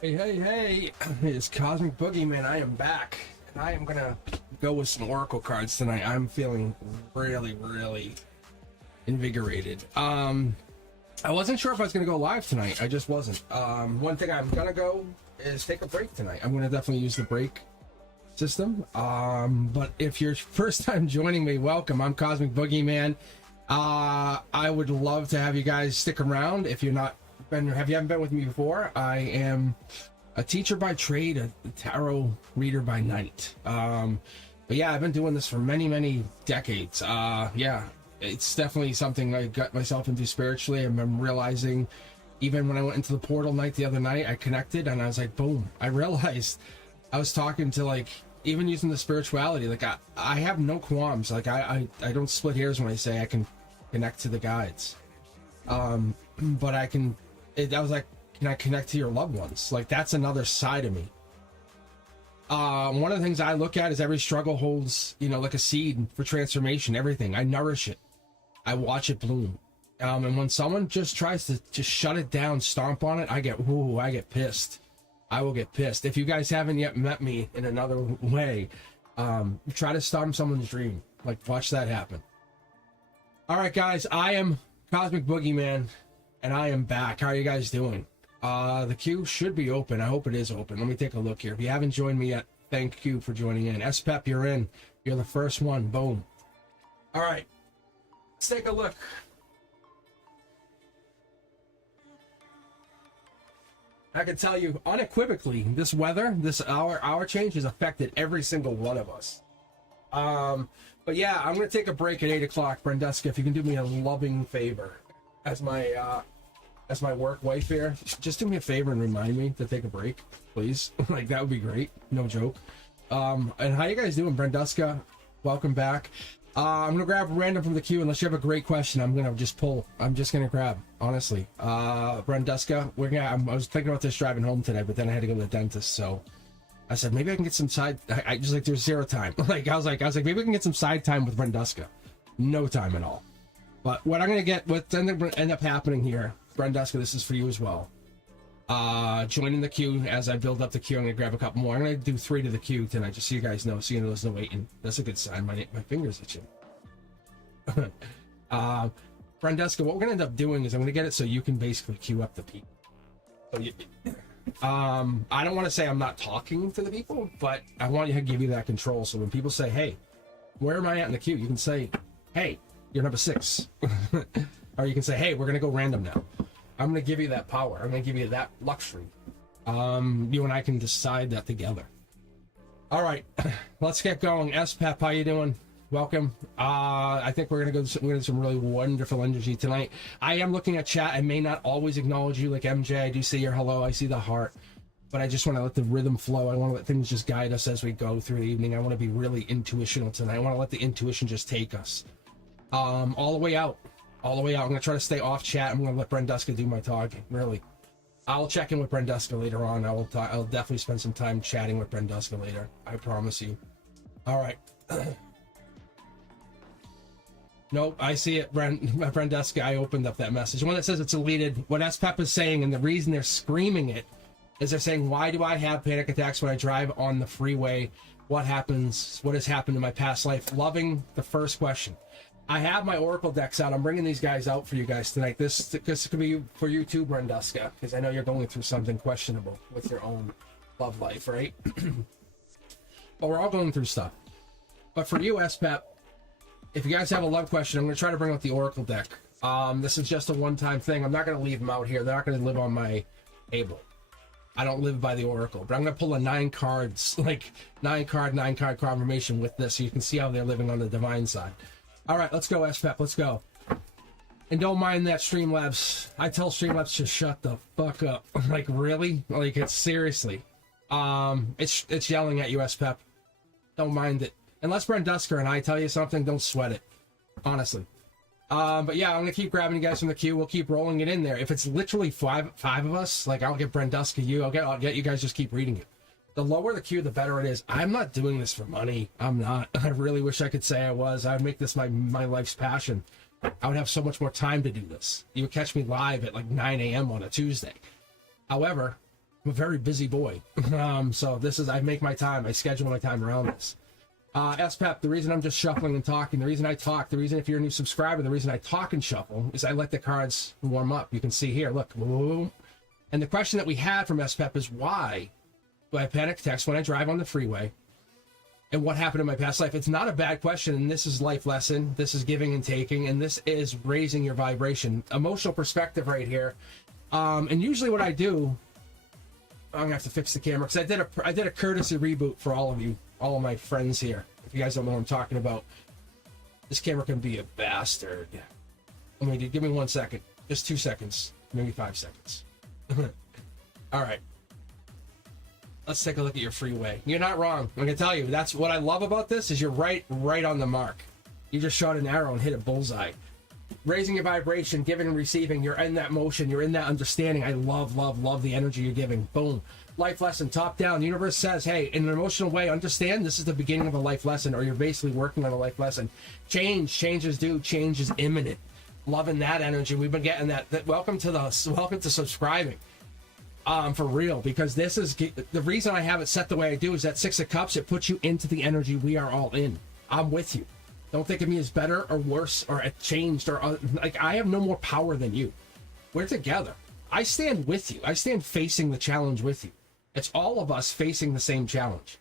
Hey, it's Cosmic Boogeyman. I am back, and I am gonna go with some Oracle cards tonight. I'm feeling really invigorated. I wasn't sure if I was gonna go live tonight. I just wasn't. One thing I'm gonna go is take a break tonight. I'm gonna definitely use the break system. But if you're first time joining me, welcome. I'm Cosmic Boogeyman. I would love to have you guys stick around. If you haven't been with me before, I am a teacher by trade, a tarot reader by night. But yeah, I've been doing this for many decades. Yeah, it's definitely something I got myself into spiritually. I'm realizing, even when I went into the portal night the other night, I connected and I was like, boom, I realized I was talking to, like, even using the spirituality, like I have no qualms. Like I don't split hairs when I say I can connect to the guides. But I was like, can I connect to your loved ones? Like, that's another side of me. One of the things I look at is every struggle holds, like a seed for transformation. Everything, I nourish it, I watch it bloom. And when someone just tries to just shut it down, stomp on it, I get pissed. I will get pissed. If you guys haven't yet met me in another way, try to stomp someone's dream. Like, watch that happen. All right, guys, I am Cosmic Boogeyman, and I am back. How are you guys doing? The queue should be open. I hope it is open. Let me take a look here. If you haven't joined me yet, thank you for joining in. SPEP, you're in. You're the first one. Boom. All right, let's take a look. I can tell you unequivocally, this weather, this hour change has affected every single one of us. But yeah, I'm going to take a break at 8 o'clock. Brenduska, if you can do me a loving favor as my work wife here, just do me a favor and remind me to take a break, please. Like, that would be great. No joke. And how you guys doing? Brenduska, welcome back. I'm gonna grab random from the queue. Unless you have a great question, I'm just gonna grab, honestly. Brenduska, I was thinking about this driving home today, but then I had to go to the dentist, so I said maybe I can get some side. I just, like, there's zero time. I was like maybe we can get some side time with Brenduska. No time at all. But what I'm gonna get, what's end up happening here, Brenduska, this is for you as well. Joining the queue as I build up the queue. I'm gonna grab a couple more. I'm gonna do 3 to the queue tonight, just so you guys know. So you know there's no waiting. That's a good sign. My fingers itching. Brenduska, what we're gonna end up doing is I'm gonna get it so you can basically queue up the people. So I don't want to say I'm not talking to the people, but I want to give you that control. So when people say, "Hey, where am I at in the queue?" you can say, "Hey, you're number 6," or you can say, "Hey, we're gonna go random now." I'm gonna give you that power. I'm gonna give you that luxury. You and I can decide that together. All right, let's get going. SPEP, how you doing? Welcome. I think we're gonna do some really wonderful energy tonight. I am looking at chat. I may not always acknowledge you, like MJ. I do see your hello. I see the heart, but I just want to let the rhythm flow. I want to let things just guide us as we go through the evening. I want to be really intuitional tonight. I want to let the intuition just take us all the way out. I'm going to try to stay off chat. I'm going to let Brenduska do my talking, really. I'll check in with Brenduska later on. I'll definitely spend some time chatting with Brenduska later. I promise you. All right. Nope, I see it, Brenduska. I opened up that message. The one that says it's deleted. What SPEP is saying, and the reason they're screaming it, is they're saying, why do I have panic attacks when I drive on the freeway? What has happened in my past life? Loving the first question. I have my Oracle decks out. I'm bringing these guys out for you guys tonight. This could be for you too, Brenduska, because I know you're going through something questionable with your own love life, right? But we're all going through stuff. But for you, SPEP, if you guys have a love question, I'm going to try to bring out the Oracle deck. This is just a one-time thing. I'm not going to leave them out here. They're not going to live on my table. I don't live by the Oracle, but I'm going to pull a 9 cards, like 9 card confirmation with this, so you can see how they're living on the divine side. All right, let's go, SPEP. Let's go. And don't mind that, Streamlabs. I tell Streamlabs to shut the fuck up. Like, really? Like, it's seriously. It's yelling at you, SPEP. Don't mind it. Unless Brenduska and I tell you something, don't sweat it. Honestly. But yeah, I'm gonna keep grabbing you guys from the queue. We'll keep rolling it in there. If it's literally five of us, like, I'll get Brenduska you. I'll get you guys. Just keep reading it. The lower the queue, the better it is. I'm not doing this for money. I'm not. I really wish I could say I was. I would make this my life's passion. I would have so much more time to do this. You would catch me live at like 9 a.m. on a Tuesday. However, I'm a very busy boy. So this is, I make my time, I schedule my time around this. SPEP, the reason I'm just shuffling and talking, the reason I talk, the reason if you're a new subscriber, the reason I talk and shuffle is I let the cards warm up. You can see here, look. And the question that we had from SPEP is why do I have panic attacks when I drive on the freeway? And what happened in my past life? It's not a bad question, and this is life lesson. This is giving and taking, and this is raising your vibration. Emotional perspective right here. And usually what I do, I'm gonna have to fix the camera because I did a courtesy reboot for all of you, all of my friends here. If you guys don't know what I'm talking about, this camera can be a bastard. Give me 1 second, just 2 seconds, maybe 5 seconds. All right. Let's take a look at your freeway. You're not wrong. I'm gonna tell you, that's what I love about this is you're right on the mark. You just shot an arrow and hit a bullseye. Raising your vibration, giving and receiving, you're in that motion, you're in that understanding. I love the energy you're giving. Boom. Life lesson, top down. The universe says, hey, in an emotional way, understand this is the beginning of a life lesson, or you're basically working on a life lesson. Change is due, change is imminent. Loving that energy. We've been getting that. Welcome to subscribing. For real, because this is the reason I have it set the way I do is that 6 of Cups, it puts you into the energy we are all in. I'm with you. Don't think of me as better or worse or changed or like I have no more power than you. We're together. I stand with you. I stand facing the challenge with you. It's all of us facing the same challenge.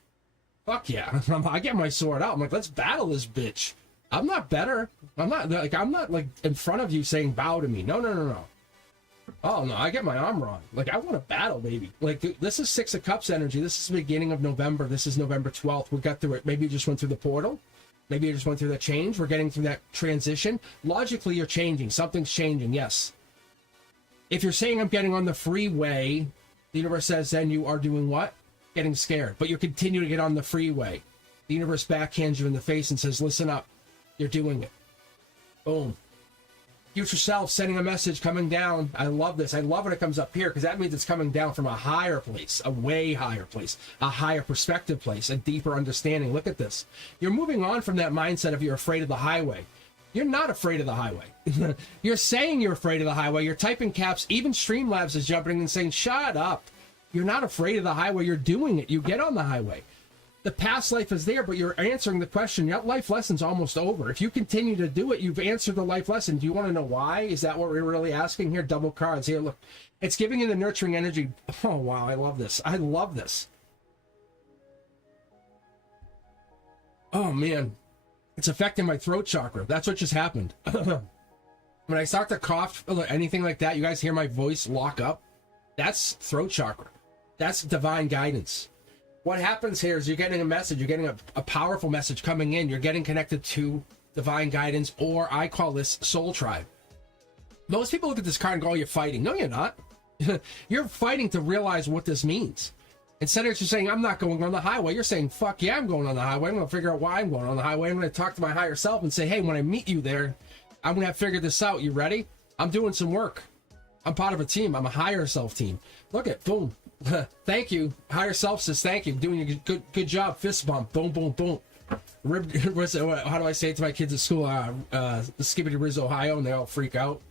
Fuck yeah. I get my sword out. I'm like, let's battle this bitch. I'm not better. I'm not like in front of you saying bow to me. No. Oh no, I get my armor on. Like I want to battle, baby. Like this is 6 of Cups energy. This is the beginning of November. This is November 12th. We got through it. Maybe you just went through the portal. Maybe you just went through that change. We're getting through that transition. Logically, you're changing. Something's changing. Yes. If you're saying I'm getting on the freeway, the universe says then you are doing what? Getting scared. But you continue to get on the freeway. The universe backhands you in the face and says, listen up. You're doing it. Boom. Future self sending a message coming down. I love this. I love when it comes up here because that means it's coming down from a higher place, a way higher place, a higher perspective place, a deeper understanding. Look at this. You're moving on from that mindset of you're afraid of the highway. You're not afraid of the highway. You're saying you're afraid of the highway. You're typing caps. Even Streamlabs is jumping and saying, shut up. You're not afraid of the highway. You're doing it. You get on the highway. The past life is there, but you're answering the question. Your life lesson's almost over. If you continue to do it, you've answered the life lesson. Do you want to know why? Is that what we're really asking here? Double cards. Here, look. It's giving you the nurturing energy. Oh, wow. I love this. I love this. Oh, man. It's affecting my throat chakra. That's what just happened. When I start to cough or anything like that, you guys hear my voice lock up? That's throat chakra. That's divine guidance. What happens here is you're getting a message, you're getting a powerful message coming in, you're getting connected to divine guidance, or I call this soul tribe. Most people look at this card and go, oh, you're fighting. No, you're not. You're fighting to realize what this means. Instead of just saying, I'm not going on the highway, you're saying, fuck yeah, I'm going on the highway. I'm going to figure out why I'm going on the highway. I'm going to talk to my higher self and say, hey, when I meet you there, I'm going to have figured this out. You ready? I'm doing some work. I'm part of a team. I'm a higher self team. Look at, boom. Thank you. Higher self says thank you. Doing a good job. Fist bump. Boom, boom, boom. How do I say it to my kids at school? The Skibbity Riz, Ohio, and they all freak out.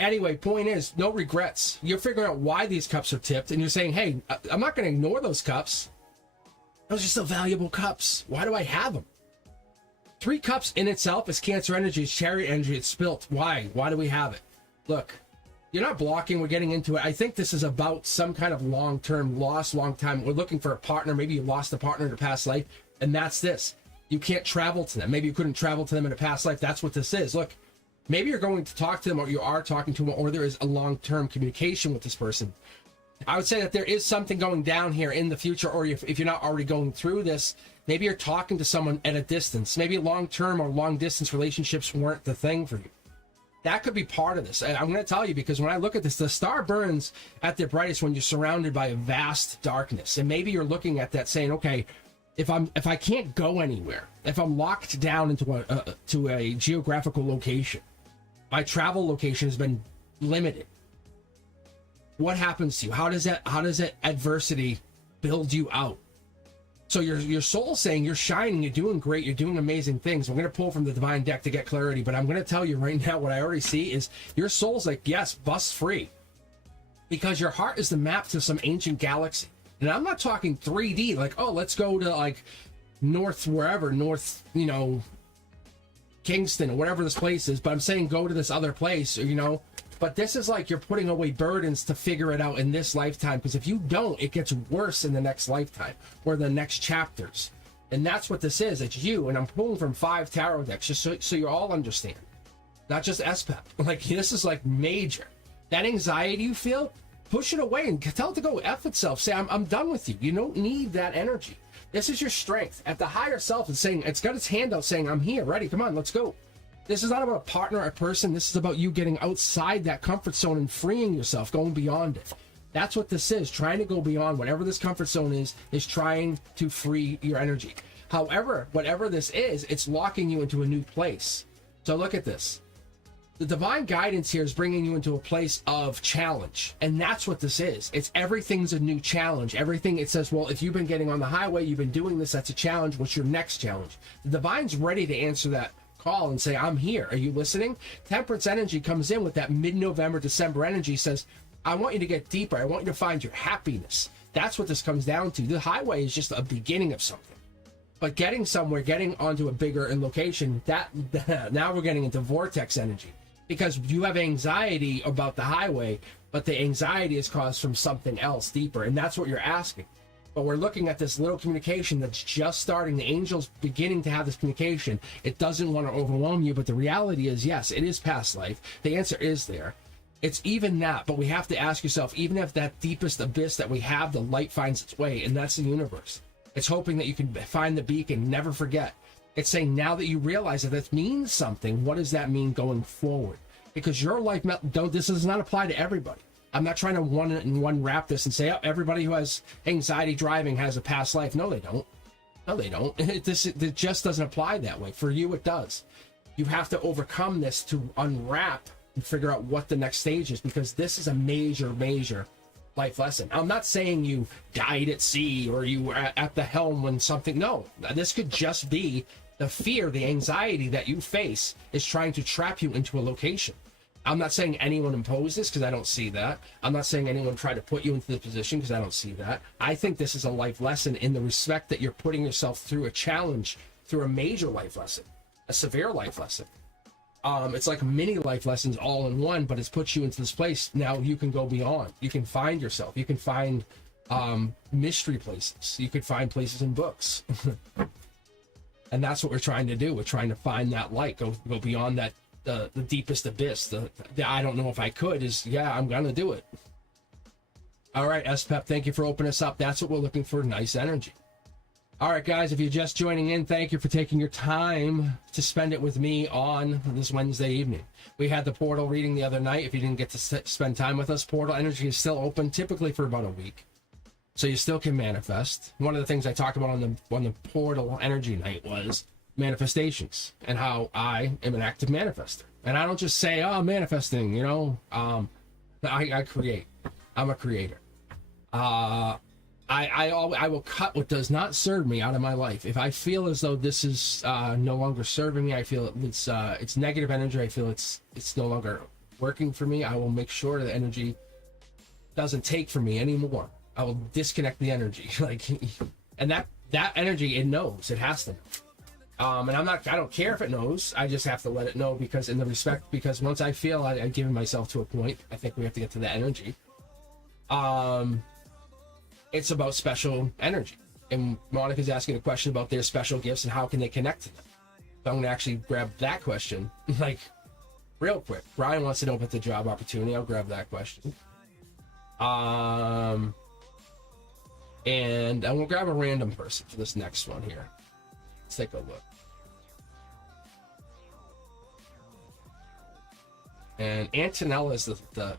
Anyway, point is, no regrets. You're figuring out why these cups are tipped, and you're saying, hey, I'm not going to ignore those cups. Those are still valuable cups. Why do I have them? 3 cups in itself is Cancer energy, it's Chariot energy, it's spilt. Why? Why do we have it? Look. You're not blocking. We're getting into it. I think this is about some kind of long-term loss, long time. We're looking for a partner. Maybe you lost a partner in a past life, and that's this. You can't travel to them. Maybe you couldn't travel to them in a past life. That's what this is. Look, maybe you're going to talk to them, or you are talking to them, or there is a long-term communication with this person. I would say that there is something going down here in the future, or if you're not already going through this, maybe you're talking to someone at a distance. Maybe long-term or long-distance relationships weren't the thing for you. That could be part of this. And I'm going to tell you, because when I look at this, the star burns at their brightest when you're surrounded by a vast darkness. And maybe you're looking at that saying, okay, if I can't go anywhere, if I'm locked down into to a geographical location, my travel location has been limited. What happens to you? How does that adversity build you out? So your soul's saying you're shining, you're doing great, you're doing amazing things. I'm going to pull from the divine deck to get clarity, but I'm going to tell you right now what I already see is your soul's like, yes, bust free. because your heart is the map to some ancient galaxy. And I'm not talking 3D, like, oh, let's go to like north, wherever, north, you know, Kingston or whatever this place is, but I'm saying go to this other place, you know. But this is like you're putting away burdens to figure it out in this lifetime, because if you don't, it gets worse in the next lifetime or the next chapters. And that's what this is. It's you. And I'm pulling from 5 tarot decks just so you all understand, not just SPEP. Like, this is like major. That anxiety you feel, push it away and tell it to go F itself. Say, I'm done with you. You don't need that energy. This is your strength. At the higher self, it's saying, it's got its hand out saying, I'm here, ready, come on, let's go. This is not about a partner or a person. This is about you getting outside that comfort zone and freeing yourself, going beyond it. That's what this is. Trying to go beyond whatever this comfort zone is trying to free your energy. However, whatever this is, it's locking you into a new place. So look at this. The divine guidance here is bringing you into a place of challenge. And that's what this is. It's everything's a new challenge. Everything, it says, well, if you've been getting on the highway, you've been doing this, that's a challenge. What's your next challenge? The divine's ready to answer that call and say, I'm here. Are you listening? Temperance energy comes in with that mid-November, December energy, says, I want you to get deeper. I want you to find your happiness. That's what this comes down to. The highway is just a beginning of something. But getting somewhere, getting onto a bigger location, that now we're getting into vortex energy. Because you have anxiety about the highway, but the anxiety is caused from something else deeper. And that's what you're asking. But we're looking at this little communication that's just starting. The angel's beginning to have this communication. It doesn't want to overwhelm you, but the reality is, yes, it is past life. The answer is there. It's even that, but we have to ask yourself, even if that deepest abyss that we have, the light finds its way, and that's the universe. It's hoping that you can find the beacon, never forget. It's saying, now that you realize that this means something, what does that mean going forward? Because your life, this does not apply to everybody. I'm not trying to one wrap this and say, oh, everybody who has anxiety driving has a past life. No, they don't. No, they don't. It just doesn't apply that way. For you, it does. You have to overcome this to unwrap and figure out what the next stage is, because this is a major, major life lesson. I'm not saying you died at sea or you were at the helm when something, no, this could just be the fear, the anxiety that you face is trying to trap you into a location. I'm not saying anyone imposed this, because I don't see that. I'm not saying anyone tried to put you into the position, because I don't see that. I think this is a life lesson in the respect that you're putting yourself through a challenge, through a major life lesson, a severe life lesson. It's like mini life lessons all in one, but it's put you into this place. Now you can go beyond. You can find yourself. You can find mystery places. You could find places in books. And that's what we're trying to do. We're trying to find that light, go beyond that, the deepest abyss. The I don't know if I could is, yeah, I'm going to do it. All right, SPEP, thank you for opening us up. That's what we're looking for, nice energy. All right, guys, if you're just joining in, thank you for taking your time to spend it with me on this Wednesday evening. We had the portal reading the other night. If you didn't get to spend time with us, portal energy is still open, typically for about a week. So you still can manifest. One of the things I talked about on the portal energy night was manifestations and how I am an active manifester. And I don't just say, oh, I'm manifesting, you know. I create. I'm a creator. I will cut what does not serve me out of my life. If I feel as though this is no longer serving me, I feel it's negative energy, I feel it's no longer working for me, I will make sure the energy doesn't take from me anymore. I will disconnect the energy. And that energy, it knows. It has to know. And I don't care if it knows. I just have to let it know, because once I feel I've given myself to a point, I think we have to get to the energy. It's about special energy. And Monica's asking a question about their special gifts and how can they connect to them. So I'm going to actually grab that question, real quick. Brian wants to know about the job opportunity. I'll grab that question. And we'll grab a random person for this next one here. Let's take a look. And Antonella is the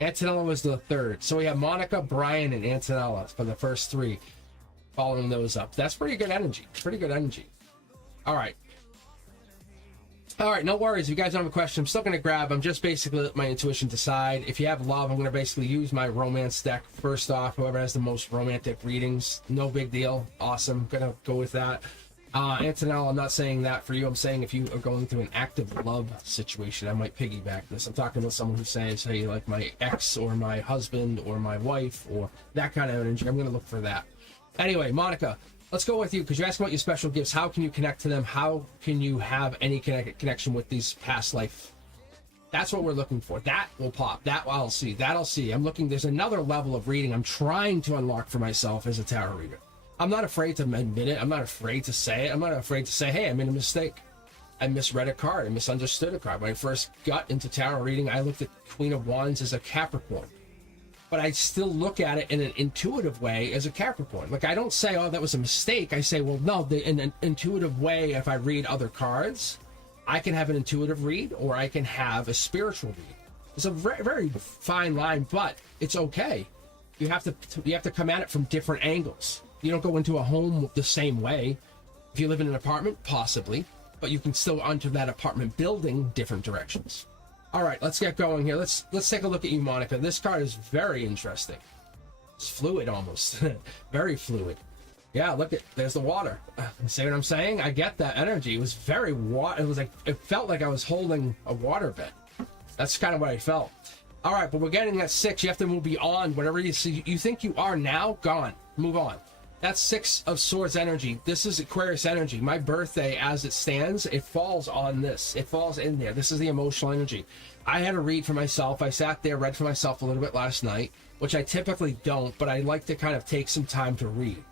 Antonella was the third. So we have Monica, Brian, and Antonella for the first three. Following those up. That's pretty good energy. Pretty good energy. All right. All right, no worries. If you guys don't have a question, I'm still going to grab. I'm just basically let my intuition decide. If you have love, I'm going to basically use my romance deck first off. Whoever has the most romantic readings, no big deal. Awesome. Going to go with that. Antonella, I'm not saying that for you. I'm saying if you are going through an active love situation, I might piggyback this. I'm talking about someone who says, hey, like my ex or my husband or my wife or that kind of energy. I'm going to look for that. Anyway, Monica, let's go with you because you're asking about your special gifts. How can you connect to them? How can you have any connection with these past life? That's what we're looking for. That will pop. That I'll see. That I'll see. I'm looking. There's another level of reading I'm trying to unlock for myself as a tarot reader. I'm not afraid to admit it. I'm not afraid to say it. I'm not afraid to say, hey, I made a mistake. I misread a card. I misunderstood a card. When I first got into tarot reading, I looked at Queen of Wands as a Capricorn. But I still look at it in an intuitive way as a Capricorn. Like, I don't say, oh, that was a mistake. I say, well, no, in an intuitive way, if I read other cards, I can have an intuitive read or I can have a spiritual read. It's a very, very fine line, but it's okay. You have to come at it from different angles. You don't go into a home the same way. If you live in an apartment, possibly, but you can still enter that apartment building different directions. All right, let's get going here. Let's take a look at you, Monica. This card is very interesting. It's fluid almost. Very fluid. Yeah, look at, there's the water. See what I'm saying? I get that energy. It was very it felt like I was holding a water bed. That's kind of what I felt. All right, but we're getting at 6. You have to move beyond whatever you see. You think you are now, gone. Move on. That's 6 of Swords energy. This is Aquarius energy. My birthday, as it stands, it falls on this. It falls in there. This is the emotional energy. I had to read for myself. I sat there, read for myself a little bit last night, which I typically don't, but I like to kind of take some time to read.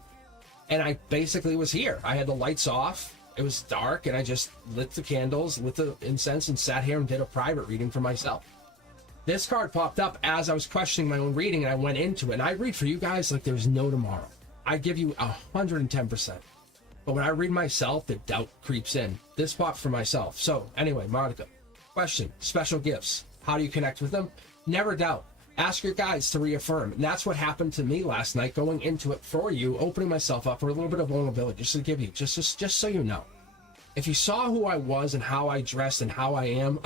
And I basically was here. I had the lights off. It was dark, and I just lit the candles, lit the incense, and sat here and did a private reading for myself. This card popped up as I was questioning my own reading, and I went into it. And I read for you guys like there's no tomorrow. I give you 110%. But when I read myself, the doubt creeps in. This popped for myself. So anyway, Monica, question, special gifts. How do you connect with them? Never doubt. Ask your guides to reaffirm. And that's what happened to me last night, going into it for you, opening myself up for a little bit of vulnerability, just to give you, just so you know. If you saw who I was and how I dressed and how I am,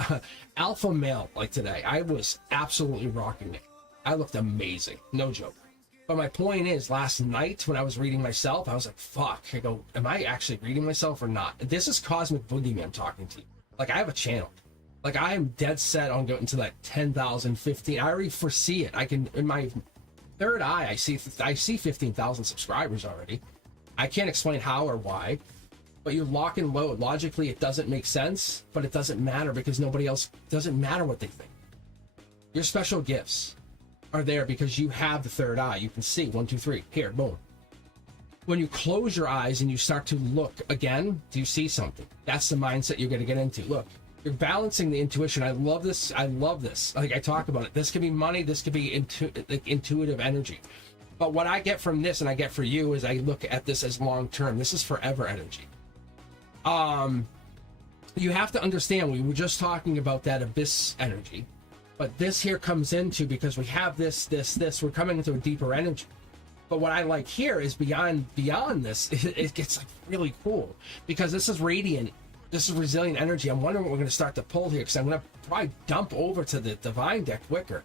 alpha male like today, I was absolutely rocking it. I looked amazing. No joke. But my point is, last night when I was reading myself, I was like, fuck. I go, am I actually reading myself or not? This is Cosmic Boogeyman talking to you. Like, I have a channel. Like, I am dead set on going to that 10,000, 15. I already foresee it. I can, in my third eye, I see 15,000 subscribers already. I can't explain how or why, but you lock and load. Logically, it doesn't make sense, but it doesn't matter because nobody else, doesn't matter what they think. Your special gifts are there because you have the third eye. You can see 1, 2, 3 here, boom. When you close your eyes and you start to look again, do you see something? That's the mindset you're going to get into. Look, you're balancing the intuition. I love this. Like, I talk about it. This could be money. This could be intuitive energy. But what I get from this and I get for you is I look at this as long term. This is forever energy. You have to understand, we were just talking about that abyss energy. But this here comes into, because we have this, we're coming into a deeper energy. But what I like here is beyond this, it gets like really cool. Because this is radiant, this is resilient energy. I'm wondering what we're going to start to pull here, because I'm going to probably dump over to the divine deck quicker.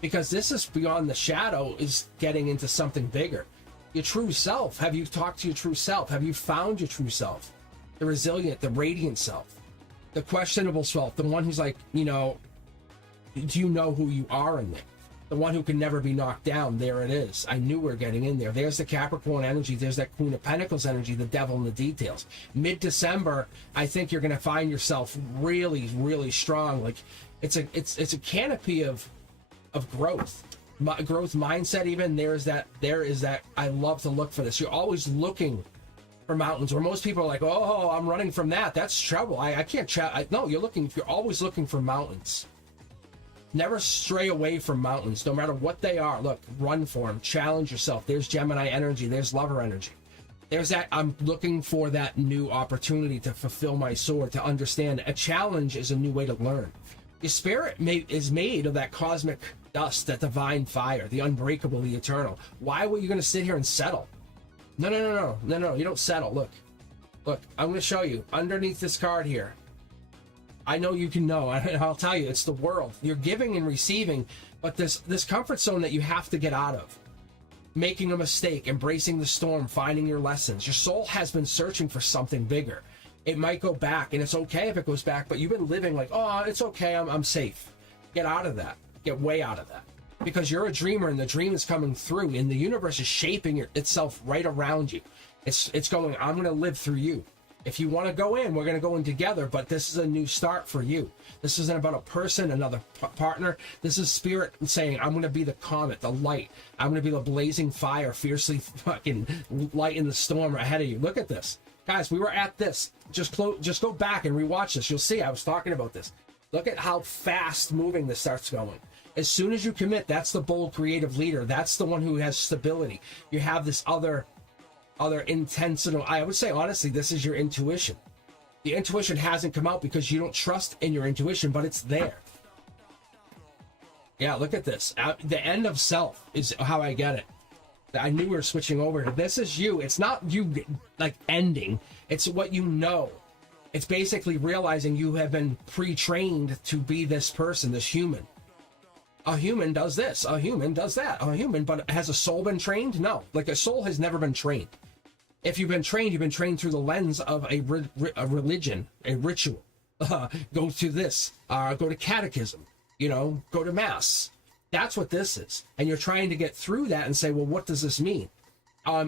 Because this is beyond the shadow, is getting into something bigger. Your true self. Have you talked to your true self? Have you found your true self? The resilient, the radiant self. The questionable self. The one who's like, you know, do you know who you are in there? The one who can never be knocked down. There it is. I knew we were getting in there. There's the Capricorn energy. There's that Queen of Pentacles energy, the devil in the details. Mid-December, I think you're going to find yourself really, really strong. Like, it's a canopy of growth. Growth mindset even. There is that. I love to look for this. You're always looking for mountains, where most people are like, oh, I'm running from that. That's trouble. I can't no, you're always looking for mountains. Never stray away from mountains, no matter what they are. Look, run for them. Challenge yourself. There's Gemini energy. There's lover energy. There's that. I'm looking for that new opportunity to fulfill my sword, to understand a challenge is a new way to learn. Your spirit is made of that cosmic dust, that divine fire, the unbreakable, the eternal. Why were you going to sit here and settle? No. You don't settle. Look, I'm going to show you underneath this card here. I know you can know. I'll tell you, it's the world. You're giving and receiving, but this comfort zone that you have to get out of. making a mistake, embracing the storm, finding your lessons. Your soul has been searching for something bigger. It might go back, and it's okay if it goes back, but you've been living like, oh, it's okay, I'm safe. Get out of that. Get way out of that. Because you're a dreamer, and the dream is coming through, and the universe is shaping itself right around you. It's going, I'm going to live through you. If you want to go in, we're going to go in together, but this is a new start for you. This isn't about a person, another partner. This is spirit saying, I'm going to be the comet, the light. I'm going to be the blazing fire, fiercely fucking light in the storm ahead of you. Look at this. Guys, we were at this. Just go back and rewatch this. You'll see I was talking about this. Look at how fast moving this starts going. As soon as you commit, that's the bold creative leader. That's the one who has stability. You have this other intentional. I would say, honestly, this is your intuition. The intuition hasn't come out because you don't trust in your intuition, but it's there. Yeah, look at this. The end of self is how I get it. I knew we were switching over. This is you. It's not you like ending. It's what you know. It's basically realizing you have been pre-trained to be this person, this human. A human does this. A human does that. A human, but has a soul been trained? No. Like a soul has never been trained. If you've been trained, you've been trained through the lens of a religion, a ritual. Go to this. Go to catechism. Go to mass. That's what this is. And you're trying to get through that and say, well, what does this mean?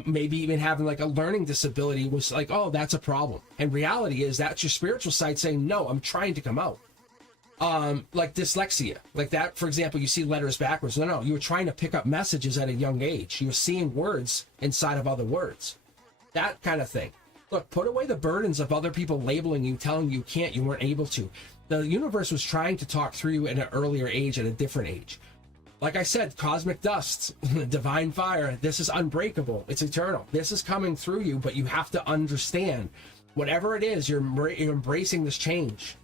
Maybe even having like a learning disability was like, oh, that's a problem. And reality is that's your spiritual side saying, no, I'm trying to come out. Like dyslexia, like that, for example, you see letters backwards. No, you were trying to pick up messages at a young age. You were seeing words inside of other words. That kind of thing. Look, put away the burdens of other people labeling you, telling you can't, you weren't able to. The universe was trying to talk through you at an earlier age, at a different age. Like I said, cosmic dust, divine fire, this is unbreakable. It's eternal. This is coming through you, but you have to understand whatever it is, you're embracing this change.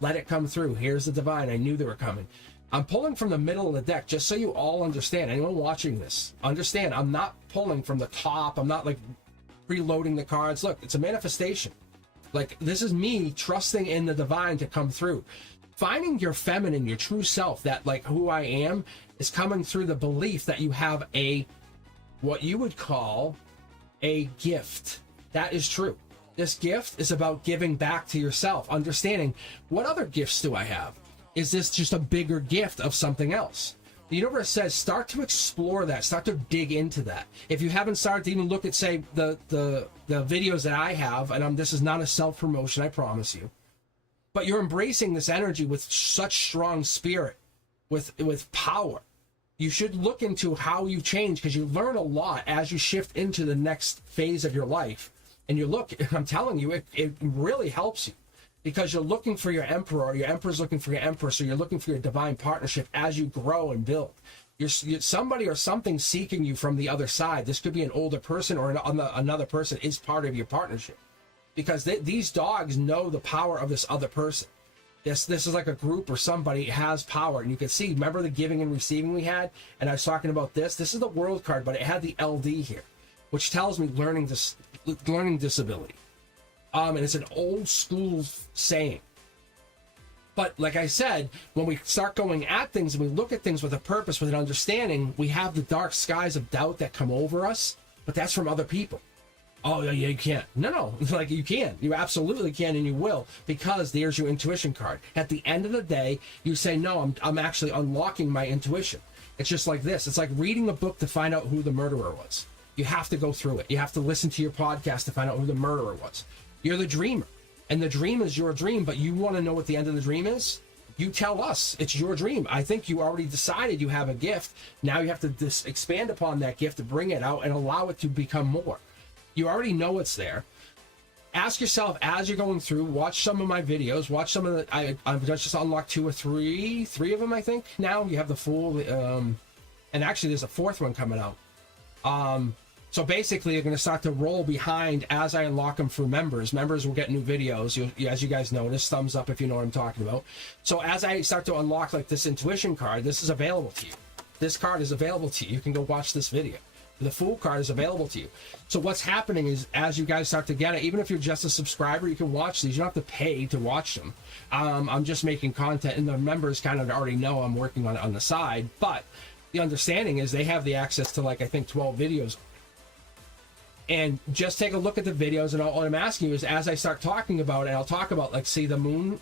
Let it come through. Here's the divine. I knew they were coming. I'm pulling from the middle of the deck just so you all understand. Anyone watching this, understand, I'm not pulling from the top. I'm not like preloading the cards. Look, it's a manifestation. Like, this is me trusting in the divine to come through. Finding your feminine, your true self, that like who I am, is coming through the belief that you have what you would call a gift. That is true. This gift is about giving back to yourself, understanding what other gifts do I have? Is this just a bigger gift of something else? The universe says start to explore that, start to dig into that. If you haven't started to even look at, say, the videos that I have, and this is not a self-promotion, I promise you, but you're embracing this energy with such strong spirit, with power. You should look into how you change, because you learn a lot as you shift into the next phase of your life. And you look, I'm telling you, it really helps you, because you're looking for your emperor, or your emperor's looking for your emperor, so you're looking for your divine partnership as you grow and build. You're somebody or something seeking you from the other side. This could be an older person, or another person is part of your partnership, because these dogs know the power of this other person. This is like a group or somebody has power, and you can see, remember the giving and receiving we had? And I was talking about this. This is the world card, but it had the LD here, which tells me learning disability. And it's an old school saying. But like I said, when we start going at things and we look at things with a purpose, with an understanding, we have the dark skies of doubt that come over us, but that's from other people. Oh, yeah, you can't. No, like you can. You absolutely can, and you will, because there's your intuition card. At the end of the day, you say, no, I'm actually unlocking my intuition. It's just like this. It's like reading a book to find out who the murderer was. You have to go through it. You have to listen to your podcast to find out who the murderer was. You're the dreamer, and the dream is your dream, but you want to know what the end of the dream is? You tell us. It's your dream. I think you already decided you have a gift. Now you have to expand upon that gift to bring it out and allow it to become more. You already know it's there. Ask yourself as you're going through, watch some of my videos, watch some of the, I've just unlocked three of them, I think. Now you have the full, and actually there's a fourth one coming out. So basically, you're going to start to roll behind as I unlock them for members. Members will get new videos, as you guys notice. Thumbs up if you know what I'm talking about. So as I start to unlock like this intuition card, this is available to you. This card is available to you. You can go watch this video. The Fool card is available to you. So what's happening is, as you guys start to get it, even if you're just a subscriber, you can watch these. You don't have to pay to watch them. I'm just making content, and the members kind of already know I'm working on it on the side. But the understanding is they have the access to, like, I think 12 videos. And just take a look at the videos, and what I'm asking you is, as I start talking about it, I'll talk about, like, see the moon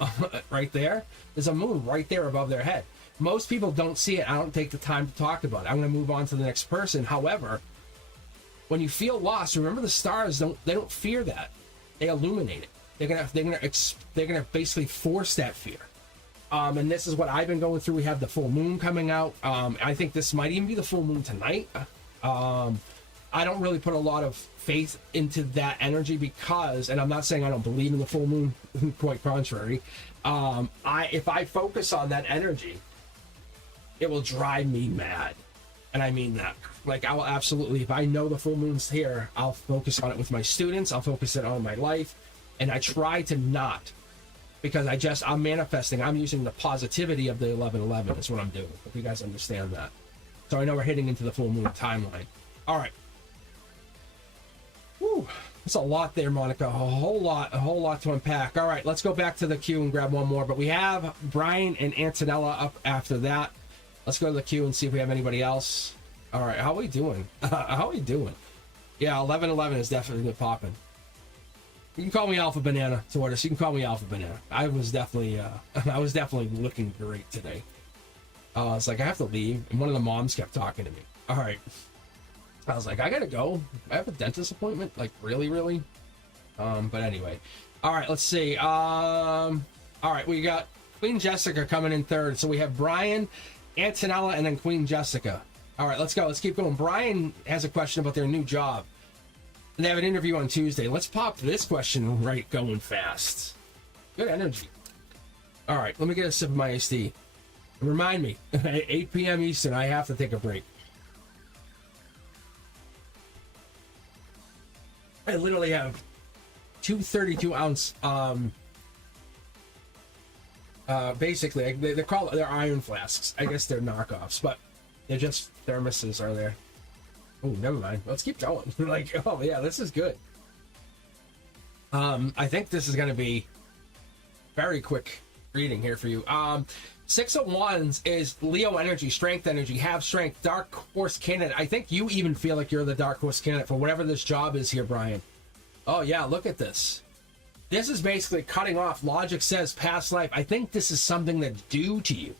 right there? There's a moon right there above their head. Most people don't see it. I don't take the time to talk about it. I'm going to move on to the next person. However, when you feel lost, remember the stars don't fear that. They illuminate it. They're gonna basically force that fear. And this is what I've been going through. We have the full moon coming out. I think this might even be the full moon tonight. I don't really put a lot of faith into that energy because, and I'm not saying I don't believe in the full moon, quite contrary. If I focus on that energy, it will drive me mad. And I mean that. Like, I will absolutely, if I know the full moon's here, I'll focus on it with my students. I'll focus it on my life. And I try to not, because I'm manifesting. I'm using the positivity of the 1111 is what I'm doing. If you guys understand that. So I know we're hitting into the full moon timeline. All right. Whew. That's a lot there, Monica. A whole lot to unpack. All right, let's go back to the queue and grab one more. But we have Brian and Antonella up after that. Let's go to the queue and see if we have anybody else. All right, how are we doing? How are we doing? Yeah, 1111 is definitely popping. You can call me Alpha Banana, Tortoise. You can call me Alpha Banana. I was definitely looking great today. It's like, I have to leave, and one of the moms kept talking to me. All right. I was like, I gotta go. I have a dentist appointment. Like, really? But anyway. All right, let's see. All right, we got Queen Jessica coming in third. So we have Brian, Antonella, and then Queen Jessica. All right, let's go. Let's keep going. Brian has a question about their new job. And they have an interview on Tuesday. Let's pop this question right going fast. Good energy. All right, let me get a sip of my iced tea. And remind me, at 8 p.m. Eastern, I have to take a break. I literally have two 32-ounce, basically, they're iron flasks. I guess they're knockoffs, but they're just thermoses are there. Oh, never mind. Let's keep going. Like, oh yeah, this is good. I think this is going to be very quick reading here for you. 6 of Wands is Leo energy, strength energy, have strength, dark horse candidate. I think you even feel like you're the dark horse candidate for whatever this job is here, Brian. Oh yeah, look at this. This is basically cutting off. Logic says past life. I think this is something that's due to you.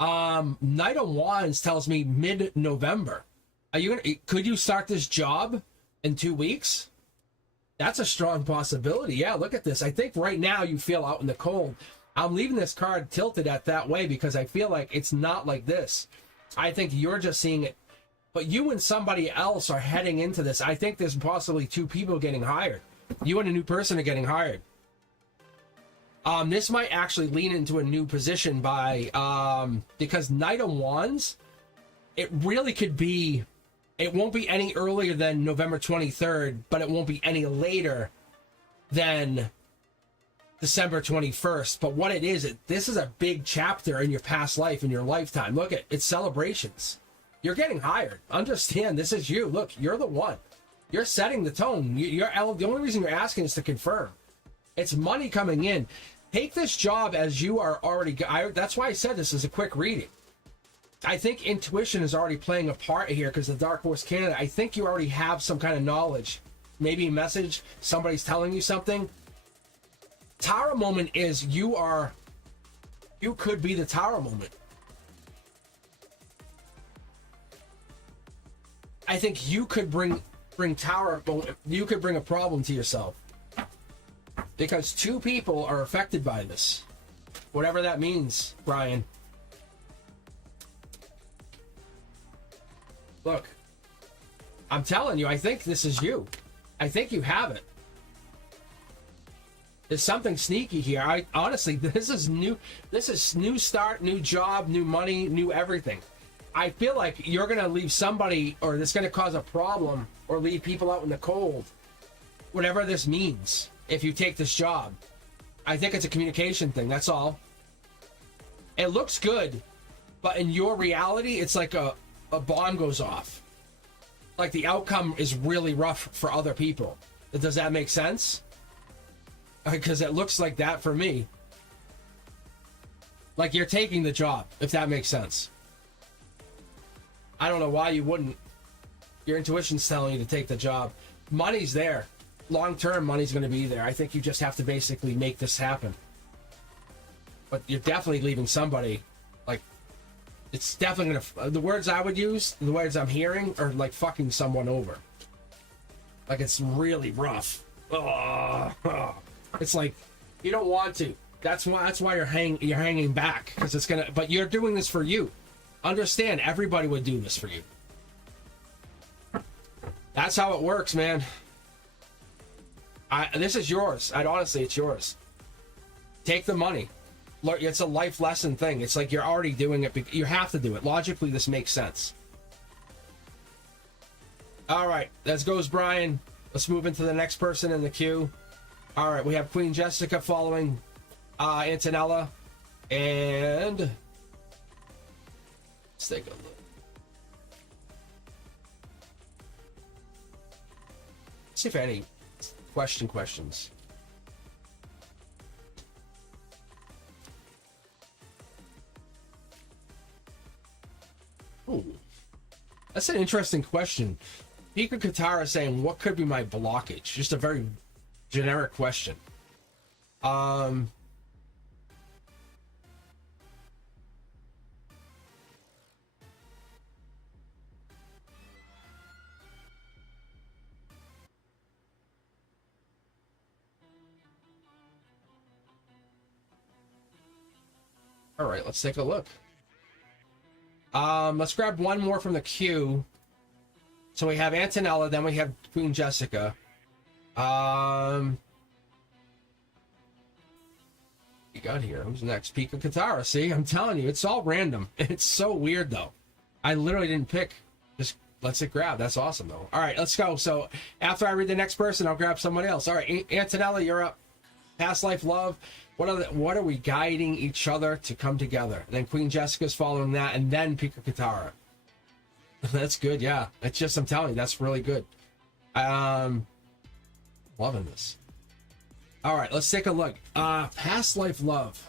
Knight of Wands tells me mid-November. Could you start this job in 2 weeks? That's a strong possibility. Yeah, look at this. I think right now you feel out in the cold. I'm leaving this card tilted at that way because I feel like it's not like this. I think you're just seeing it. But you and somebody else are heading into this. I think there's possibly 2 people getting hired. You and a new person are getting hired. This might actually lean into a new position because Knight of Wands, it really could be, it won't be any earlier than November 23rd, but it won't be any later than December 21st. But what it is, this is a big chapter in your past life, in your lifetime. Look, it's celebrations. You're getting hired. Understand, this is you. Look, you're the one. You're setting the tone. The only reason you're asking is to confirm. It's money coming in. Take this job as you are already. That's why I said this is a quick reading. I think intuition is already playing a part here because the Dark Horse candidate. I think you already have some kind of knowledge. Maybe a message. Somebody's telling you something. Tower moment is you could be the Tower moment. I think you could bring Tower. You could bring a problem to yourself. Because 2 people are affected by this. Whatever that means, Brian. Look. I'm telling you, I think this is you. I think you have it. There's something sneaky here. Honestly, this is new. This is new start, new job, new money, new everything. I feel like you're going to leave somebody, or it's going to cause a problem, or leave people out in the cold. Whatever this means. If you take this job, I think it's a communication thing. That's all. It looks good, but in your reality, it's like a bomb goes off. Like the outcome is really rough for other people. Does that make sense? Because it looks like that for me. Like you're taking the job, if that makes sense. I don't know why you wouldn't. Your intuition's telling you to take the job. Money's there. Long-term, money's going to be there. I think you just have to basically make this happen. But you're definitely leaving somebody. Like, it's definitely going to... The words I would use, the words I'm hearing, are like fucking someone over. Like, it's really rough. It's like, you don't want to. That's why you're hanging back. Because it's going to... But you're doing this for you. Understand, everybody would do this for you. That's how it works, man. This is yours. Honestly, it's yours. Take the money. It's a life lesson thing. It's like you're already doing it. You have to do it. Logically, this makes sense. All right. That goes Brian. Let's move into the next person in the queue. All right. We have Queen Jessica following Antonella. And... let's take a look. See if any questions. Ooh, that's an interesting question. Pika Katara saying, "What could be my blockage?" Just a very generic question. All right, let's take a look. Let's grab one more from the queue. So we have Antonella, then we have Queen Jessica. You got here. Who's next? Pika Katara. See, I'm telling you, it's all random. It's so weird, though. I literally didn't pick. Just let's it grab. That's awesome, though. All right, let's go. So after I read the next person, I'll grab somebody else. All right, Antonella, you're up. Past life love. What are we guiding each other to come together? And then Queen Jessica's following that, and then Pika Katara. That's good, yeah. It's just, I'm telling you, that's really good. Loving this. All right, let's take a look. Past life love.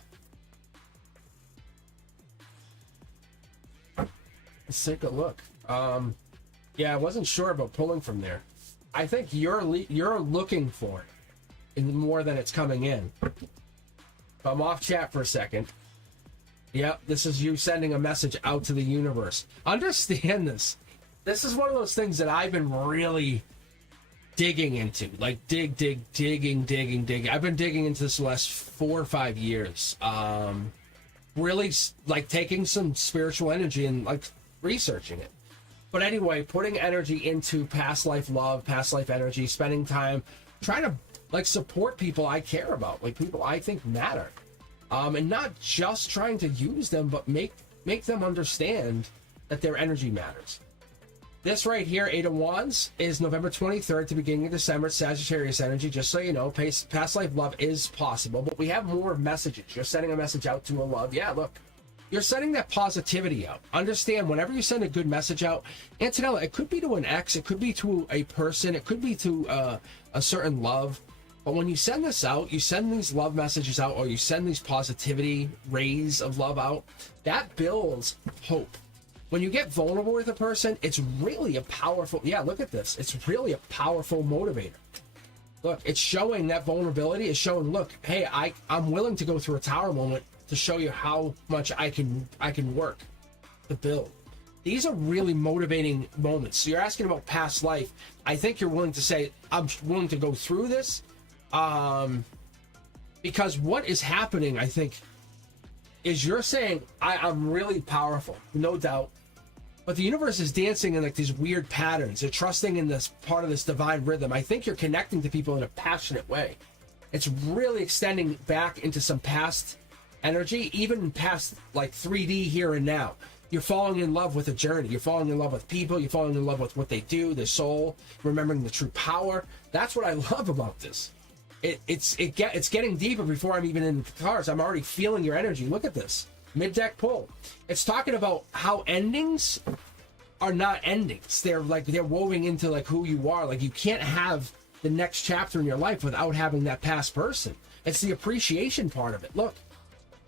Let's take a look. Yeah, I wasn't sure about pulling from there. I think you're looking for it more than it's coming in. I'm off chat for a second. Yep, this is you sending a message out to the universe. Understand this. This is one of those things that I've been really digging into. Like, digging. I've been digging into this the last 4 or 5 years. Really, like, taking some spiritual energy and, like, researching it. But anyway, putting energy into past life love, past life energy, spending time trying to, like, support people I care about, like people I think matter, and not just trying to use them, but make them understand that their energy matters. This right here, Eight of Wands, is November 23rd to beginning of December, Sagittarius energy. Just so you know, past life love is possible, but we have more messages. You're sending a message out to a love. Yeah, look, you're sending that positivity out. Understand, whenever you send a good message out, Antonella, it could be to an ex, it could be to a person, it could be to a certain love. But when you send this out, you send these love messages out, or you send these positivity rays of love out, that builds hope. When you get vulnerable with a person, it's really a powerful, yeah, look at this. It's really a powerful motivator. Look, it's showing that vulnerability. It's showing, look, hey, I'm willing to go through a tower moment to show you how much I can work to build. These are really motivating moments. So you're asking about past life. I think you're willing to say, I'm willing to go through this. Because what is happening, I think, is you're saying, I'm really powerful, no doubt. But the universe is dancing in like these weird patterns. They're trusting in this part of this divine rhythm. I think you're connecting to people in a passionate way. It's really extending back into some past energy, even past like 3D here and now. You're falling in love with a journey. You're falling in love with people. You're falling in love with what they do, their soul, remembering the true power. That's what I love about this. It's getting deeper before I'm even in the cards. I'm already feeling your energy. Look at this. Mid-deck pull. It's talking about how endings are not endings. They're woven into like who you are. Like, you can't have the next chapter in your life without having that past person. It's the appreciation part of it. Look,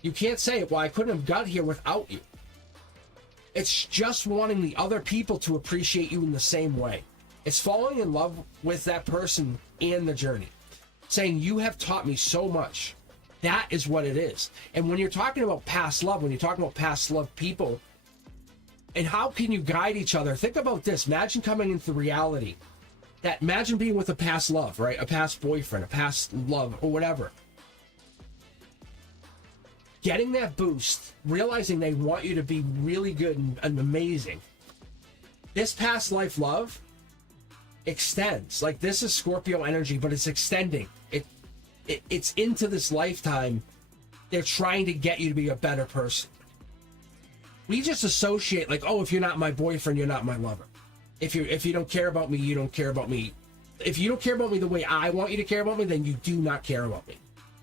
you can't say, well, I couldn't have got here without you. It's just wanting the other people to appreciate you in the same way. It's falling in love with that person and the journey. Saying, you have taught me so much. That is what it is. And when you're talking about past love, when you're talking about past love people, and how can you guide each other? Think about this. Imagine coming into reality. Imagine being with a past love, right? A past boyfriend, a past love, or whatever. Getting that boost, realizing they want you to be really good and amazing. This past life love extends. Like, this is Scorpio energy, but it's extending. It's into this lifetime. They're trying to get you to be a better person. We just associate, like, oh, if you're not my boyfriend, you're not my lover. If you don't care about me, you don't care about me. If you don't care about me the way I want you to care about me, then you do not care about me.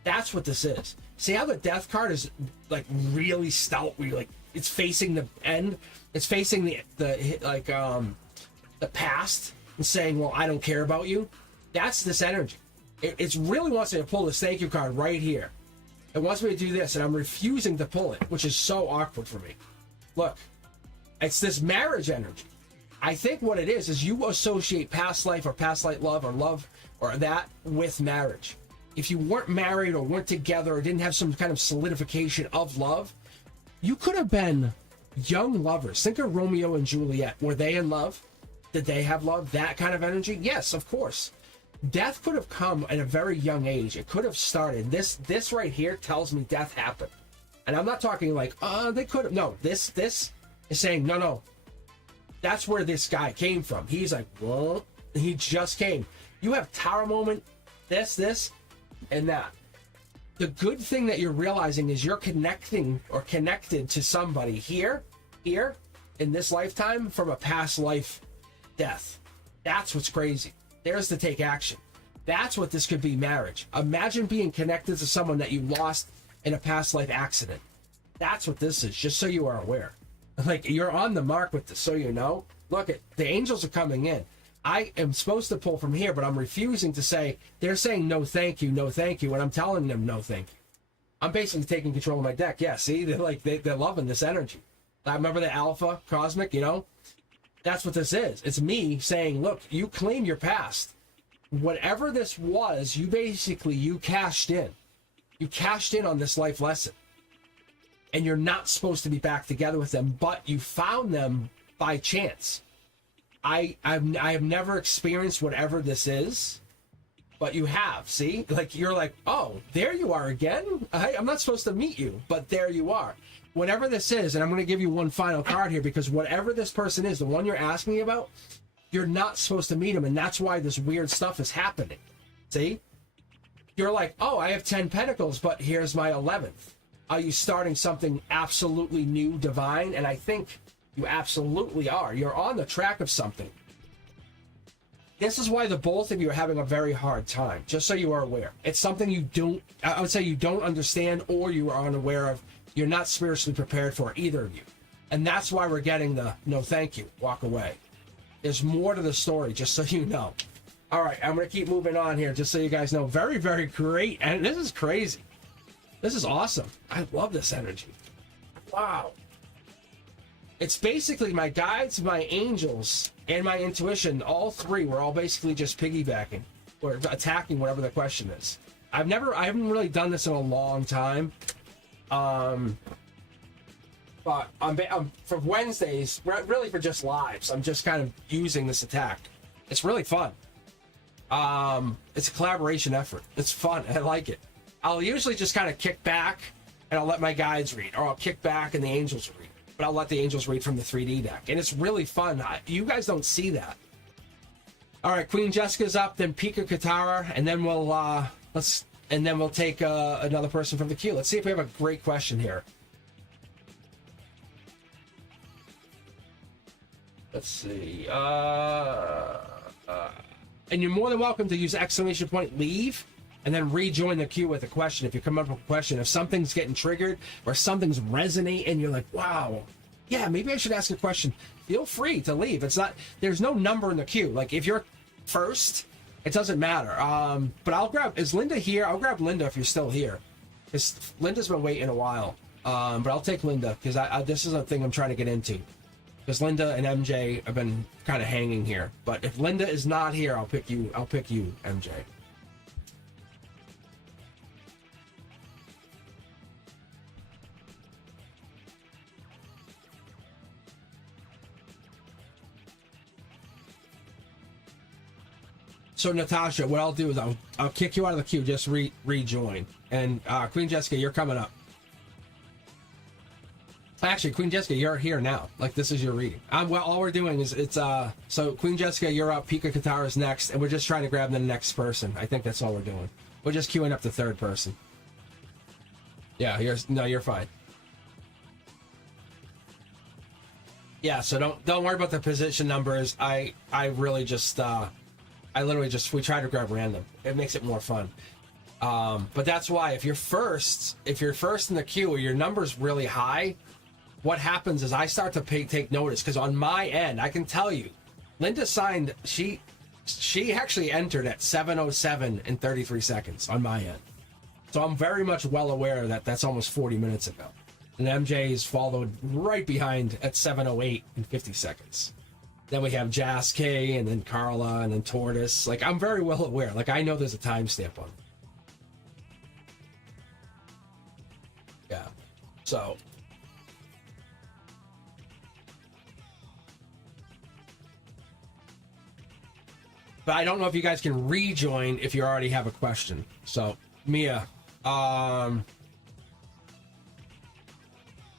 That's what this is. See how the death card is like really stout? Where you're like, it's facing the end. It's facing the past and saying, well, I don't care about you. That's this energy. It really wants me to pull this thank you card right here. It wants me to do this, and I'm refusing to pull it, which is so awkward for me. Look, it's this marriage energy. I think what it is you associate past life or past life love or that with marriage. If you weren't married or weren't together or didn't have some kind of solidification of love, you could have been young lovers. Think of Romeo and Juliet. Were they in love? Did they have love? That kind of energy? Yes, of course. Death could have come at a very young age. It could have started. This right here tells me death happened. And I'm not talking like, they could have. No, this is saying, no. That's where this guy came from. He's like, well, he just came. You have tower moment, this, and that. The good thing that you're realizing is you're connecting or connected to somebody here, in this lifetime from a past life death. That's what's crazy. There's the take action. That's what this could be, marriage. Imagine being connected to someone that you lost in a past life accident. That's what this is, just so you are aware. Like, you're on the mark with this, so you know. Look, the angels are coming in. I am supposed to pull from here, but I'm refusing to say. They're saying no thank you, and I'm telling them no thank you. I'm basically taking control of my deck. Yeah, see, they're loving this energy. I remember the Alpha Cosmic, you know? That's what this is. It's me saying, look, you claim your past. Whatever this was, you cashed in. You cashed in on this life lesson. And you're not supposed to be back together with them, but you found them by chance. I have never experienced whatever this is, but you have. See, like, you're like, oh, there you are again. I'm not supposed to meet you, but there you are. Whatever this is, and I'm going to give you one final card here, because whatever this person is, the one you're asking me about, you're not supposed to meet him, and that's why this weird stuff is happening. See, you're like, oh, I have 10 pentacles, but here's my 11th. Are you starting something absolutely new, divine? And I think you absolutely are. You're on the track of something. This is why the both of you are having a very hard time, just so you are aware. It's something I would say you don't understand, or you are unaware of. You're not spiritually prepared for, either of you. And that's why we're getting the no thank you, walk away. There's more to the story, just so you know. All right, I'm going to keep moving on here, just so you guys know. Very, very great. And this is crazy. This is awesome. I love this energy. Wow. It's basically my guides, my angels, and my intuition. All three were all basically just piggybacking or attacking whatever the question is. I haven't really done this in a long time. But I'm for Wednesdays, really for just lives, I'm just kind of using this attack. It's really fun. It's a collaboration effort. It's fun. I like it. I'll usually just kind of kick back and I'll let my guides read, or I'll kick back and the angels read. But I'll let the angels read from the 3D deck. And it's really fun. You guys don't see that. All right, Queen Jessica's up, then Pika Katara, and then we'll take another person from the queue. Let's see if we have a great question here. Let's see. And you're more than welcome to use exclamation point leave and then rejoin the queue with a question if you come up with a question. If something's getting triggered or something's resonating, you're like, wow, yeah, maybe I should ask a question. Feel free to leave. There's no number in the queue. Like, if you're first, it doesn't matter. But is Linda here? I'll grab Linda if you're still here. Because Linda's been waiting a while. But I'll take Linda because this is a thing I'm trying to get into. because Linda and MJ have been kind of hanging here. But if Linda is not here, I'll pick you, MJ. So Natasha, what I'll do is I'll kick you out of the queue. Just rejoin. And Queen Jessica, you're coming up. Actually, Queen Jessica, you're here now. Like, this is your reading. Well, all we're doing is so Queen Jessica, you're up. Pika Katara's next, and we're just trying to grab the next person. I think that's all we're doing. We're just queuing up the third person. Yeah, you're fine. Yeah, so don't worry about the position numbers. I really just we try to grab random. It makes it more fun. But that's why if you're first in the queue or your number's really high, what happens is I start to take notice, because on my end, I can tell you, Linda signed, she actually entered at 7:07 and 33 seconds on my end. So I'm very much well aware that that's almost 40 minutes ago. And MJ's followed right behind at 7:08 and 50 seconds. Then we have Jas K, and then Carla, and then Tortoise. Like, I'm very well aware. Like, I know there's a timestamp on it. Yeah. So. But I don't know if you guys can rejoin if you already have a question. So, Mia, Mia,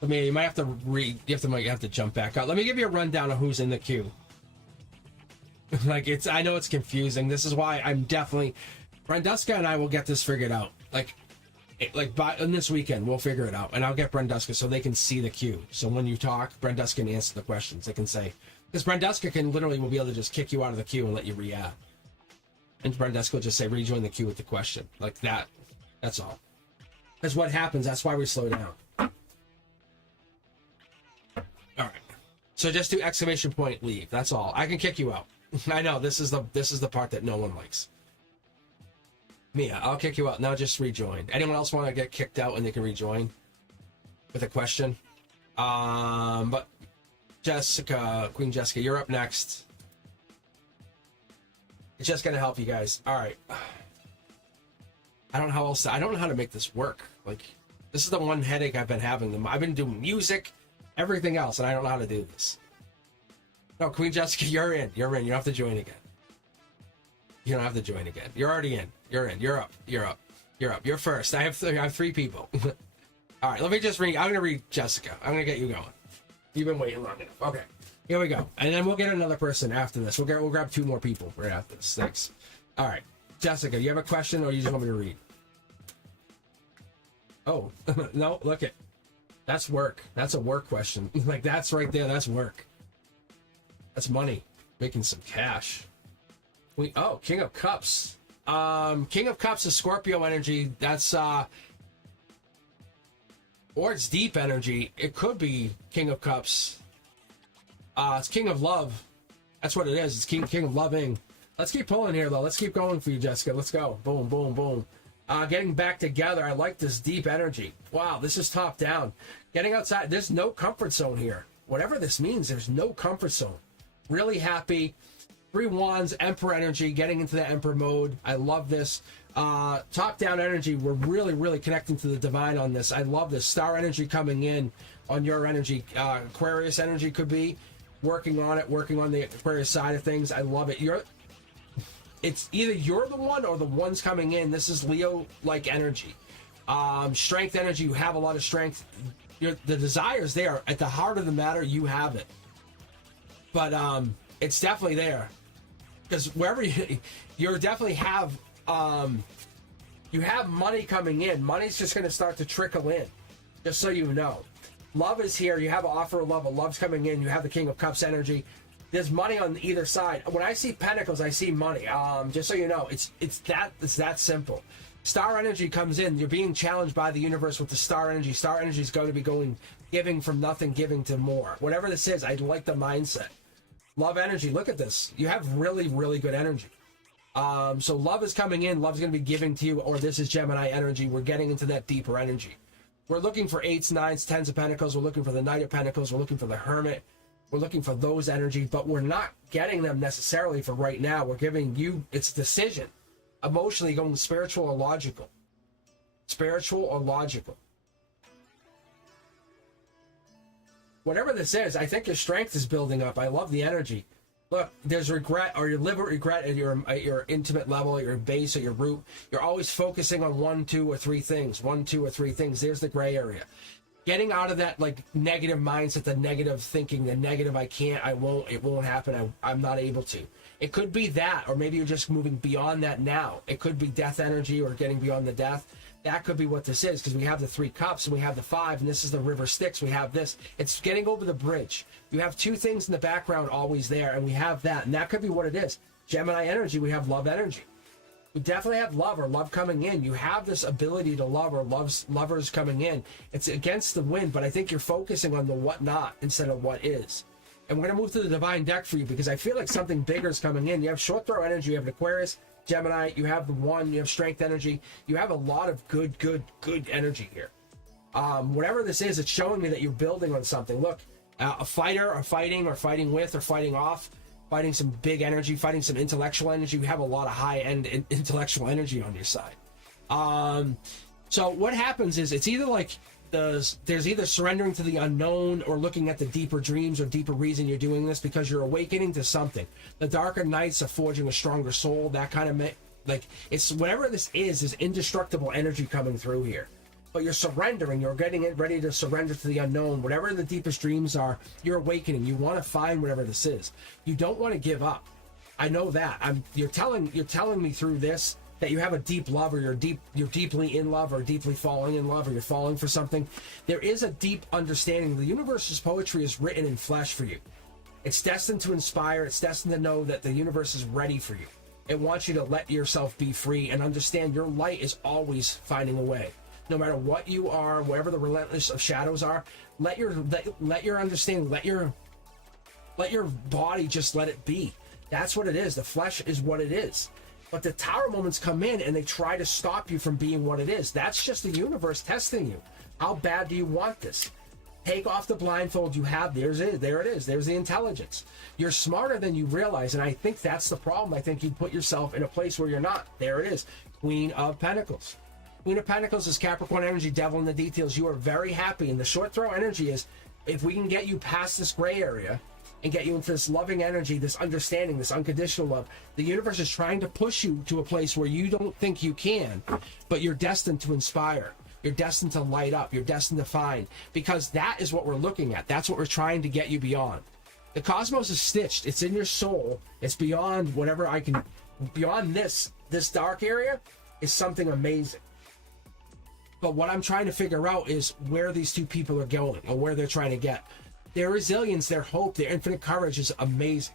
you might have to you have to jump back out. Let me give you a rundown of who's in the queue. Like, I know it's confusing. This is why I'm definitely, Brenduska and I will get this figured out. Like in this weekend, we'll figure it out, and I'll get Brenduska so they can see the queue. So when you talk, Brenduska can answer the questions. They can say, because Brenduska will be able to just kick you out of the queue and let you re-add. And Brenduska will just say, rejoin the queue with the question. Like that. That's all. That's what happens. That's why we slow down. All right. So just do exclamation point leave. That's all. I can kick you out. I know this is the part that no one likes. Mia, I'll kick you out. Now just rejoin. Anyone else want to get kicked out and they can rejoin with a question? But Jessica, Queen Jessica, you're up next. It's just gonna help you guys. All right. I don't know how to make this work. Like, this is the one headache I've been having. I've been doing music, everything else, and I don't know how to do this. No, Queen Jessica, you're in. You don't have to join again. You don't have to join again. You're already in. You're in. You're up. You're first. I have 3 people. All right, let me just read. I'm gonna read Jessica. I'm gonna get you going. You've been waiting long enough. Okay, here we go. And then we'll get another person after this. We'll grab 2 more people right after this. Thanks. All right, Jessica, you have a question, or you just want me to read? Oh, no, look it. That's work. That's a work question. Like, that's right there. That's work. That's money. Making some cash. King of Cups. King of Cups is Scorpio energy. That's or it's deep energy. It could be King of Cups. It's King of Love. That's what it is. It's King of Loving. Let's keep pulling here, though. Let's keep going for you, Jessica. Let's go. Boom, boom, boom. Getting back together. I like this deep energy. Wow, this is top down. Getting outside. There's no comfort zone here. Whatever this means, there's no comfort zone. Really happy. 3 wands, Emperor energy, getting into the Emperor mode. I love this. Top down energy. We're really, really connecting to the divine on this. I love this. Star energy coming in on your energy. Aquarius energy could be working on the Aquarius side of things. I love it. It's either you're the one or the one's coming in. This is Leo-like energy. Strength energy. You have a lot of strength. The desire's there. At the heart of the matter, you have it. But it's definitely there. Because wherever you definitely have, you have money coming in. Money's just going to start to trickle in, just so you know. Love is here. You have an offer of love. A love's coming in. You have the King of Cups energy. There's money on either side. When I see Pentacles, I see money. Just so you know, it's that simple. Star energy comes in. You're being challenged by the universe with the star energy. Star energy is going to be giving from nothing, giving to more. Whatever this is, I like the mindset. Love energy. Look at this. You have really, really good energy. So love is coming in. Love's going to be giving to you. Or this is Gemini energy. We're getting into that deeper energy. We're looking for 8s, 9s, 10s of Pentacles. We're looking for the Knight of Pentacles. We're looking for the Hermit. We're looking for those energies, but we're not getting them necessarily for right now. We're giving you, it's decision. Emotionally going spiritual or logical. Spiritual or logical. Whatever this is, I think your strength is building up. I love the energy. Look, there's regret, or you live with regret at your intimate level, at your base, at your root. You're always focusing on 1, 2, or 3 things. 1, 2, or 3 things. There's the gray area. Getting out of that like negative mindset, the negative thinking, the negative I can't, I won't, it won't happen, I'm not able to. It could be that, or maybe you're just moving beyond that now. It could be death energy or getting beyond the death. That could be what this is, because we have the 3 cups and we have the 5, and this is the river Styx. We have this. It's getting over the bridge. You have 2 things in the background always there, and we have that, and that could be what it is. Gemini energy, we have love energy. We definitely have love or love coming in. You have this ability to love or lovers coming in. It's against the wind, but I think you're focusing on the what not instead of what is. And we're going to move to the divine deck for you, because I feel like something bigger is coming in. You have short throw energy, you have an Aquarius, Gemini, you have the 1, you have strength energy. You have a lot of good energy here. Whatever this is, it's showing me that you're building on something. Look, a fighter, or fighting with, or fighting off, fighting some big energy, fighting some intellectual energy. We have a lot of high-end intellectual energy on your side. So what happens is, it's either like there's either surrendering to the unknown, or looking at the deeper dreams or deeper reason you're doing this, because you're awakening to something. The darker nights are forging a stronger soul. That kind of like, it's whatever this is indestructible energy coming through here. But you're surrendering, you're getting it ready to surrender to the unknown. Whatever the deepest dreams are, you're awakening. You want to find whatever this is. You don't want to give up. I know that. You're telling me through this that you have a deep love, or you're deeply in love, or deeply falling in love, or you're falling for something. There is a deep understanding. The universe's poetry is written in flesh for you. It's destined to inspire. It's destined to know that the universe is ready for you. It wants you to let yourself be free and understand your light is always finding a way. No matter what you are, wherever the relentless of shadows are, let your understanding, let your body just let it be. That's what it is. The flesh is what it is. But the tower moments come in and they try to stop you from being what it is. That's just the universe testing you. How bad do you want this? Take off the blindfold you have. There it is. There's the intelligence. You're smarter than you realize, and I think that's the problem. I think you put yourself in a place where you're not. There it is. Queen of Pentacles. Queen of Pentacles is Capricorn energy, devil in the details. You are very happy, and the short throw energy is, if we can get you past this gray area and get you into this loving energy, this understanding, this unconditional love, the universe is trying to push you to a place where you don't think you can, but you're destined to inspire. You're destined to light up. You're destined to find, because that is what we're looking at. That's what we're trying to get you beyond. The cosmos is stitched. It's in your soul. It's beyond whatever I can, beyond this dark area is something amazing. But what I'm trying to figure out is where these 2 people are going, or where they're trying to get. Their resilience, their hope, their infinite courage is amazing.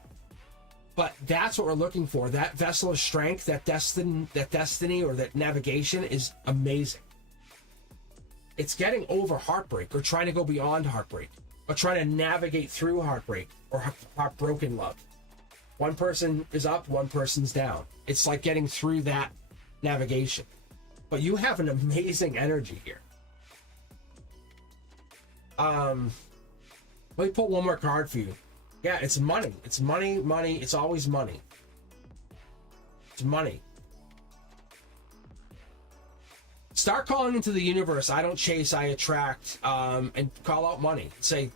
But that's what we're looking for. That vessel of strength, that destiny, or that navigation is amazing. It's getting over heartbreak, or trying to go beyond heartbreak, or trying to navigate through heartbreak, or heartbroken love. One person is up, one person's down. It's like getting through that navigation. But you have an amazing energy here. Let me pull one more card for you. Yeah, it's money. It's money. It's always money. It's money. Start calling into the universe. I don't chase, I attract. And call out money. Say,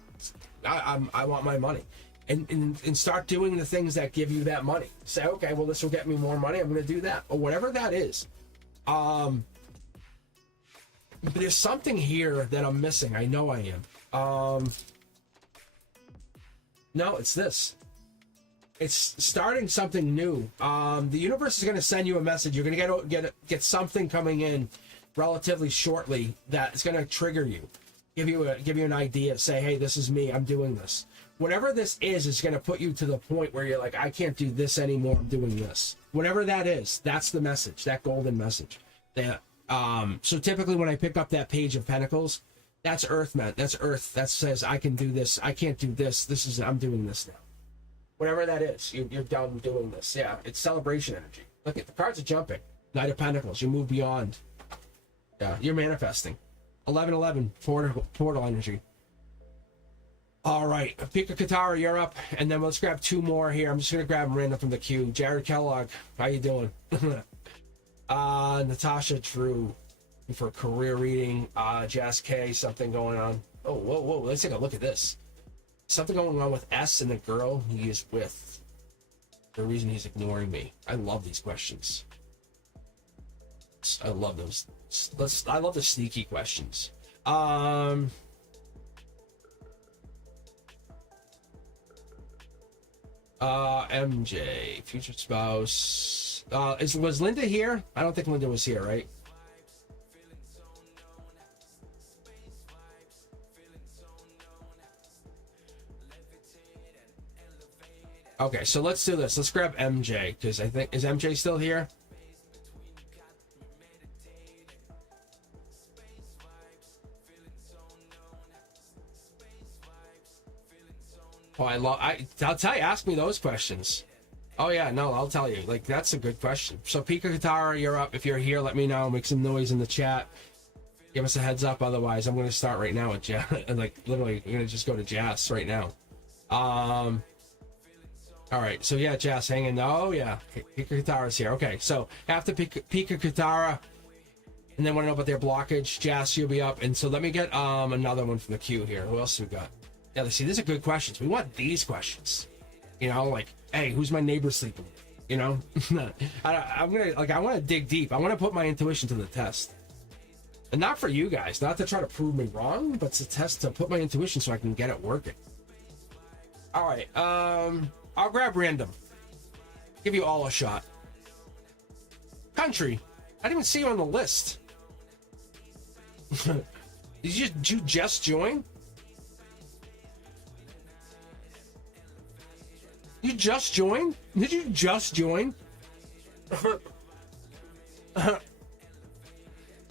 I want my money. And start doing the things that give you that money. Say, okay, well, this will get me more money. I'm going to do that. Or whatever that is. But there's something here that I'm missing. I know I am. No, it's this. It's starting something new. The universe is going to send you a message. You're going to get something coming in relatively shortly that's going to trigger you, give you an idea. Say, hey, this is me. I'm doing this. Whatever this is going to put you to the point where you're like, I can't do this anymore. I'm doing this. Whatever that is, that's the message. That golden message. That so typically when I pick up that page of Pentacles, that's Earth, man. That's Earth. That says I can do this. I can't do this. I'm doing this now. Whatever that is, you're done doing this. Yeah, it's celebration energy. Look at the cards are jumping. Knight of Pentacles. You move beyond. Yeah, you're manifesting. 1111 portal energy. All right, Pika Katara, you're up, and then let's grab two more here. I'm just gonna grab them random from the queue. Jared Kellogg, how you doing? Natasha Drew for career reading. Jazz K, something going on. Oh, whoa, let's take a look at this. Something going on with S and the girl he is with. The reason he's ignoring me. I love these questions. I love those. I love the sneaky questions. MJ, future spouse. Was Linda here? I don't think Linda was here, right? Okay, so let's do this. Let's grab MJ, because I think, is MJ still here? Oh, I'll tell you, ask me those questions. Oh yeah, no, I'll tell you. Like, that's a good question. So Pika Katara, you're up. If you're here, let me know. Make some noise in the chat. Give us a heads up. Otherwise, I'm going to start right now with Jazz. Like, literally, I'm going to just go to Jazz right now. All right, so yeah, Jazz, hang in. Oh yeah, Pika Katara's here. Okay, so after Pika Katara, and then want to know about their blockage, Jazz, you'll be up. And so let me get another one from the queue here. Who else we got? Yeah, see, these are good questions. We want these questions. You know, like, hey, who's my neighbor sleeping with? You know, I want to dig deep. I want to put my intuition to the test, and not for you guys, not to try to prove me wrong, but to test, to put my intuition so I can get it working. All right, I'll grab random. Give you all a shot. Country, I didn't even see you on the list. Did you just join? You just joined? Did you just join? All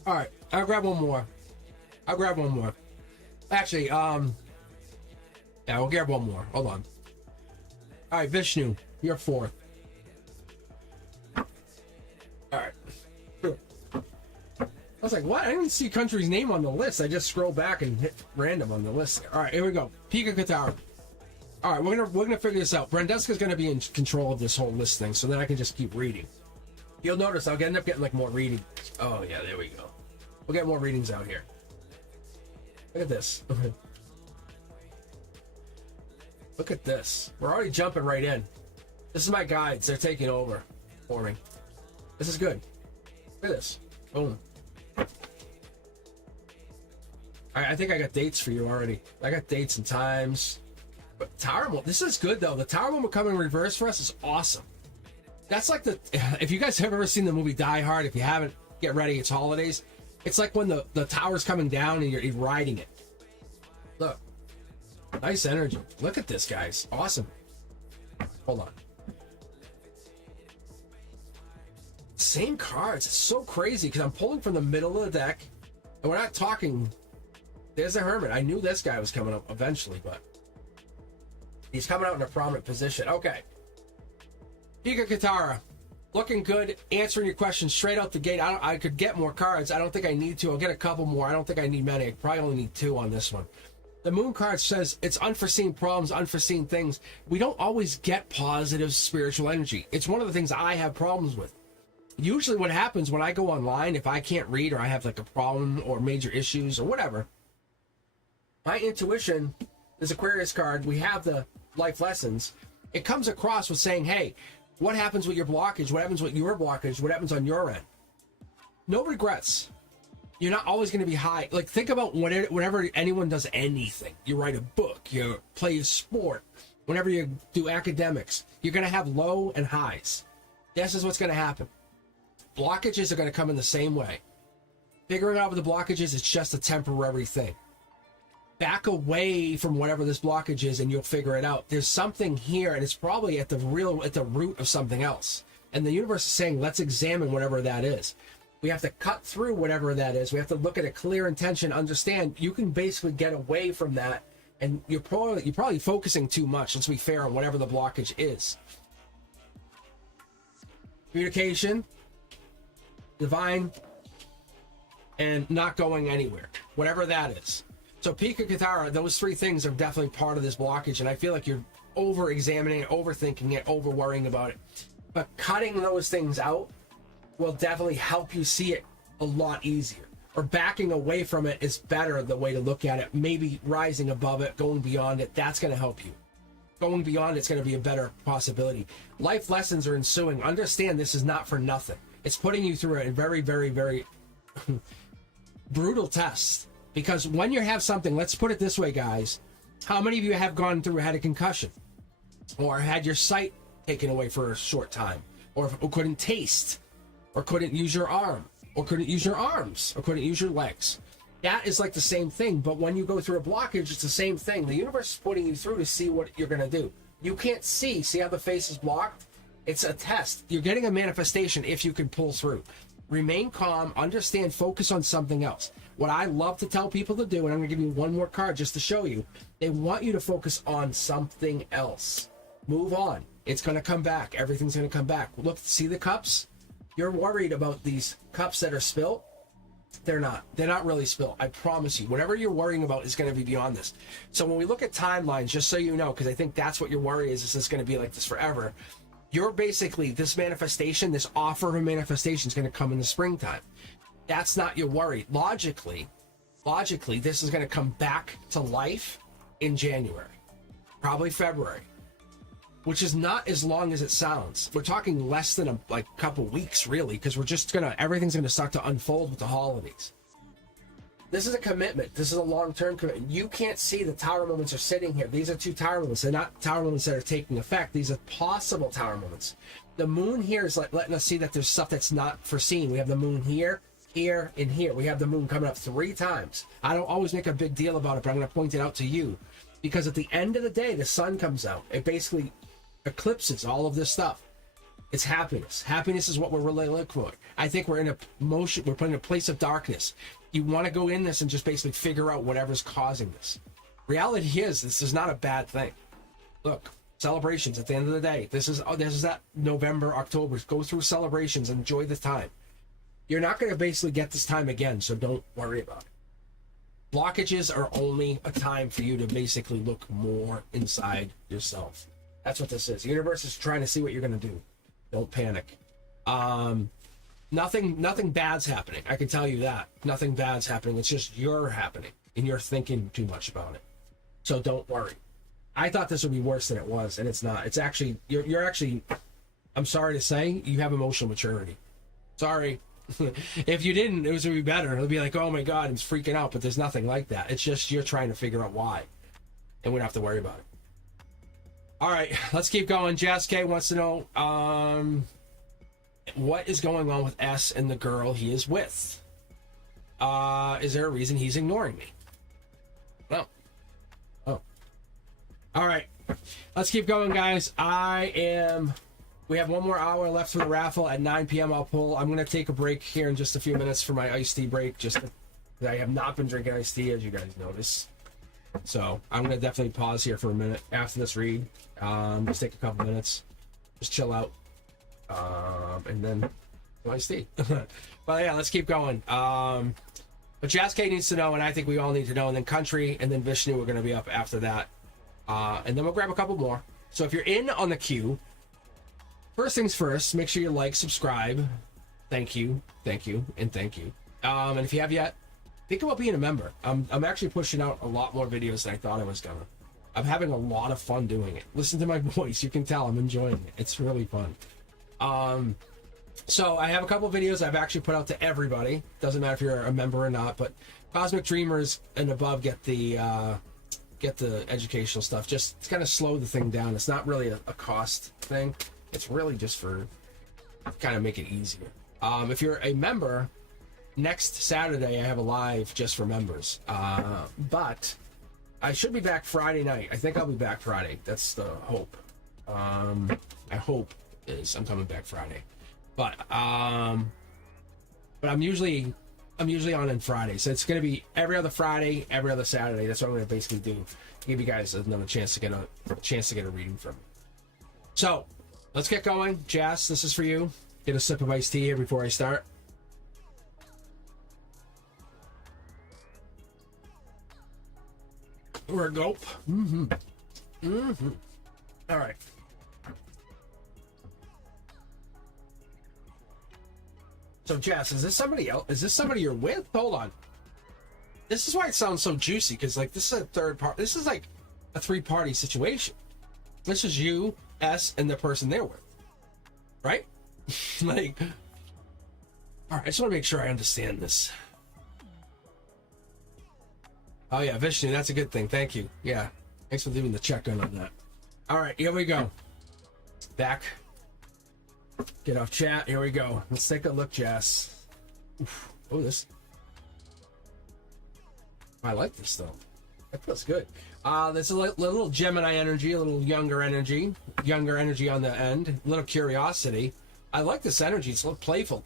right, I'll grab one more. Actually, yeah, we'll grab one more. Hold on. All right, Vishnu, you're fourth. All right. I was like, what? I didn't see country's name on the list. I just scrolled back and hit random on the list. All right, here we go. Pika Katara. All right, we're gonna figure this out. Brendeska's gonna be in control of this whole list thing, so then I can just keep reading. You'll notice I'll end up getting like more reading. Oh yeah, there we go. We'll get more readings out here. Look at this. Look at this. We're already jumping right in. This is my guides. They're taking over for me. This is good. Look at this. Boom. I think I got dates for you already. I got dates and times. But Tower Moment, this is good though. The Tower Moment coming in reverse for us is awesome. That's like the, if you guys have ever seen the movie Die Hard, if you haven't, get ready, it's holidays. It's like when the tower's coming down and you're riding it. Look, nice energy. Look at this, guys. Awesome. Hold on. Same cards. It's so crazy because I'm pulling from the middle of the deck and we're not talking. There's a Hermit. I knew this guy was coming up eventually, but he's coming out in a prominent position. Okay. Pika Katara, looking good, answering your questions straight out the gate. I could get more cards. I don't think I need to. I'll get a couple more. I don't think I need many. I probably only need 2 on this one. The Moon card says it's unforeseen problems, unforeseen things. We don't always get positive spiritual energy. It's one of the things I have problems with. Usually what happens when I go online, if I can't read or I have like a problem or major issues or whatever, my intuition, this Aquarius card, we have the life lessons. It comes across with saying, hey, what happens with your blockage? What happens with your blockage? What happens on your end? No regrets. You're not always going to be high. Like, think about whenever anyone does anything. You write a book, you play a sport, whenever you do academics, you're going to have low and highs. This is what's going to happen. Blockages are going to come in the same way. Figuring out what the blockage is just a temporary thing. Back away from whatever this blockage is and you'll figure it out. There's something here and it's probably at the root of something else. And the universe is saying, let's examine whatever that is. We have to cut through whatever that is. We have to look at a clear intention, understand you can basically get away from that. And you're probably focusing too much, let's be fair, on whatever the blockage is. Communication, divine, and not going anywhere. Whatever that is. So Pika Katara, those three things are definitely part of this blockage, and I feel like you're over-examining it, overthinking it, over-worrying about it. But cutting those things out will definitely help you see it a lot easier. Or backing away from it is better the way to look at it. Maybe rising above it, going beyond it, that's going to help you. Going beyond it's going to be a better possibility. Life lessons are ensuing. Understand this is not for nothing. It's putting you through a very, very, very brutal test. Because when you have something, let's put it this way, guys. How many of you have gone through, had a concussion? Or had your sight taken away for a short time? Or couldn't taste? Or couldn't use your arm? Or couldn't use your arms? Or couldn't use your legs? That is like the same thing. But when you go through a blockage, it's the same thing. The universe is putting you through to see what you're going to do. You can't see. See how the face is blocked? It's a test. You're getting a manifestation if you can pull through. Remain calm, understand, focus on something else. What I love to tell people to do, and I'm going to give you one more card just to show you, they want you to focus on something else. Move on. It's going to come back. Everything's going to come back. Look, see the cups? You're worried about these cups that are spilt. They're not. They're not really spilt. I promise you. Whatever you're worrying about is going to be beyond this. So when we look at timelines, just so you know, because I think that's what your worry is this going to be like this forever. You're basically, this manifestation, this offer of a manifestation is going to come in the springtime. That's not your worry. Logically, this is going to come back to life in January, probably February, which is not as long as it sounds. We're talking less than a couple weeks, really, because everything's going to start to unfold with the holidays. This is a commitment. This is a long-term commitment. You can't see the tower moments are sitting here. These are two tower moments. They're not tower moments that are taking effect. These are possible tower moments. The moon here is like letting us see that there's stuff that's not foreseen. We have the moon here, here, and here. We have the moon coming up 3 times. I don't always make a big deal about it, but I'm going to point it out to you. Because at the end of the day, the sun comes out. It basically eclipses all of this stuff. It's happiness. Happiness is what we're really looking for. I think we're in a motion. We're put in a place of darkness. You want to go in this and just basically figure out whatever's causing this. Reality is, this is not a bad thing. Look, celebrations at the end of the day. This is that November, October. Go through celebrations. Enjoy the time. You're not going to basically get this time again, so don't worry about it. Blockages are only a time for you to basically look more inside yourself. That's what this is. The universe is trying to see what you're going to do. Don't panic. Nothing bad's happening. I can tell you that. Nothing bad's happening. It's just you're happening, and you're thinking too much about it. So don't worry. I thought this would be worse than it was, and it's not. It's actually, you're actually, I'm sorry to say, you have emotional maturity. Sorry. If you didn't, it would be better. It would be like, oh my God, I'm freaking out, but there's nothing like that. It's just you're trying to figure out why, and we don't have to worry about it. All right, let's keep going. Jazz K wants to know, what is going on with S and the girl he is with? Is there a reason he's ignoring me? No. Oh. All right. Let's keep going, guys. We have 1 more hour left for the raffle. At 9 p.m. I'll pull. I'm going to take a break here in just a few minutes for my iced tea break. I have not been drinking iced tea, as you guys notice. So I'm going to definitely pause here for a minute after this read. Just take a couple minutes. Just chill out. And then iced tea. But yeah, let's keep going. But Jazz K needs to know, and I think we all need to know. And then Country, and then Vishnu are going to be up after that. And then we'll grab a couple more. So if you're in on the queue, first things first, make sure you like, subscribe. Thank you, and thank you. And if you have yet, think about being a member. I'm actually pushing out a lot more videos than I thought I was gonna. I'm having a lot of fun doing it. Listen to my voice. You can tell I'm enjoying it. It's really fun. So I have a couple videos I've actually put out to everybody. Doesn't matter if you're a member or not, but Cosmic Dreamers and above get the educational stuff. Just to kind of slow the thing down. It's not really a cost thing. It's really just for kind of make it easier. If you're a member, next Saturday I have a live just for members. But I should be back Friday night. I think I'll be back Friday. That's the hope. I hope is I'm coming back Friday. But I'm usually on Friday. So it's gonna be every other Friday, every other Saturday. That's what I'm gonna basically do. Give you guys another chance to get a reading from me. So let's get going. Jazz, this is for you. Get a sip of iced tea here before I start. We're a gulp. All right. So Jess, is this somebody else? Is this somebody you're with? Hold on. This is why it sounds so juicy, because like this is a third part. This is like a three-party situation. This is you, S, and the person they're with, right? Like, all right. I just want to make sure I understand this. Oh yeah, Vishnu, that's a good thing. Thank you. Yeah, thanks for leaving the check-in on that. All right, here we go. Back. Get off chat. Here we go. Let's take a look, Jess. Oof. Oh, this. I like this though. That feels good. There's a little Gemini energy, a little younger energy on the end, a little curiosity. I like this energy. It's a little playful.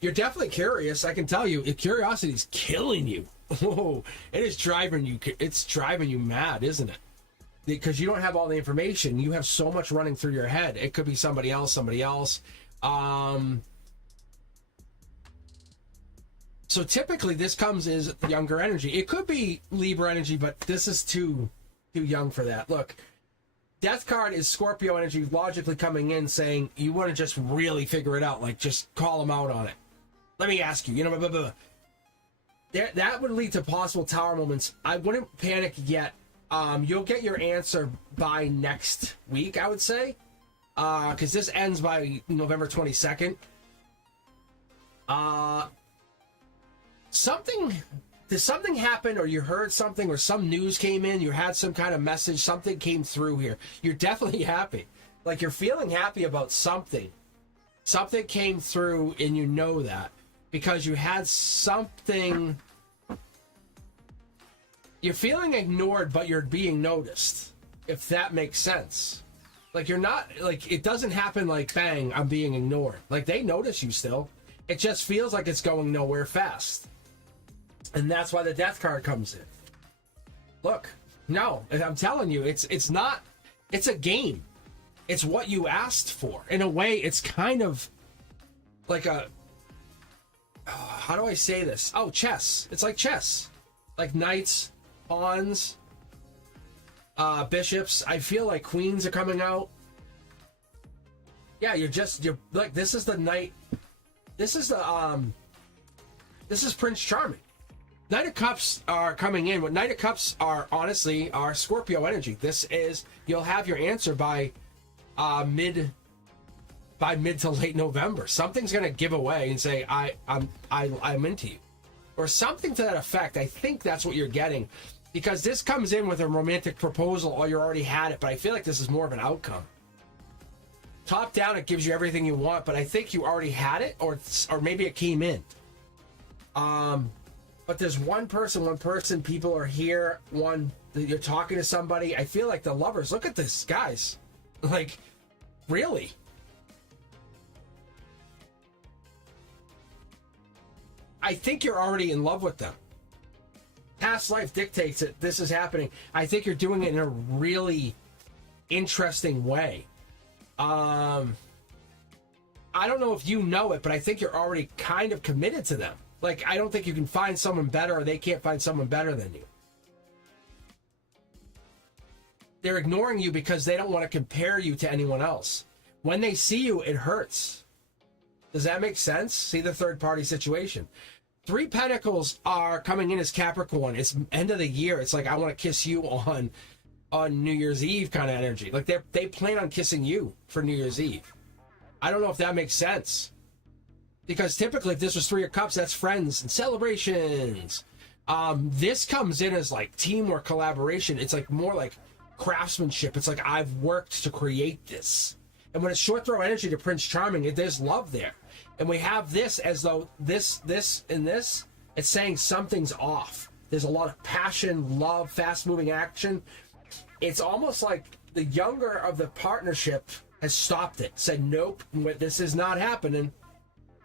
You're definitely curious. I can tell you, curiosity is killing you. Oh, it is driving you. It's driving you mad, isn't it? Because you don't have all the information. You have so much running through your head. It could be somebody else. So typically this comes as younger energy. It could be Libra energy, but this is too young for that. Look, Death card is Scorpio energy logically coming in saying you want to just really figure it out. Like, just call them out on it. Let me ask you, blah, blah, blah. That would lead to possible tower moments. I wouldn't panic yet. You'll get your answer by next week, I would say, because this ends by November 22nd. Did something happen, or you heard something, or some news came in, you had some kind of message, something came through here. You're definitely happy. Like, you're feeling happy about something. Something came through, and you know that. Because you had something... You're feeling ignored, but you're being noticed. If that makes sense. Like, you're not... Like, it doesn't happen like, bang, I'm being ignored. Like, they notice you still. It just feels like it's going nowhere fast. And that's why the death card comes in. Look, no, I'm telling you, it's not... It's a game. It's what you asked for. In a way, it's kind of like a... How do I say this? Oh, chess. It's like chess. Like knights, pawns, bishops. I feel like queens are coming out. Yeah, you're like, this is the knight. This is Prince Charming. Knight of Cups are coming in. What Knight of Cups are, honestly, are Scorpio energy. This is, you'll have your answer by mid to late November. Something's gonna give away and say, I'm into you, or something to that effect. I think that's what you're getting, because this comes in with a romantic proposal, or you already had it. But I feel like this is more of an outcome. Top down, it gives you everything you want, but I think you already had it, or maybe it came in. But there's one person, people are here, you're talking to somebody. I feel like the lovers, look at this, guys. Like, really? I think you're already in love with them. Past life dictates that this is happening. I think you're doing it in a really interesting way. I don't know if you know it, but I think you're already kind of committed to them. Like, I don't think you can find someone better, or they can't find someone better than you. They're ignoring you because they don't want to compare you to anyone else. When they see you, it hurts. Does that make sense? See the third party situation. 3 Pentacles are coming in as Capricorn. It's end of the year. It's like, I want to kiss you on New Year's Eve kind of energy. Like, they plan on kissing you for New Year's Eve. I don't know if that makes sense. Because typically, if this was 3 of Cups, that's friends and celebrations. This comes in as like teamwork, collaboration. It's like more like craftsmanship. It's like, I've worked to create this. And when it's short throw energy to Prince Charming, there's love there. And we have this as though this, and this, it's saying something's off. There's a lot of passion, love, fast-moving action. It's almost like the younger of the partnership has stopped it, said, nope, this is not happening.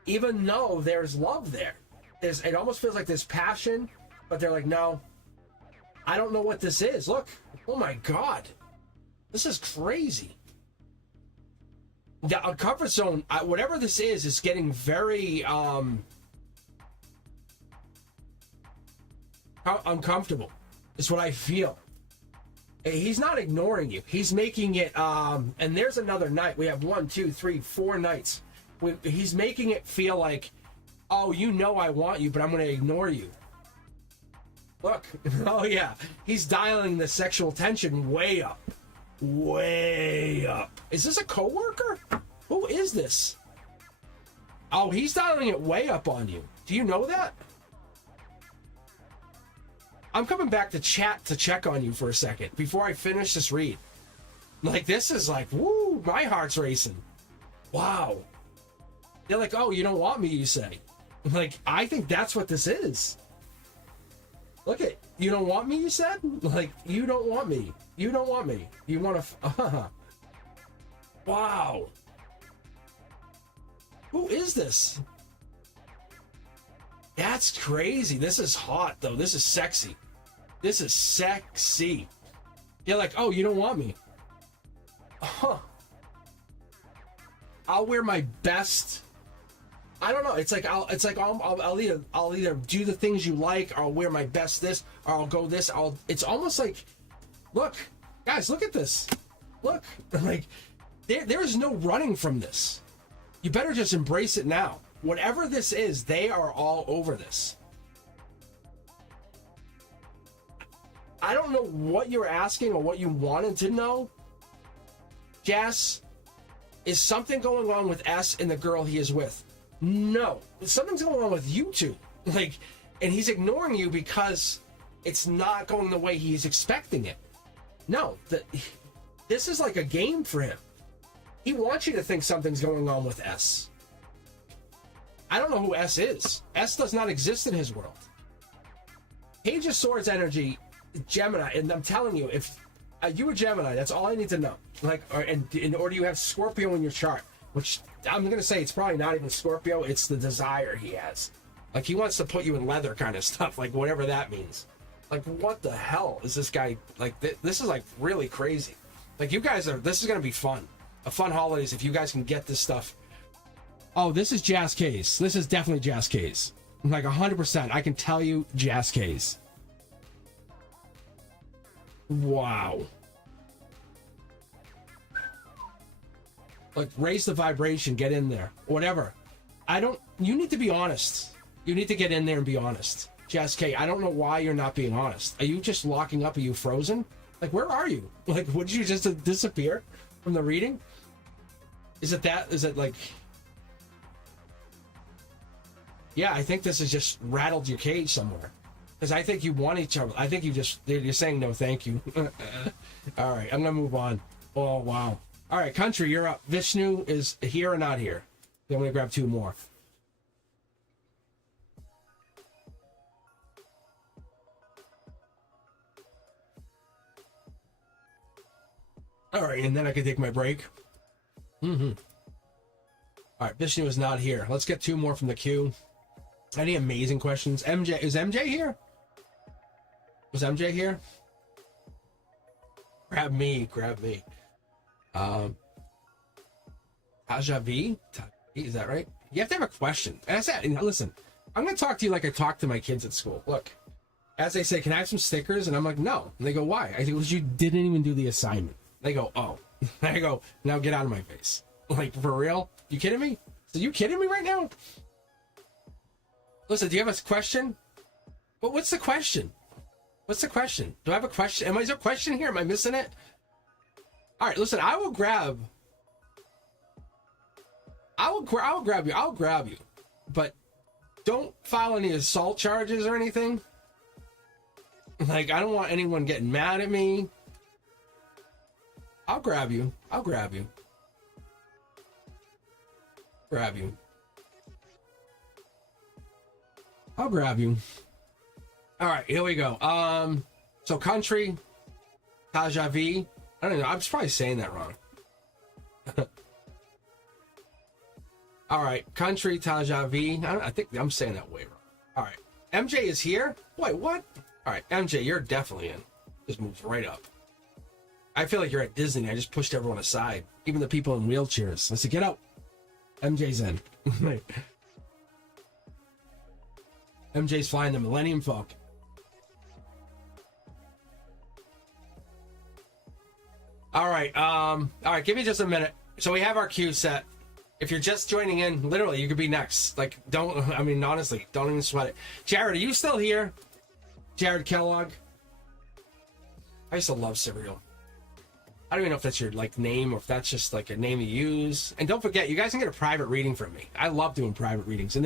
Even though there's love there. It almost feels like there's passion, but they're like, no, I don't know what this is. Look, oh my God, this is crazy. The comfort zone, whatever this is getting very, uncomfortable. It's what I feel. He's not ignoring you. He's making it, and there's another night. We have 1, 2, 3, 4 nights. He's making it feel like, oh, you know I want you, but I'm going to ignore you. Look. Oh, yeah. He's dialing the sexual tension way up. Way up. Is this a coworker? Who is this? Oh, he's dialing it way up on you. Do you know that? I'm coming back to chat to check on you for a second before I finish this read. Like, this is like, woo, my heart's racing. Wow. They're like, oh, you don't want me, you say. Like, I think that's what this is. Look at, you don't want me, you said? Like, you don't want me. You don't want me. You want to... Wow. Who is this? That's crazy. This is hot, though. This is sexy. This is sexy. You're like, oh, you don't want me. Huh. I'll wear my best. I don't know. It's like I'll either do the things you like, or I'll wear my best this, or I'll go this. It's almost like, look, guys, look at this. Look, like there is no running from this. You better just embrace it now. Whatever this is, they are all over this. I don't know what you're asking or what you wanted to know. Jess, is something going on with S and the girl he is with? No, something's going on with you two. Like, and he's ignoring you because it's not going the way he's expecting it. No, this is like a game for him. He wants you to think something's going on with S. I don't know who S is. S does not exist in his world. Page of Swords energy, Gemini, and I'm telling you, if you were Gemini, that's all I need to know. Like, or do you have Scorpio in your chart? Which I'm gonna say it's probably not even Scorpio. It's the desire he has. Like, he wants to put you in leather kind of stuff. Like, whatever that means. Like, what the hell is this guy? Like, this is like really crazy. Like, you guys are. This is gonna be fun. A fun holidays if you guys can get this stuff. Oh, this is Jazz Case. This is definitely Jazz Case. Like 100%. I can tell you Jazz Case. Wow. Like, raise the vibration, get in there. Whatever. You need to be honest. You need to get in there and be honest. Jazz K, I don't know why you're not being honest. Are you just locking up? Are you frozen? Like, where are you? Like, would you just disappear from the reading? Is it like... Yeah, I think this has just rattled your cage somewhere. Because I think you want each other. I think you're saying no thank you. All right, I'm going to move on. Oh, wow. All right, country, you're up. Vishnu is here or not here? Then I'm going to grab 2 more. All right, and then I can take my break. All right, Vishnu is not here. Let's get 2 more from the queue. Any amazing questions? MJ, is MJ here? Was MJ here? Grab me. Taja V? Is that right? You have to have a question. And I said, listen, I'm going to talk to you like I talk to my kids at school. Look, as they say, can I have some stickers? And I'm like, no. And they go, why? I go, well, you didn't even do the assignment. They go, oh. I go, now get out of my face. Like, for real? You kidding me? So you kidding me right now? Listen, do you have a question? But what's the question? What's the question? Do I have a question? Is there a question here? Am I missing it? All right, listen, I'll grab you. I'll grab you. But don't file any assault charges or anything. Like, I don't want anyone getting mad at me. I'll grab you. Grab you. I'll grab you. All right, here we go. So country, Taja V. I don't know. I'm probably saying that wrong. All right, country, Taja V. I think I'm saying that way wrong. All right, MJ is here. Wait, what? All right, MJ, you're definitely in. Just moves right up. I feel like you're at Disney. I just pushed everyone aside, even the people in wheelchairs. I said, get out. MJ's in. MJ's flying the Millennium Falcon. All right, give me just a minute. So we have our queue set. If you're just joining in, literally, you could be next. Like, honestly, don't even sweat it. Jared, are you still here? Jared Kellogg? I used to love cereal. I don't even know if that's your, like, name or if that's just, like, a name you use. And don't forget, you guys can get a private reading from me. I love doing private readings. And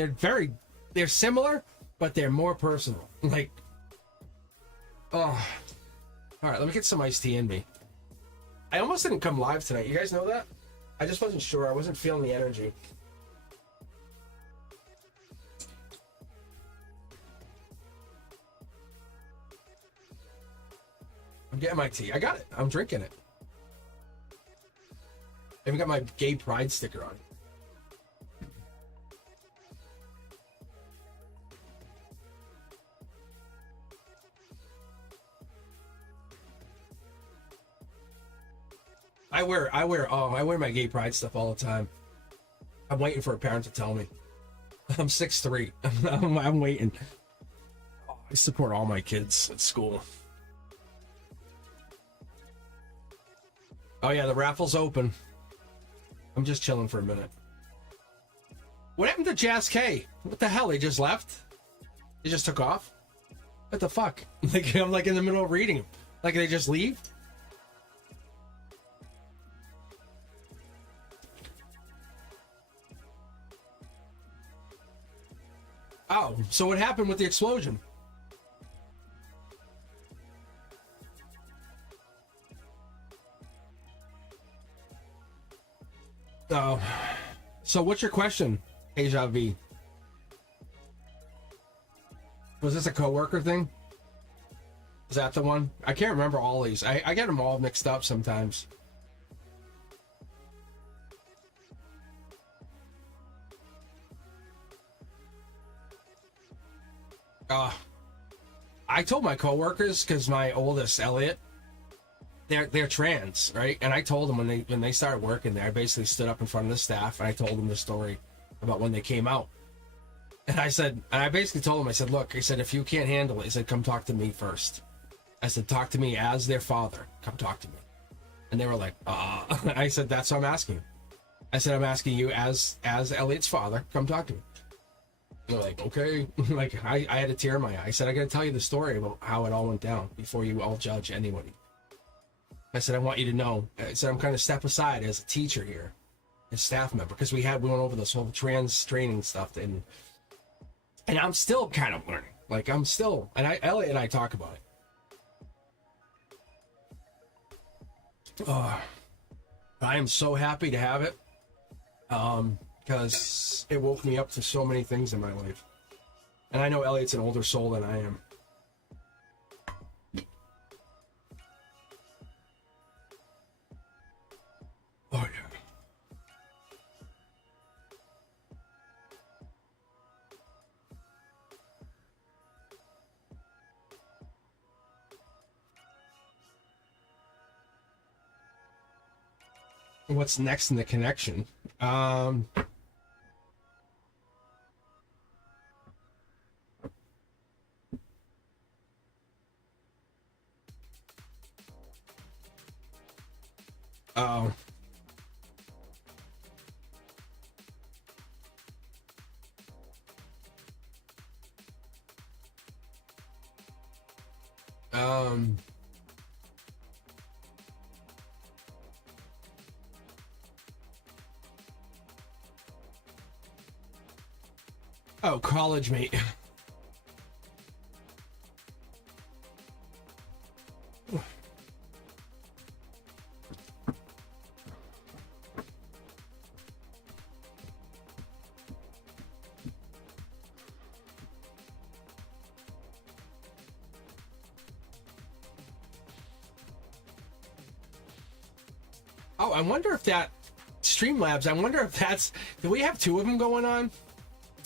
they're similar, but they're more personal. Like, oh. All right, let me get some iced tea in me. I almost didn't come live tonight. You guys know that? I just wasn't sure. I wasn't feeling the energy. I'm getting my tea. I got it. I'm drinking it. I even got my gay pride sticker on. I wear my gay pride stuff all the time. I'm waiting for a parent to tell me. I'm 6'3". I'm waiting. I support all my kids at school. Oh yeah, the raffle's open. I'm just chilling for a minute. What happened to Jazz K? What the hell? They just left? They just took off? What the fuck? Like, I'm like in the middle of reading. Like they just leave? Oh, so what happened with the explosion? Oh, so what's your question, Asia V? Was this a coworker thing? Is that the one? I can't remember all these. I get them all mixed up sometimes. I told my coworkers, because my oldest, Elliot, they're trans, right? And I told them when they started working there, I basically stood up in front of the staff and I told them the story about when they came out. And I basically told them, I said, look, I said, if you can't handle it, I said, come talk to me first. I said, talk to me as their father. Come talk to me. And they were like, I said, that's what I'm asking you. I said, I'm asking you as Elliot's father, come talk to me. They're like, okay. Like, I had a tear in my eye. I said, I got to tell you the story about how it all went down before you all judge anybody. I said, I want you to know. I said, I'm kind of step aside as a teacher here, as staff member, because we went over this whole trans training stuff, and I'm still kind of learning. Like, I'm still, and Elliot and I talk about it. I am so happy to have it. Because it woke me up to so many things in my life. And I know Elliot's an older soul than I am. Oh, yeah. What's next in the connection? Oh. Oh, college mate. Oh, I wonder if that Streamlabs, I wonder if that's, do we have two of them going on?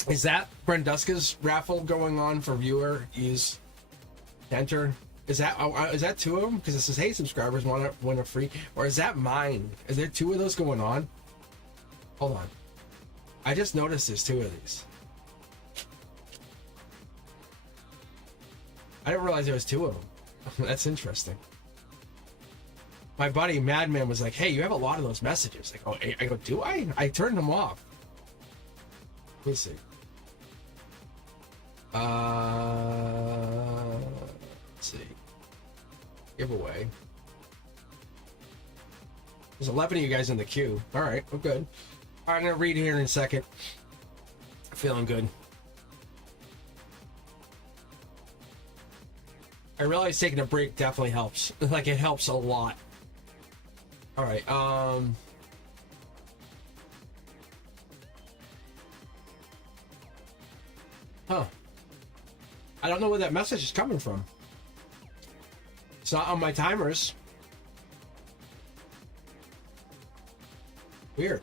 Is that Brenduska's raffle going on for viewer use enter? Is that two of them? Because it says, hey, subscribers want to win a free, or is that mine? Is there two of those going on? Hold on. I just noticed there's two of these. I didn't realize there was two of them. That's interesting. my buddy Madman was like, hey, you have a lot of those messages. Like, oh, I go, do I? I turned them off. Let me see. Let's see. Giveaway. There's 11 of you guys in the queue. All right, we're good. All right, I'm gonna read here in a second. Feeling good. I realize taking a break definitely helps. Like, it helps a lot. All right. Huh. I don't know where that message is coming from. It's not on my timers. Weird.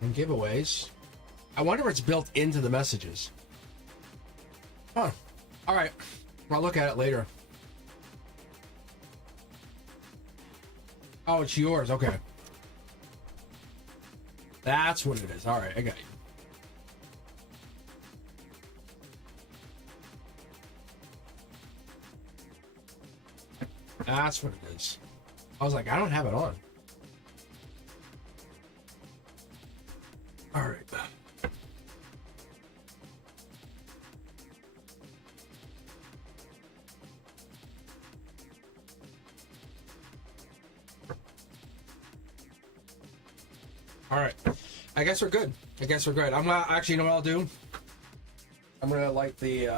And giveaways. I wonder if it's built into the messages. Huh. All right. I'll look at it later. Oh, it's yours. Okay. That's what it is. All right. I got you. That's what it is. I was like, I don't have it on. All right. All right. I guess we're good. I guess we're good. I'm gonna actually, you know what I'll do? I'm gonna light the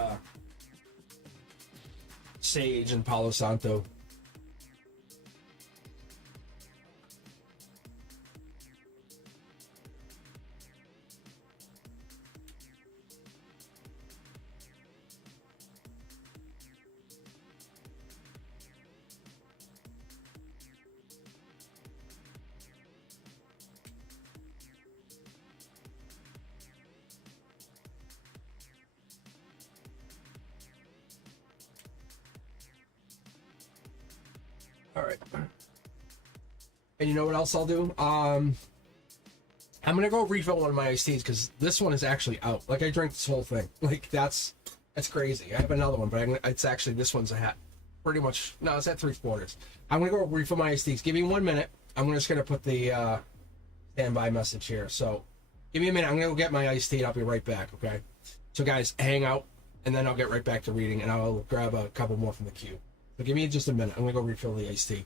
sage and Palo Santo. All right. And you know what else I'll do? I'm gonna go refill one of my iced teas because this one is actually out. Like, I drank this whole thing. Like, that's crazy. I have another one, but it's actually, this one's a hat. Pretty much, no, it's at 3/4. I'm gonna go refill my iced teas. Give me 1 minute. I'm just gonna put the standby message here. So, give me a minute. I'm gonna go get my iced tea and I'll be right back. Okay. So, guys, hang out, and then I'll get right back to reading, and I'll grab a couple more from the queue. So give me just a minute. I'm gonna go refill the iced tea.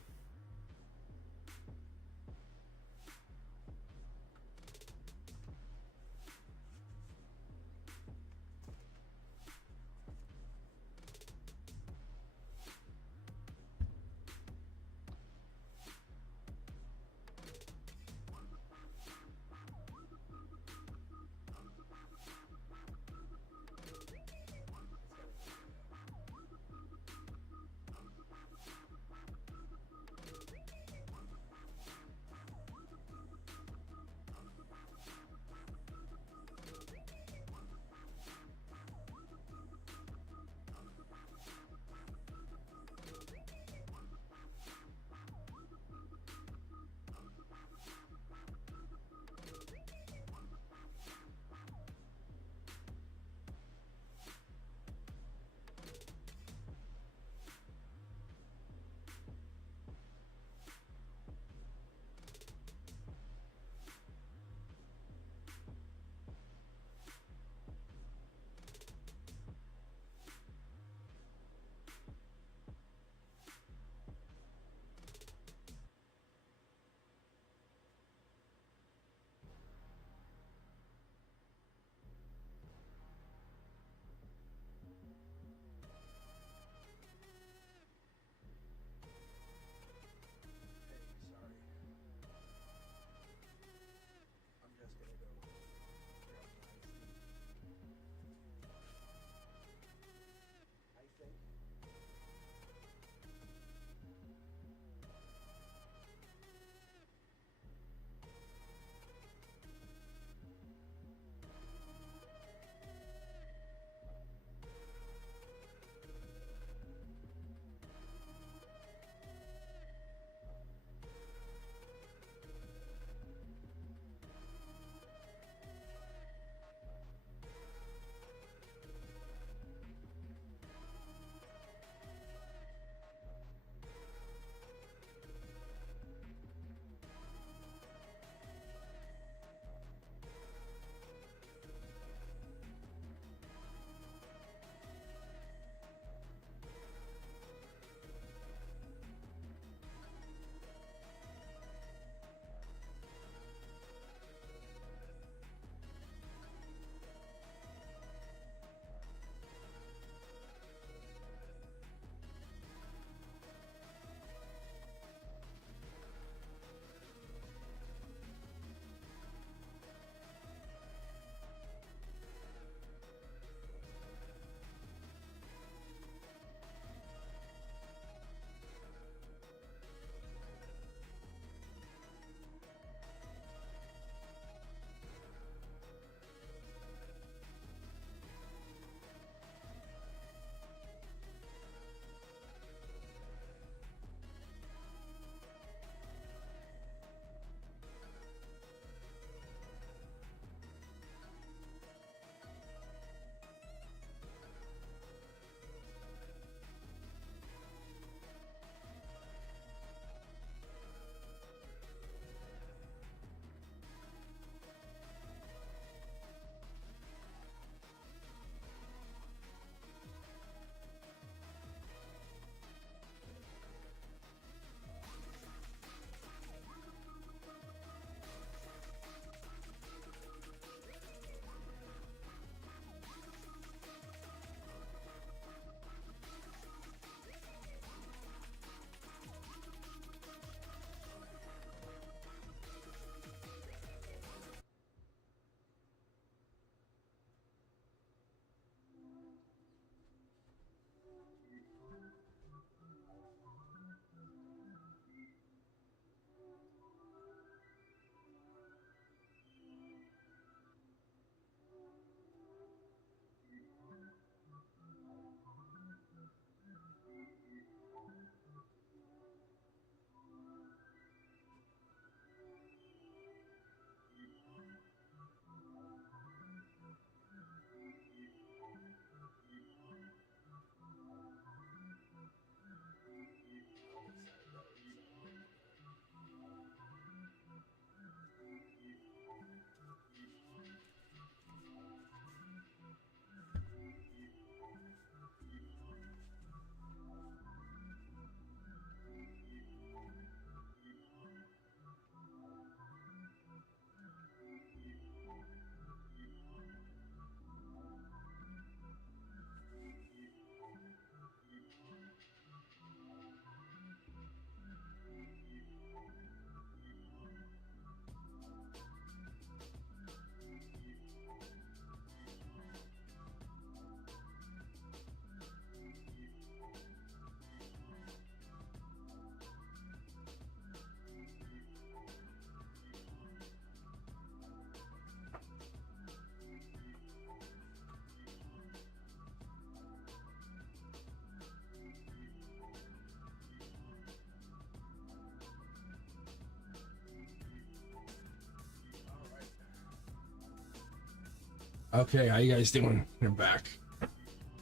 Okay, how you guys doing? You're back.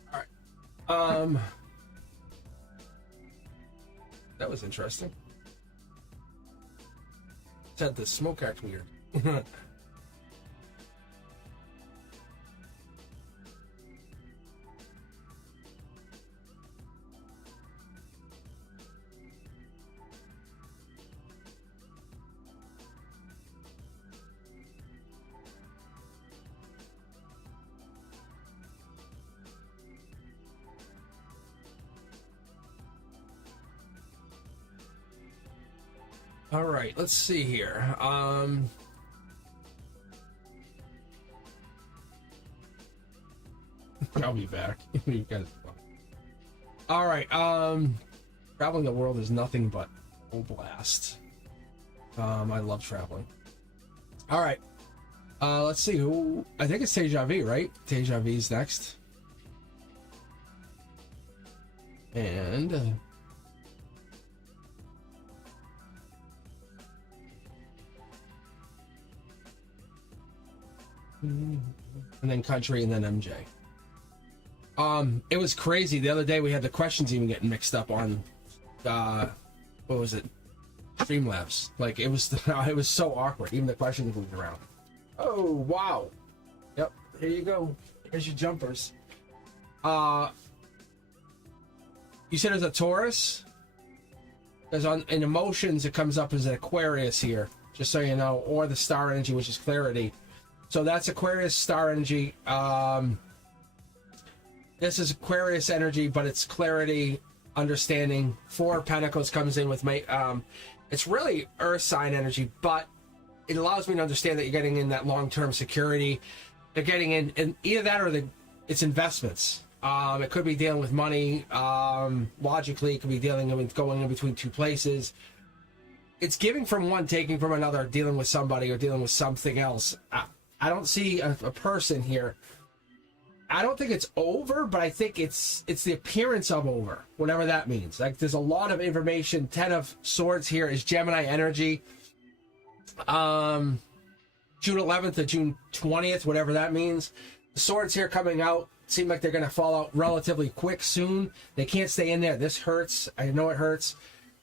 All right. That was interesting. Said the smoke act weird. All right, let's see here. I'll be back. You guys. All right. Traveling the world is nothing but a blast. I love traveling. All right. Let's see who. I think it's Deja Vu, right? Deja Vu's next. And. And then country, and then MJ. It was crazy. The other day we had the questions even getting mixed up on, what was it? Streamlabs. Like it was so awkward. Even the questions moved around. Oh wow. Yep. Here you go. Here's your jumpers. You said it's a Taurus. Because in emotions it comes up as an Aquarius here, just so you know, or the star energy, which is clarity. So that's Aquarius star energy. This is Aquarius energy, but it's clarity, understanding. Four of Pentacles comes in with it's really Earth sign energy, but it allows me to understand that you're getting in that long-term security. They're getting in either that or it's investments. It could be dealing with money. Logically, it could be dealing with going in between two places. It's giving from one, taking from another, dealing with somebody or dealing with something else. I don't see a person here. I don't think it's over, but I think it's the appearance of over, whatever that means. Like there's a lot of information. 10 of Swords here is Gemini energy. June 11th to June 20th, whatever that means. The Swords here coming out seem like they're going to fall out relatively quick soon. They can't stay in there. This hurts. I know it hurts.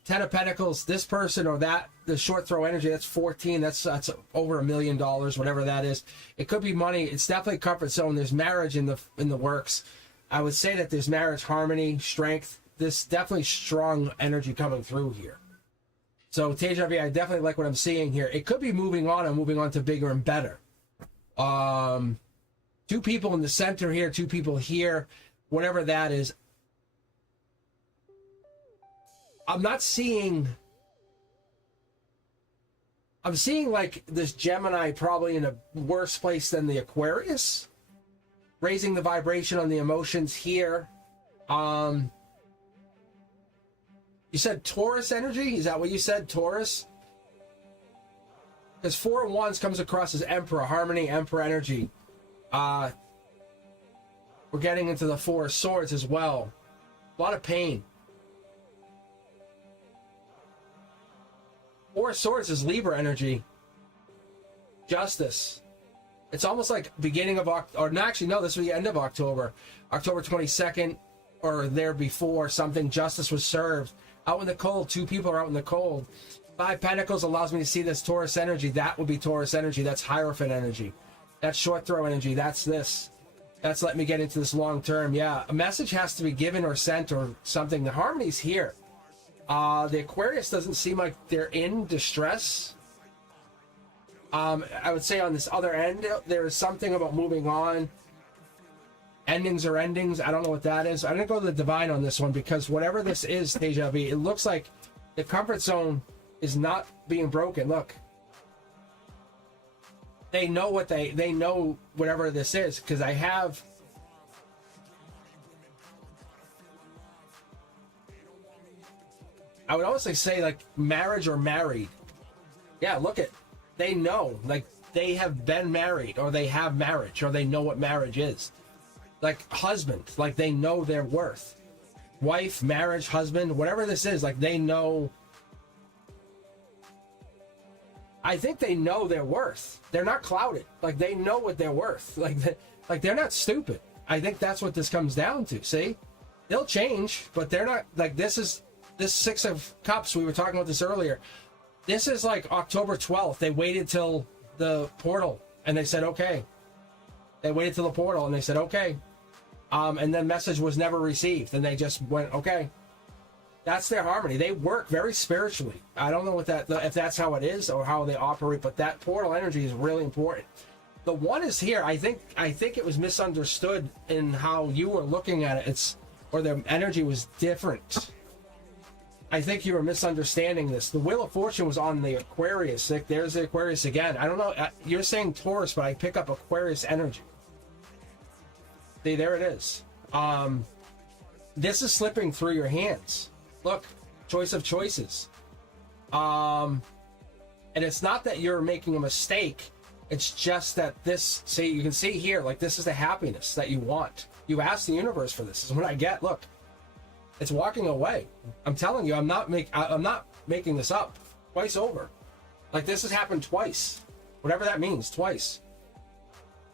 10 of Pentacles, this person or that, the short throw energy, that's 14. That's over $1 million, whatever that is. It could be money. It's definitely comfort zone. There's marriage in the works. I would say that there's marriage, harmony, strength. This definitely strong energy coming through here. So Deja Vu, I definitely like what I'm seeing here. It could be moving on and moving on to bigger and better. Two people in the center here, two people here, whatever that is. I'm seeing like this Gemini probably in a worse place than the Aquarius, raising the vibration on the emotions here. You said Taurus energy? Is that what you said, Taurus? Because 4 of Wands comes across as Emperor, harmony, Emperor energy. We're getting into the 4 of Swords as well. A lot of pain. 4 of Swords is Libra energy. Justice. It's almost like beginning of October, or no, actually, no, this was the end of October. October 22nd, or there before, something, justice was served. Out in the cold, 2 people are out in the cold. 5 Pentacles allows me to see this Taurus energy. That would be Taurus energy. That's Hierophant energy. That's short throw energy. That's this. That's let me get into this long term. Yeah, a message has to be given or sent or something. The harmony's here. The Aquarius doesn't seem like they're in distress. I would say on this other end, there is something about moving on. Endings are endings. I don't know what that is. I'm going to go to the Divine on this one because whatever this is, Deja Vu, it looks like the comfort zone is not being broken. Look. They know what they know whatever this is because I have... I would honestly say like marriage or married. Yeah, look at, they know, like they have been married or they have marriage or they know what marriage is. Like husband, like they know their worth. Wife, marriage, husband, whatever this is, like they know. I think they know their worth. They're not clouded. Like, they know what they're worth. Like they're not stupid. I think that's what this comes down to. See, they'll change, but they're not. Like, this Six of Cups, we were talking about this earlier. This is like October 12th. They waited till the portal and they said, okay. They waited till the portal and they said, okay. And then message was never received. And they just went, okay. That's their harmony. They work very spiritually. I don't know what if that's how it is or how they operate, but that portal energy is really important. The one is here. I think it was misunderstood in how you were looking at it. Or the energy was different. I think you were misunderstanding this. The Wheel of Fortune was on the Aquarius. There's the Aquarius again. I don't know. You're saying Taurus, but I pick up Aquarius energy. See, there it is. This is slipping through your hands. Look, choice of choices. And it's not that you're making a mistake. It's just that this, see, you can see here, like, this is the happiness that you want. You asked the universe for this. This is what I get. Look, it's walking away. I'm telling you, I'm not making this up. Twice over. Like, this has happened twice. Whatever that means, twice.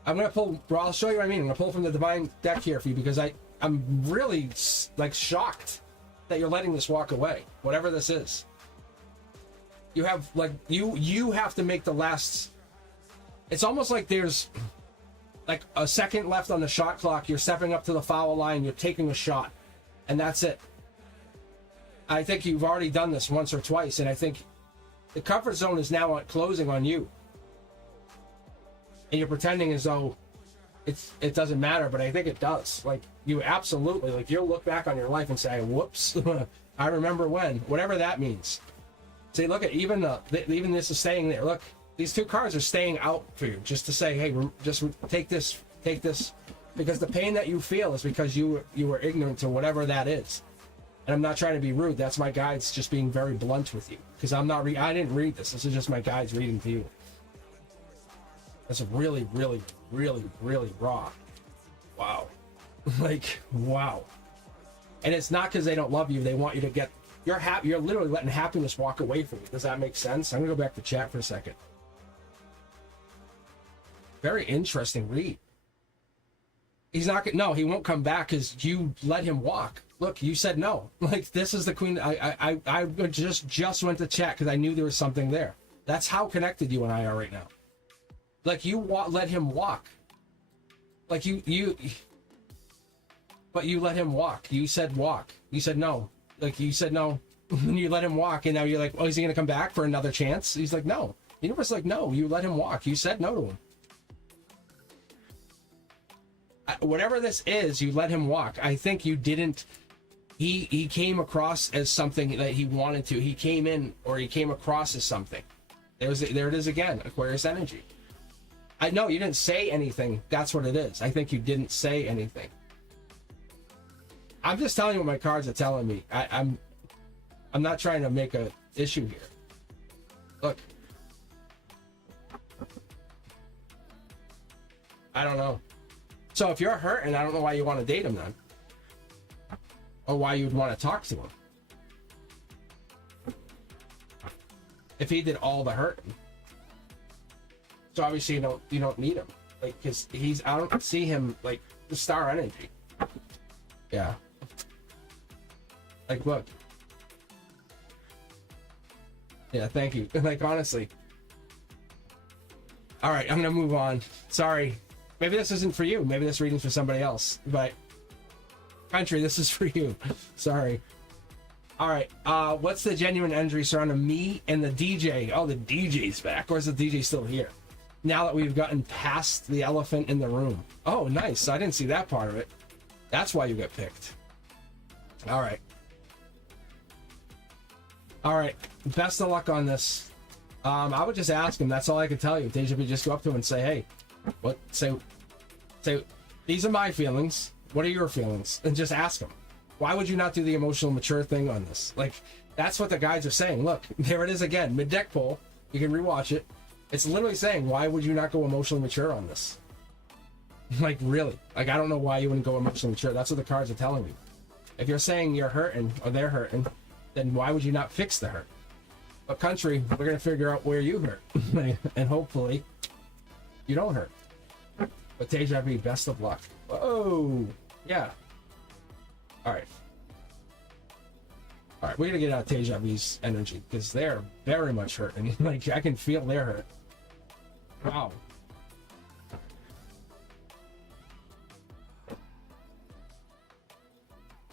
I'm going to pull, I'll show you what I mean. I'm going to pull from the Divine deck here for you because I'm really, like, shocked that you're letting this walk away. Whatever this is. You have, like, you have to make the last, it's almost like there's, like, a second left on the shot clock. You're stepping up to the foul line. You're taking a shot. And that's it. I think you've already done this once or twice. And I think the comfort zone is now closing on you. And you're pretending as though it doesn't matter. But I think it does. Like, you absolutely, like, you'll look back on your life and say, whoops, I remember when. Whatever that means. See, look at even this is staying there. Look, these two cards are staying out for you just to say, hey, just take this, because the pain that you feel is because you were ignorant to whatever that is. And I'm not trying to be rude. That's my guides just being very blunt with you, because I didn't read this. This is just my guides reading to you. That's really, really, really, really raw. Wow. Like, wow. And it's not because they don't love you. They want you to get. You're literally letting happiness walk away from you. Does that make sense? I'm gonna go back to chat for a second. Very interesting read. He's not gonna, no, he won't come back because you let him walk. Look, you said no. Like, this is the queen. I just went to chat because I knew there was something there. That's how connected you and I are right now. Like, you let him walk. Like, but you let him walk. You said walk. You said no. Like, you said no, and you let him walk, and now you're like, oh, is he gonna come back for another chance? He's like, no. The universe is like, no, you let him walk. You said no to him. Whatever this is, you let him walk. I think you didn't. He came across as something that he wanted to. He came in, or he came across as something. There it is again, Aquarius energy. I know you didn't say anything. That's what it is. I think you didn't say anything. I'm just telling you what my cards are telling me. I'm not trying to make a issue here. Look. I don't know. So if you're hurting, I don't know why you want to date him then. Or why you'd want to talk to him. If he did all the hurting. So obviously you don't need him. Like, because I don't see him like the star energy. Yeah. Like, look. Yeah, thank you. Like, honestly. All right, I'm going to move on. Sorry. Maybe this isn't for you. Maybe this reading's for somebody else. But, country, this is for you. Sorry. All right. What's the genuine energy surrounding me and the DJ? Oh, the DJ's back. Or is the DJ still here? Now that we've gotten past the elephant in the room. Oh, nice. I didn't see that part of it. That's why you got picked. All right. All right. Best of luck on this. I would just ask him. That's all I could tell you. Deja would just go up to him and say, hey, what? Say, these are my feelings. What are your feelings? And just ask him. Why would you not do the emotional mature thing on this? Like, that's what the guides are saying. Look, there it is again. Mid-deck poll. You can rewatch it. It's literally saying, why would you not go emotionally mature on this? Like, really? Like, I don't know why you wouldn't go emotionally mature. That's what the cards are telling me. If you're saying you're hurting or they're hurting, then why would you not fix the hurt? But country, we're going to figure out where you hurt. And hopefully you don't hurt. But Deja Vu, best of luck. Whoa. Yeah. All right. All right, we're going to get out Deja Vu's energy because they're very much hurting. Like, I can feel their hurt. Wow. I'm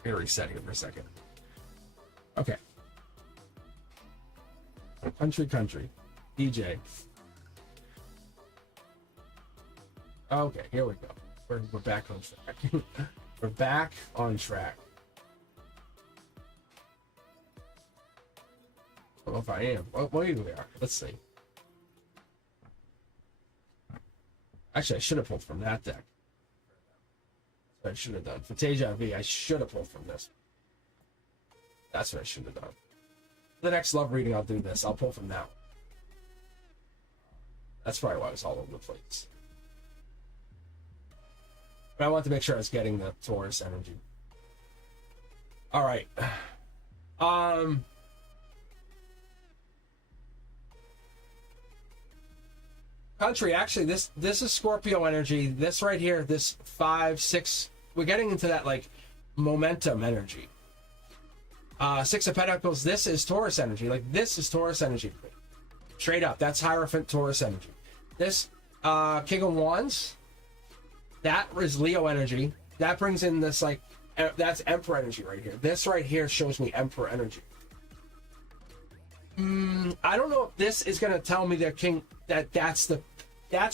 going to reset here for a second. Okay. Country. DJ. Okay, here we go. We're back on track. We're back on track. I don't know if I am. Well, here we are. Let's see. Actually, I should have pulled from that deck. That's what I should have done. For Deja Vu, I should have pulled from this. That's what I should have done. The next love reading, I'll do this. I'll pull from that one. That's probably why I was all over the place. But I want to make sure I was getting the Taurus energy. All right. Country, actually, this is Scorpio energy. This right here, this 5, 6, we're getting into that like momentum energy. 6 of Pentacles, this is Taurus energy. Like, this is Taurus energy. Straight up, that's Hierophant Taurus energy. This King of Wands, that is Leo energy. That brings in this like, that's Emperor energy right here. This right here shows me Emperor energy. I don't know if this is going to tell me they're king, that's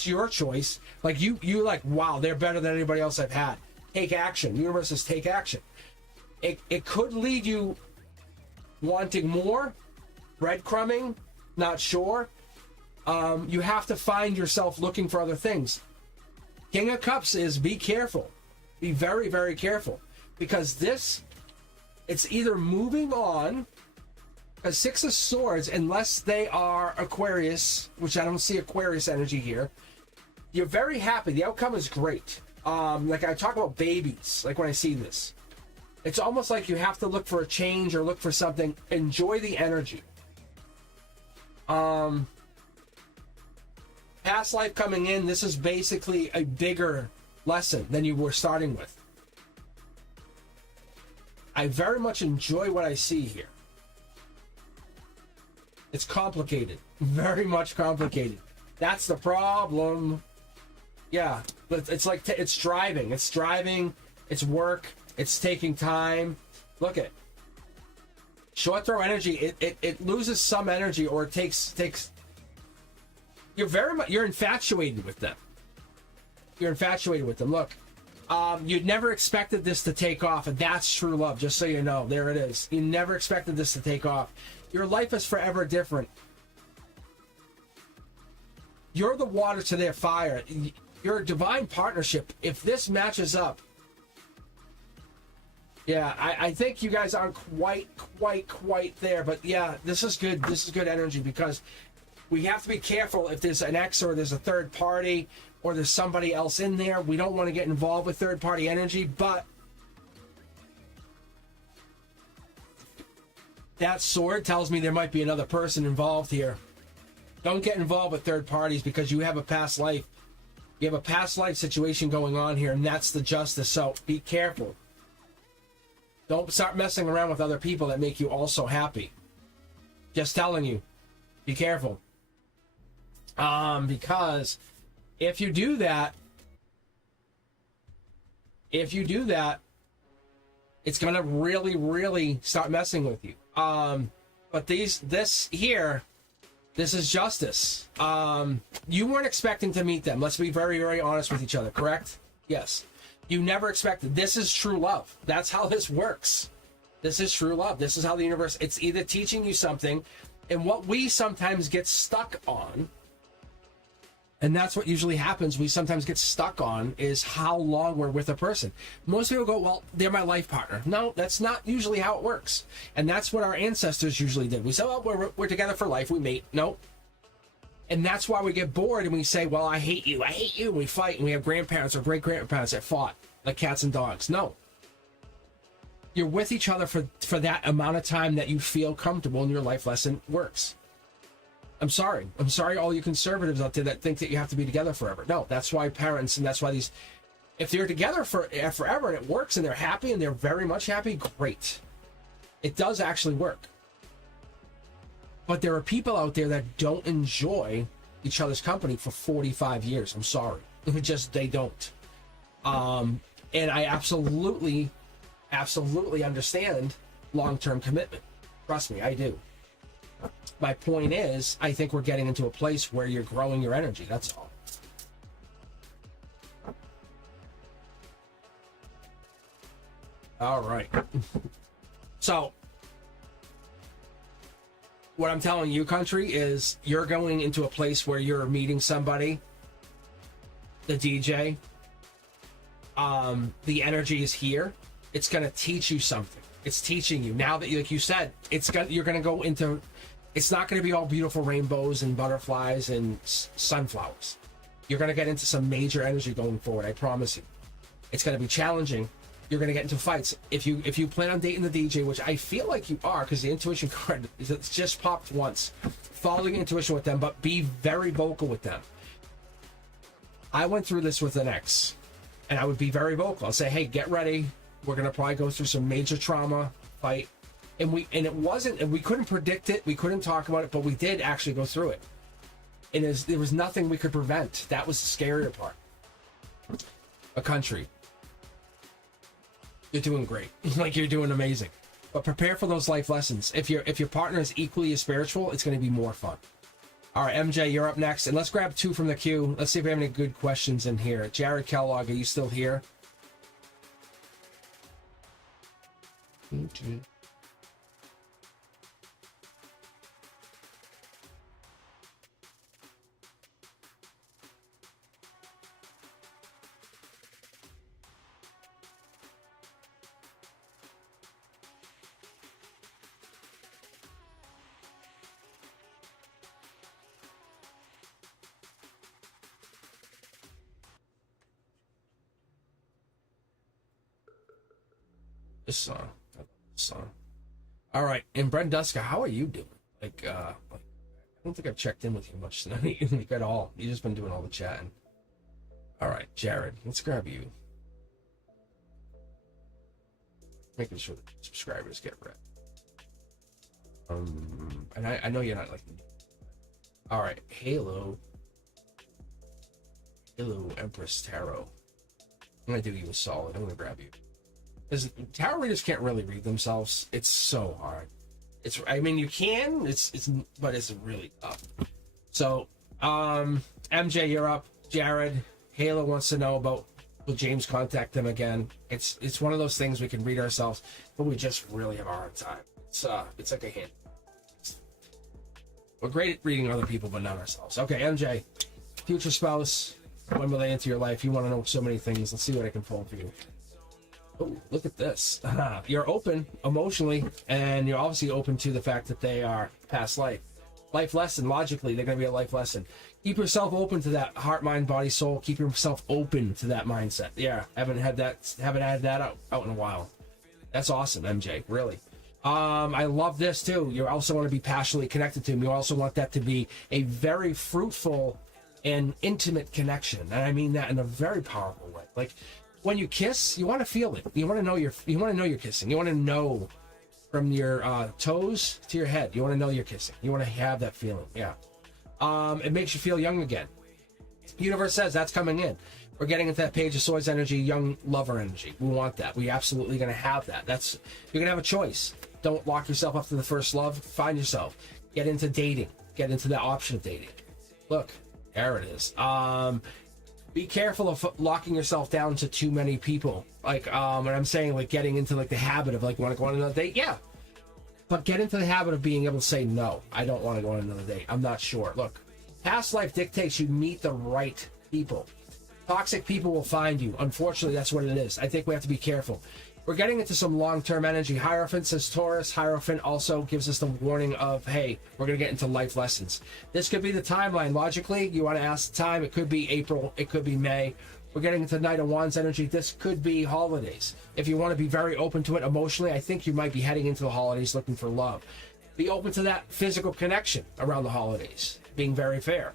your choice. Like, you like, wow, they're better than anybody else I've had. Take action. Universe says take action. It could lead you wanting more, breadcrumbing, not sure. You have to find yourself looking for other things. King of Cups is be careful. Be very, very careful. Because this, it's either moving on. A 6 of Swords, unless they are Aquarius, which I don't see Aquarius energy here, you're very happy. The outcome is great. Like I talk about babies, like when I see this. It's almost like you have to look for a change or look for something. Enjoy the energy. Past life coming in, this is basically a bigger lesson than you were starting with. I very much enjoy what I see here. It's complicated. Very much complicated. That's the problem. Yeah, but it's like, it's driving. It's driving. It's work. It's taking time. Look at it. Short throw energy. It loses some energy, or it takes. You're infatuated with them. You're infatuated with them. Look, you'd never expected this to take off, and that's true love. Just so you know, there it is. You never expected this to take off. Your life is forever different. You're the water to their fire. You're a divine partnership. If this matches up, yeah, I think you guys aren't quite there. But yeah, this is good. This is good energy, because we have to be careful if there's an ex or there's a third party or there's somebody else in there. We don't want to get involved with third party energy, but that sword tells me there might be another person involved here. Don't get involved with third parties, because you have a past life. You have a past life situation going on here, and that's the justice. So be careful. Don't start messing around with other people that make you also happy. Just telling you, be careful. Because if you do that, it's gonna really start messing with you. But this is justice. You weren't expecting to meet them. Let's be very honest with each other, correct? Yes. You never expected. This is true love. That's how this works. This is true love. This is how the universe, it's either teaching you something, and what we sometimes get stuck on, and that's what usually happens, we sometimes get stuck on, is how long we're with a person. Most people go, well, they're my life partner. No, that's not usually how it works. And that's what our ancestors usually did. We say, well, we're together for life, we mate. No. And that's why we get bored and we say, well, I hate you, and we fight, and we have grandparents or great-grandparents that fought like cats and dogs. No. You're with each other for that amount of time that you feel comfortable, and your life lesson works. I'm sorry. I'm sorry, all you conservatives out there that think that you have to be together forever. No, that's why parents, and that's why these, if they're together for forever and it works and they're happy and they're very much happy, great. It does actually work. But there are people out there that don't enjoy each other's company for 45 years. I'm sorry. Just, they don't. And I absolutely understand long-term commitment. Trust me, I do. My point is, I think we're getting into a place where you're growing your energy. That's all. All right. So, what I'm telling you, country, is you're going into a place where you're meeting somebody, the DJ. The energy is here. It's going to teach you something. It's teaching you now that, like you said, you're going to go into. It's not going to be all beautiful rainbows and butterflies and sunflowers. You're going to get into some major energy going forward. I promise you. It's going to be challenging. You're going to get into fights. If you plan on dating the DJ, which I feel like you are, because the intuition card, it's just popped once. Follow your intuition with them, but be very vocal with them. I went through this with an ex, and I would be very vocal. I'll say, hey, get ready. We're going to probably go through some major trauma, fight. And we couldn't predict it. We couldn't talk about it, but we did actually go through it. And there was nothing we could prevent. That was the scarier part. A country. You're doing great. Like, you're doing amazing. But prepare for those life lessons. If your partner is equally as spiritual, it's going to be more fun. All right, MJ, you're up next. And let's grab 2 from the queue. Let's see if we have any good questions in here. Jared Kellogg, are you still here? This song. All right, and Brenduska, how are you doing? Like, I don't think I've checked in with you much tonight, like, at all. You've just been doing all the chatting. All right, Jared, let's grab you. Making sure the subscribers get read. And I know you're not like. All right, Halo, Empress Tarot. I'm gonna do you a solid. I'm gonna grab you. Because tarot readers can't really read themselves. It's so hard. I mean, you can. But it's really tough. So, MJ, you're up. Jared, Halo wants to know about. Will James contact them again? It's one of those things we can read ourselves, but we just really have a hard time. It's like a hint. We're great at reading other people, but not ourselves. Okay, MJ, future spouse. When will they enter your life? You want to know so many things. Let's see what I can pull for you. Oh, look at this. You're open emotionally, and you're obviously open to the fact that they are past life. Life lesson, logically, they're going to be a life lesson. Keep yourself open to that heart, mind, body, soul. Keep yourself open to that mindset. Yeah, haven't had that out in a while. That's awesome, MJ, really. I love this, too. You also want to be passionately connected to him. You also want that to be a very fruitful and intimate connection. And I mean that in a very powerful way. Like, when you kiss, you want to feel it. You want to know you're kissing. You want to know from your toes to your head. You want to know you're kissing. You want to have that feeling. Yeah. It makes you feel young again. Universe says that's coming in. We're getting into that Page of Swords energy, young lover energy. We want that. We absolutely going to have that. You're going to have a choice. Don't lock yourself up to the first love. Find yourself. Get into dating. Get into that option of dating. Look, there it is. Be careful of locking yourself down to too many people. Like, and I'm saying, like, getting into, like, the habit of, like, want to go on another date? Yeah. But get into the habit of being able to say, no, I don't want to go on another date. I'm not sure. Look, past life dictates you meet the right people. Toxic people will find you. Unfortunately, that's what it is. I think we have to be careful. We're getting into some long-term energy. Hierophant says Taurus. Hierophant also gives us the warning of, hey, we're going to get into life lessons. This could be the timeline. Logically, you want to ask the time. It could be April. It could be May. We're getting into Knight of Wands energy. This could be holidays. If you want to be very open to it emotionally, I think you might be heading into the holidays looking for love. Be open to that physical connection around the holidays, being very fair.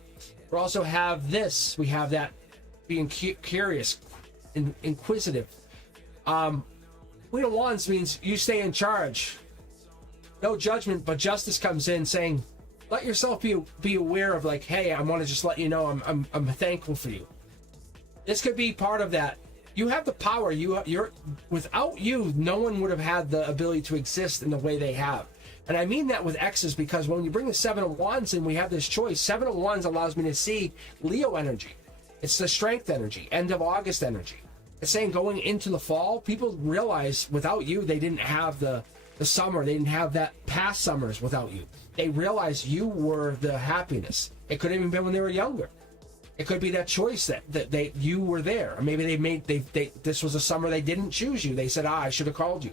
We also have this. We have that being curious, inquisitive. Queen of Wands means you stay in charge. No judgment, but justice comes in saying, let yourself be aware of, like, hey, I want to just let you know I'm thankful for you. This could be part of that. You have the power. You're without you, no one would have had the ability to exist in the way they have. And I mean that with X's, because when you bring the Seven of Wands in, we have this choice. Seven of Wands allows me to see Leo energy. It's the strength energy, end of August energy. It's saying going into the fall, people realize without you, they didn't have the summer. They didn't have that past summers without you. They realized you were the happiness. It could have even been when they were younger. It could be that choice that you were there. Or maybe this was a summer they didn't choose you. They said, I should have called you.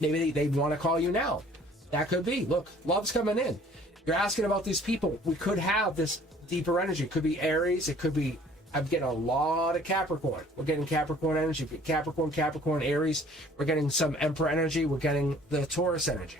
Maybe they want to call you now. That could be. Look, love's coming in. You're asking about these people. We could have this deeper energy. It could be Aries. It could be, I'm getting a lot of Capricorn. We're getting Capricorn energy. Capricorn, Aries. We're getting some Emperor energy. We're getting the Taurus energy.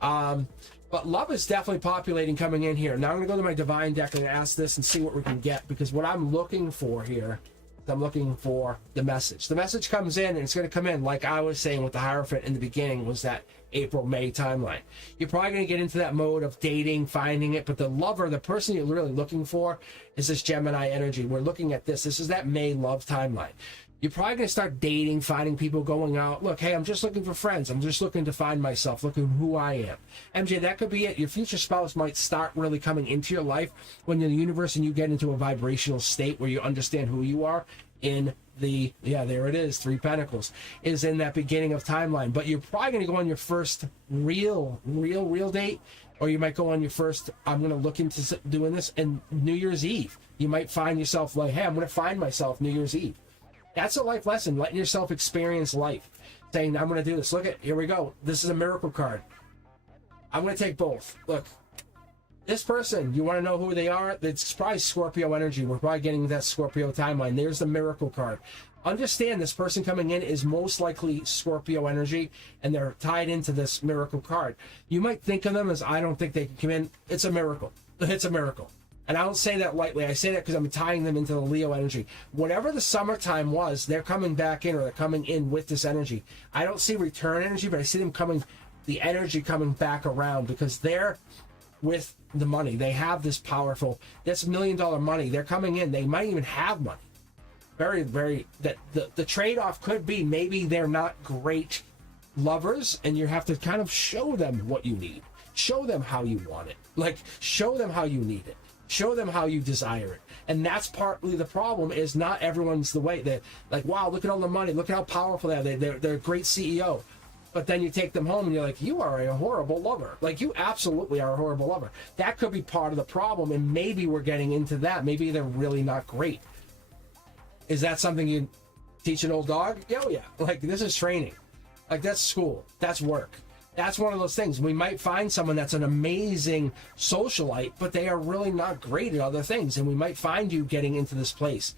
But love is definitely populating coming in here. Now I'm going to go to my Divine deck and ask this and see what we can get, because what I'm looking for here, I'm looking for the message. The message comes in, and it's going to come in, like I was saying with the Hierophant in the beginning, was that April-May timeline. You're probably going to get into that mode of dating, finding it, but the lover, the person you're really looking for, is this Gemini energy. We're looking at this. This is that May love timeline. You're probably going to start dating, finding people, going out. Look, hey, I'm just looking for friends. I'm just looking to find myself, looking who I am. MJ, that could be it. Your future spouse might start really coming into your life when the universe and you get into a vibrational state where you understand who you are in the, yeah, there it is, Three Pentacles, is in that beginning of timeline. But you're probably going to go on your first real date, or you might go on your first, I'm going to look into doing this, and New Year's Eve. You might find yourself like, hey, I'm going to find myself New Year's Eve. That's a life lesson, letting yourself experience life. Saying, I'm going to do this. Look at, here we go. This is a miracle card. I'm going to take both. Look, this person, you want to know who they are? It's probably Scorpio energy. We're probably getting that Scorpio timeline. There's the miracle card. Understand this person coming in is most likely Scorpio energy, and they're tied into this miracle card. You might think of them as, I don't think they can come in. It's a miracle. It's a miracle. And I don't say that lightly. I say that because I'm tying them into the Leo energy. Whatever the summertime was, they're coming back in, or they're coming in with this energy. I don't see return energy, but I see them coming, the energy coming back around, because they're with the money. They have this powerful, this $1 million money. They're coming in. They might even have money. Very, very, that the trade-off could be maybe they're not great lovers, and you have to kind of show them what you need. Show them how you want it. Like, show them how you need it. Show them how you desire it. And that's partly the problem, is not everyone's the way. They're like, wow, look at all the money. Look at how powerful they are. They're a great CEO. But then you take them home and you're like, you are a horrible lover. Like, you absolutely are a horrible lover. That could be part of the problem, and maybe we're getting into that. Maybe they're really not great. Is that something you teach an old dog? Oh, yeah. Like, this is training. Like, that's school. That's work. That's one of those things. We might find someone that's an amazing socialite, but they are really not great at other things. And we might find you getting into this place.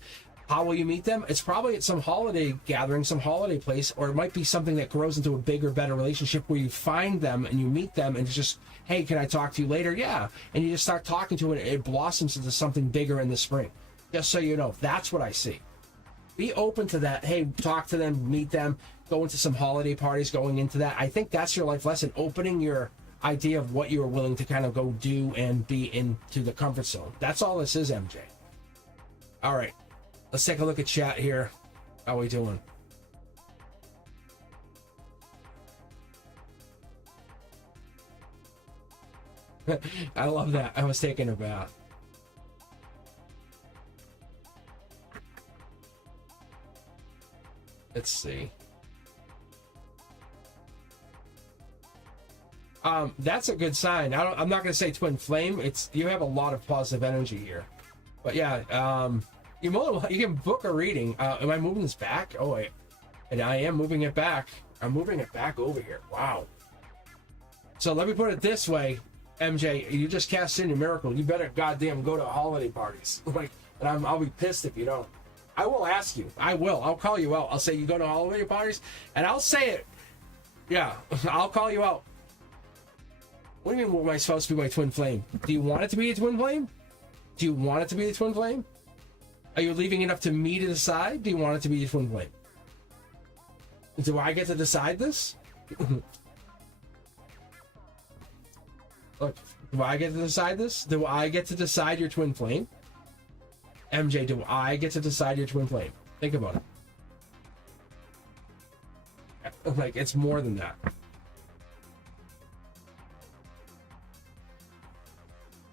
How will you meet them? It's probably at some holiday gathering, some holiday place, or it might be something that grows into a bigger, better relationship where you find them and you meet them and it's just, hey, can I talk to you later? Yeah. And you just start talking to it, and it blossoms into something bigger in the spring. Just so you know, that's what I see. Be open to that. Hey, talk to them, meet them, go into some holiday parties, going into that. I think that's your life lesson, opening your idea of what you're willing to kind of go do and be into the comfort zone. That's all this is, MJ. All right, let's take a look at chat here. How are we doing? I love that. I was taking a bath. Let's see. That's a good sign. I'm not going to say twin flame. It's, you have a lot of positive energy here. But yeah, you can book a reading. Am I moving this back? Oh wait, and I am moving it back. I'm moving it back over here. Wow. So let me put it this way, MJ. You just cast in your miracle. You better goddamn go to holiday parties. Like, and I'll be pissed if you don't. I will ask you. I will. I'll call you out. I'll say you go to holiday parties, and I'll say it. Yeah, I'll call you out. What do you mean, what am I supposed to be my twin flame? Do you want it to be a twin flame? Do you want it to be the twin flame? Are you leaving it up to me to decide? Do you want it to be a twin flame? Do I get to decide this? Look, do I get to decide this? Do I get to decide your twin flame? MJ, do I get to decide your twin flame? Think about it. Like, it's more than that.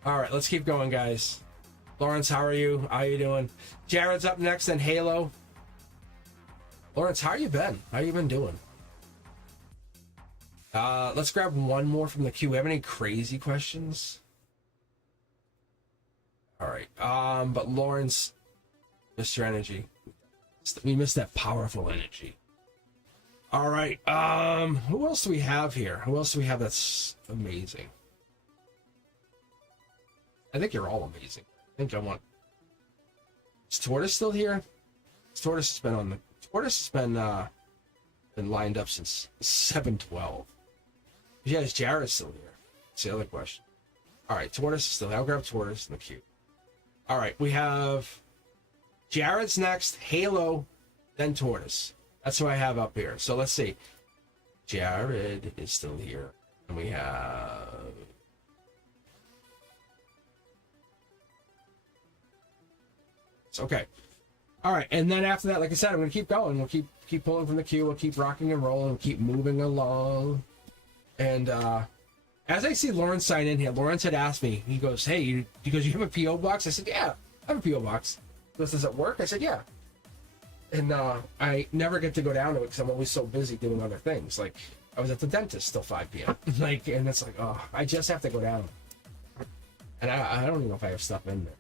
All right, let's keep going, guys. Lawrence, how are you? How you doing? Jared's up next, and Halo. Lawrence, how you been? How you been doing? Let's grab one more from the queue. Have any crazy questions? All right. But Lawrence, Mr. Energy, we missed that powerful energy. All right. Who else do we have here? Who else do we have that's amazing? I think you're all amazing. I think I want. Is Tortoise still here? Tortoise has been on the. Tortoise has been lined up since 7/12. Yeah, is Jared still here? That's the other question. All right, Tortoise is still here. I'll grab Tortoise in the queue. All right, we have Jared's next, Halo, then Tortoise. That's who I have up here. So let's see. Jared is still here, and we have. Okay. All right, and then after that, like I said, I'm going to keep going. We'll keep pulling from the queue. We'll keep rocking and rolling. We'll keep moving along. And as I see Lawrence sign in here, Lawrence had asked me, he goes, hey, because you have a P.O. box? I said, yeah, I have a P.O. box. He goes, does it work? I said, yeah. And I never get to go down to it because I'm always so busy doing other things. Like, I was at the dentist till 5 p.m. Like, and it's like, oh, I just have to go down. And I don't even know if I have stuff in there.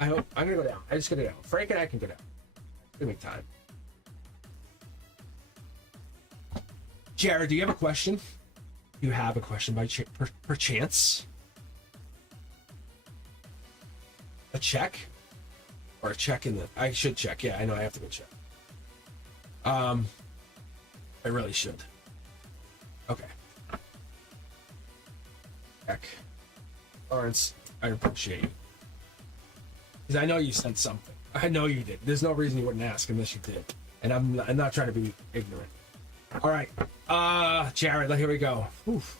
I'm gonna go down. I just gotta go down. Frank and I can go down. Give me time. Jared, do you have a question? You have a question by perchance? A check? Or a check in the... I should check. Yeah, I know I have to go check. I really should. Okay. Check. Lawrence, I appreciate you. Because I know you sent something. I know you did. There's no reason you wouldn't ask unless you did. And I'm not trying to be ignorant. All right. Jared, here we go. Oof.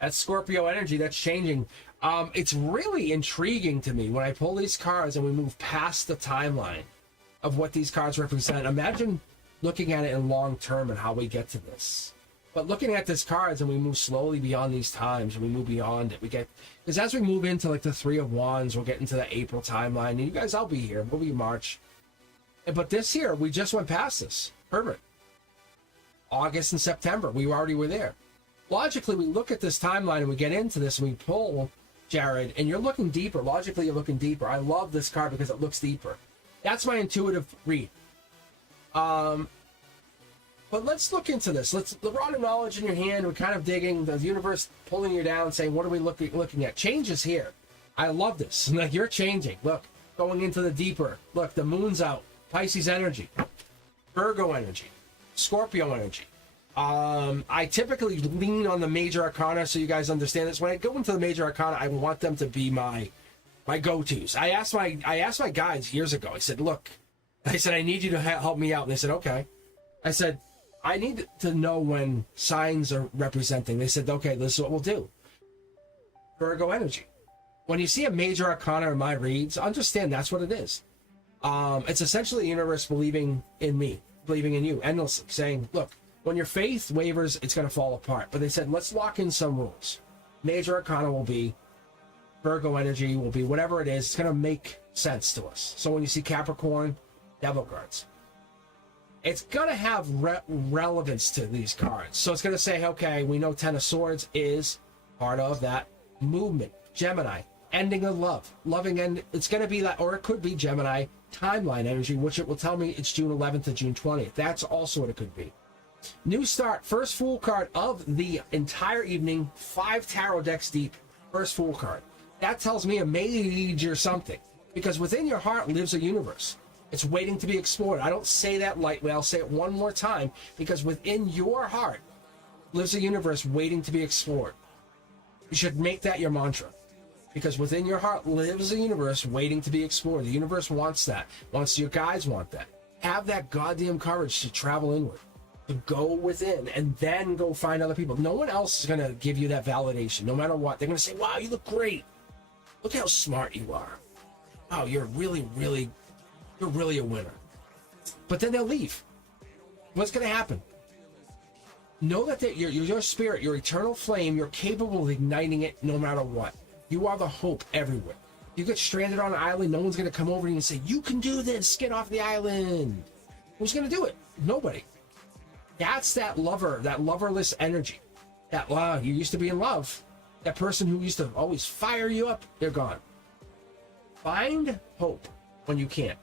That's Scorpio energy. That's changing. It's really intriguing to me when I pull these cards and we move past the timeline of what these cards represent. Imagine looking at it in long term and how we get to this. But looking at these cards and we move slowly beyond these times and we move beyond it, we get, because as we move into like the Three of Wands, we'll get into the April timeline. And you guys, I'll be here. We'll be March. But this year, we just went past this. Perfect. August and September, we already were there. Logically, we look at this timeline and we get into this and we pull, Jared, and you're looking deeper. Logically, you're looking deeper. I love this card because it looks deeper. That's my intuitive read. But let's look into this. The raw knowledge in your hand. We're kind of digging the universe, pulling you down, saying, "What are we looking at?" Change is here. I love this. Like you're changing. Look, going into the deeper. Look, the moon's out. Pisces energy, Virgo energy, Scorpio energy. I typically lean on the major arcana, so you guys understand this. When I go into the major arcana, I want them to be my go-tos. I asked my guides years ago. I said, "Look," I said, "I need you to help me out." And they said, "Okay." I said, I need to know when signs are representing. They said, okay, this is what we'll do. Virgo energy. When you see a major arcana in my reads, understand that's what it is. It's essentially the universe believing in me, believing in you, endlessly, saying, look, when your faith wavers, it's going to fall apart. But they said, let's lock in some rules. Major arcana will be, Virgo energy will be, whatever it is, it's going to make sense to us. So when you see Capricorn, devil cards. It's going to have relevance to these cards. So it's going to say, okay, we know Ten of Swords is part of that movement. Gemini, ending of love. Loving end. It's going to be that, or it could be Gemini timeline energy, which it will tell me it's June 11th to June 20th. That's also what it could be. New start. First Fool card of the entire evening. 5 tarot decks deep. First Fool card. That tells me a major something. Because within your heart lives a universe. It's waiting to be explored. I don't say that lightly. I'll say it one more time, because within your heart lives a universe waiting to be explored. You should make that your mantra. Because within your heart lives a universe waiting to be explored. The universe wants that. Wants your guides want that. Have that goddamn courage to travel inward. To go within and then go find other people. No one else is going to give you that validation, no matter what. They're going to say, wow, you look great. Look how smart you are. Wow, you're really a winner. But then they'll leave. What's going to happen? Know that your spirit, your eternal flame, you're capable of igniting it no matter what. You are the hope everywhere. You get stranded on an island, no one's going to come over to you and say, you can do this, get off the island. Who's going to do it? Nobody. That's that lover, that loverless energy. That, wow, you used to be in love. That person who used to always fire you up, they're gone. Find hope when you can.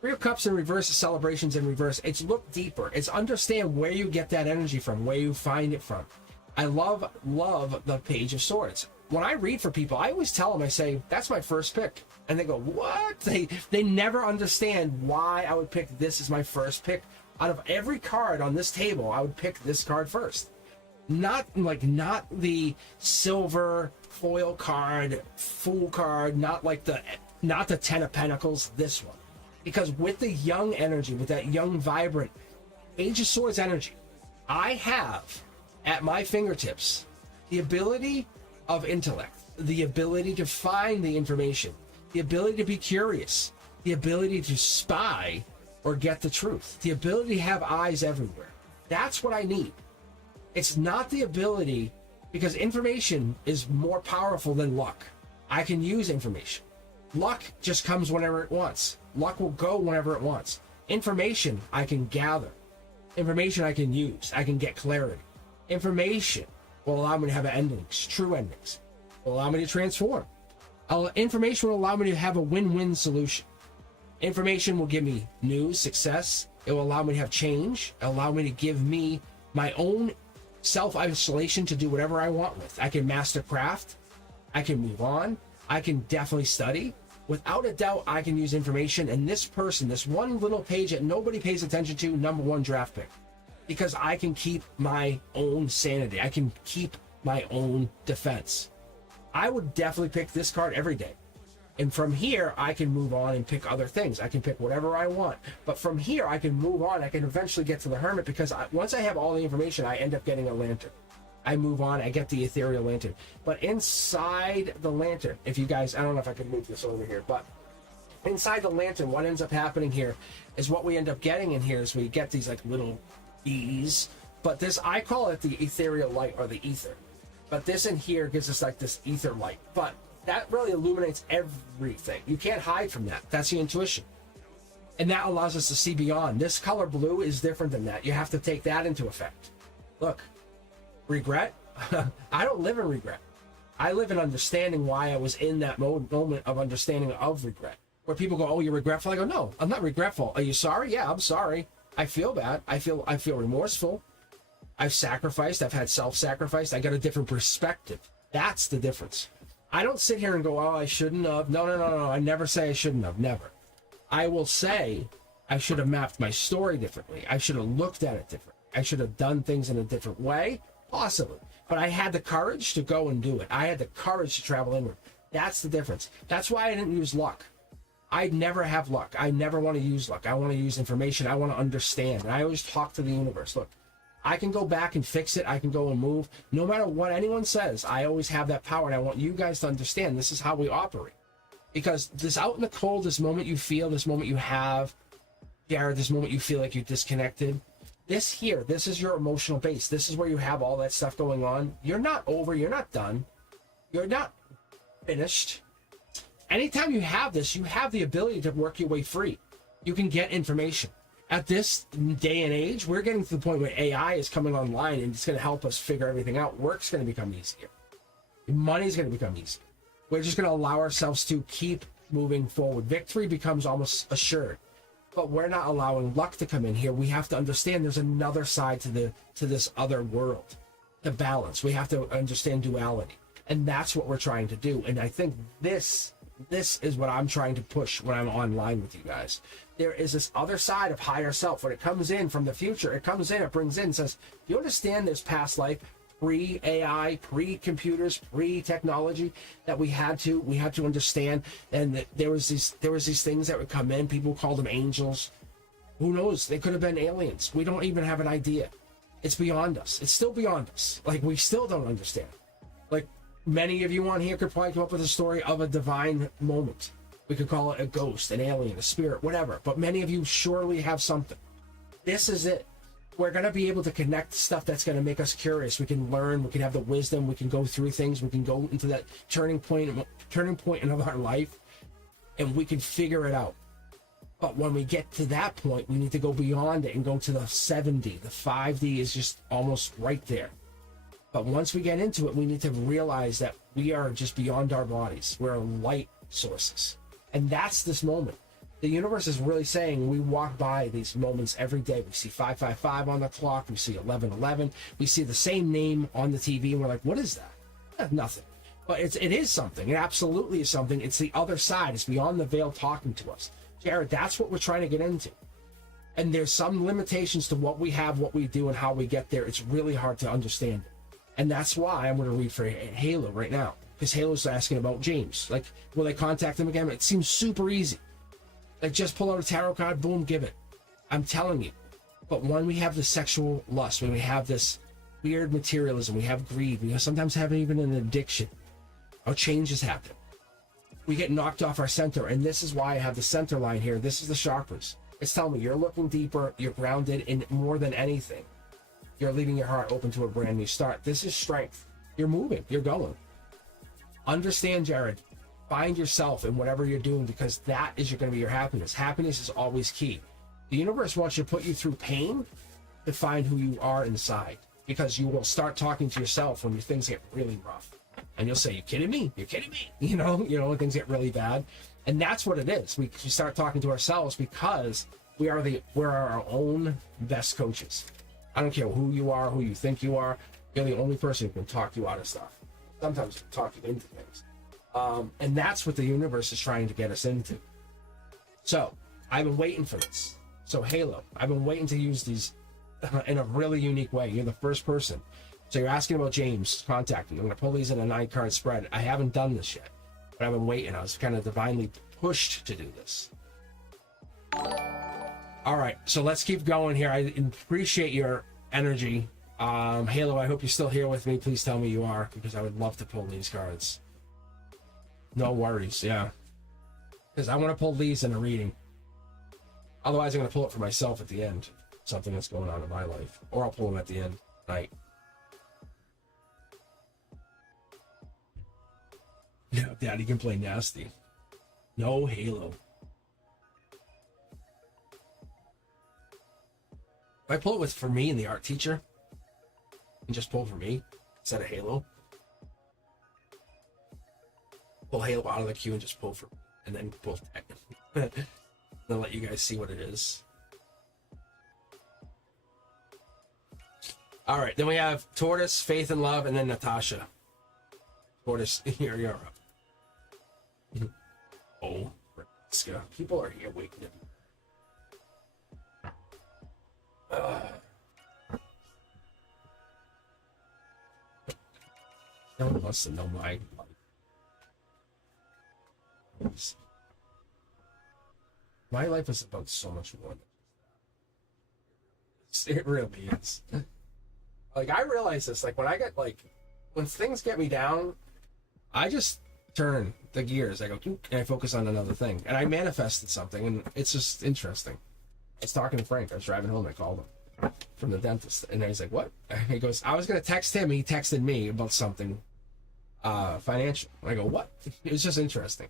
Three of Cups in reverse is celebrations in reverse. It's look deeper. It's understand where you get that energy from, where you find it from. I love the Page of Swords. When I read for people, I always tell them, I say, that's my first pick. And they go, what? They never understand why I would pick this as my first pick. Out of every card on this table, I would pick this card first. Not the silver foil card, fool card, not the Ten of Pentacles, this one. Because with the young energy, with that young, vibrant Page of Swords energy, I have at my fingertips the ability of intellect, the ability to find the information, the ability to be curious, the ability to spy or get the truth, the ability to have eyes everywhere. That's what I need. It's not the ability, because information is more powerful than luck. I can use information. Luck just comes whenever it wants. Luck will go whenever it wants. Information I can gather. Information I can use. I can get clarity. Information will allow me to have endings, true endings. Will allow me to transform. Information will allow me to have a win-win solution. Information will give me news, success. It will allow me to have change. It will allow me to give me my own self-isolation to do whatever I want with. I can master craft. I can move on. I can definitely study. Without a doubt, I can use information. And this person, this one little page that nobody pays attention to, #1 draft pick. Because I can keep my own sanity. I can keep my own defense. I would definitely pick this card every day. And from here, I can move on and pick other things. I can pick whatever I want. But from here, I can move on. I can eventually get to the Hermit, because once I have all the information, I end up getting a lantern. I move on. I get the ethereal lantern. But inside the lantern, if you guys, I don't know if I can move this over here, but inside the lantern, what ends up happening here is what we end up getting in here is we get these like little bees. But this, I call it the ethereal light, or the ether. But this in here gives us like this ether light. But that really illuminates everything. You can't hide from that. That's the intuition. And that allows us to see beyond. This color blue is different than that. You have to take that into effect. Look, regret? I don't live in regret. I live in understanding why I was in that moment of understanding of regret. Where people go, oh, you're regretful? I go, no, I'm not regretful. Are you sorry? Yeah, I'm sorry. I feel bad. I feel remorseful. I've sacrificed. I've had self-sacrifice. I got a different perspective. That's the difference. I don't sit here and go, oh, I shouldn't have. No. I never say I shouldn't have. Never. I will say I should have mapped my story differently. I should have looked at it differently. I should have done things in a different way. Possibly. But I had the courage to go and do it. I had the courage to travel inward. That's the difference. That's why I didn't use luck. I never have luck. I never want to use luck. I want to use information. I want to understand. And I always talk to the universe. Look, I can go back and fix it. I can go and move. No matter what anyone says, I always have that power. And I want you guys to understand this is how we operate. Because this out in the cold, this moment you feel, this moment you have, Jared, this moment you feel like you're disconnected, this here, this is your emotional base. This is where you have all that stuff going on. You're not over. You're not done. You're not finished. Anytime you have this, you have the ability to work your way free. You can get information. At this day and age, we're getting to the point where AI is coming online and it's going to help us figure everything out. Work's going to become easier. Money's going to become easier. We're just going to allow ourselves to keep moving forward. Victory becomes almost assured. But we're not allowing luck to come in here. We have to understand there's another side to this other world. The balance. We have to understand duality. And that's what we're trying to do. And I think this this is what I'm trying to push when I'm online with you guys. There is this other side of higher self. When it comes in from the future, it comes in, it brings in, says, do you understand this past life, pre-AI, pre-computers, pre-technology, that we had to understand, and that there was these things that would come in. People called them angels. Who knows? They could have been aliens. We don't even have an idea. It's beyond us. It's still beyond us. Like, we still don't understand. Like, many of you on here could probably come up with a story of a divine moment. We could call it a ghost, an alien, a spirit, whatever. But many of you surely have something. This is it. We're going to be able to connect stuff that's going to make us curious. We can learn. We can have the wisdom. We can go through things. We can go into that turning point in our life, and we can figure it out. But when we get to that point, we need to go beyond it and go to the 7D. The 5D is just almost right there. But once we get into it, we need to realize that we are just beyond our bodies. We're light sources. And that's this moment. The universe is really saying, we walk by these moments every day. We see 555 on the clock. We see 1111. We see the same name on the TV, and we're like, what is that? Nothing. But it is something. It absolutely is something. It's the other side. It's beyond the veil talking to us. Jared, that's what we're trying to get into. And there's some limitations to what we have, what we do, and how we get there. It's really hard to understand it. And that's why I'm going to read for Halo right now. Because Halo's asking about James. Like, will they contact him again? It seems super easy. Like, just pull out a tarot card, boom, give it. I'm telling you. But when we have this sexual lust, when we have this weird materialism, we have greed, we sometimes have even an addiction, how changes happen. We get knocked off our center, and this is why I have the center line here. This is the chakras. It's telling me you're looking deeper, you're grounded, and more than anything, you're leaving your heart open to a brand new start. This is strength. You're moving, you're going. Understand, Jared, find yourself in whatever you're doing, because that is going to be your happiness. Happiness is always key. The universe wants you to put you through pain to find who you are inside, because you will start talking to yourself when things get really rough. And you'll say, you kidding me? You're kidding me? You know, when things get really bad. And that's what it is. We start talking to ourselves because we're our own best coaches. I don't care who you are, who you think you are. You're the only person who can talk you out of stuff. Sometimes talk you into things. And that's what the universe is trying to get us into. So I've been waiting for this. So Halo, I've been waiting to use these in a really unique way. You're the first person. So you're asking about James contacting. I'm going to pull these in a 9-card spread. I haven't done this yet, but I've been waiting. I was kind of divinely pushed to do this. All right, so let's keep going here. I appreciate your energy. Halo, I hope you're still here with me. Please tell me you are, because I would love to pull these cards. No worries, yeah. Because I want to pull these in a reading. Otherwise, I'm going to pull it for myself at the end. Something that's going on in my life. Or I'll pull them at the end tonight. Yeah, Daddy can play nasty. No Halo. If I pull it for me and the art teacher, and just pull for me instead of Halo, pull Halo out of the queue and just pull for, and then pull then let you guys see what it is. All right, then we have Tortoise, Faith and Love, and then Natasha. Tortoise, you're up. Oh, people are here waking up. No one wants to know my life. My life is about so much more. It really is. Like, I realize this, like, when I get, like, when things get me down, I just turn the gears. I go, and I focus on another thing. And I manifested something, and it's just interesting. I was talking to Frank. I was driving home, and I called him from the dentist. And he's like, what? He goes, I was going to text him. He texted me about something financial. And I go, what? It was just interesting.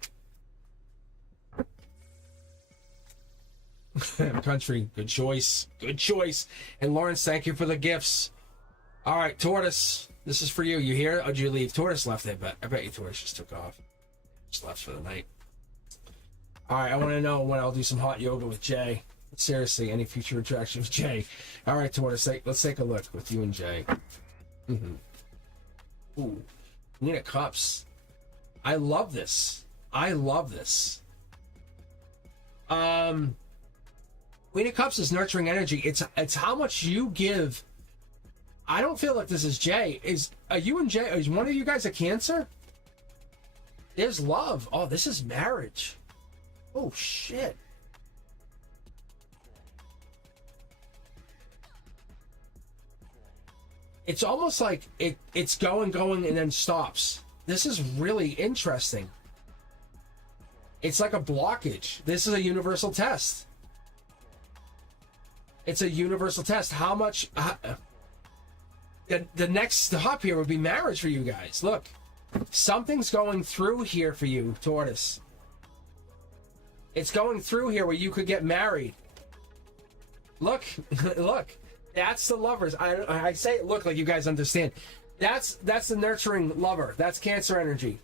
Country, good choice. Good choice. And Lawrence, thank you for the gifts. All right, Tortoise, this is for you. You here? Or did you leave? Tortoise left, I bet you Tortoise just took off. Just left for the night. All right, I want to know when I'll do some hot yoga with Jay. Seriously, any future interaction with Jay. All right, Tortoise, let's take a look with you and Jay. Ooh, Queen of Cups. I love this. I love this. Queen of Cups is nurturing energy. It's how much you give. I don't feel like this is Jay. Are you and Jay? Is one of you guys a Cancer? There's love. Oh, this is marriage. Oh shit. It's almost like it's going and then stops. This is really interesting. It's like a blockage. This is a universal test. It's a universal test. How much... the next stop here would be marriage for you guys. Look. Something's going through here for you, Tortoise. It's going through here where you could get married. Look. Look. That's the lovers. I say it, look, like you guys understand. That's the nurturing lover. That's Cancer energy.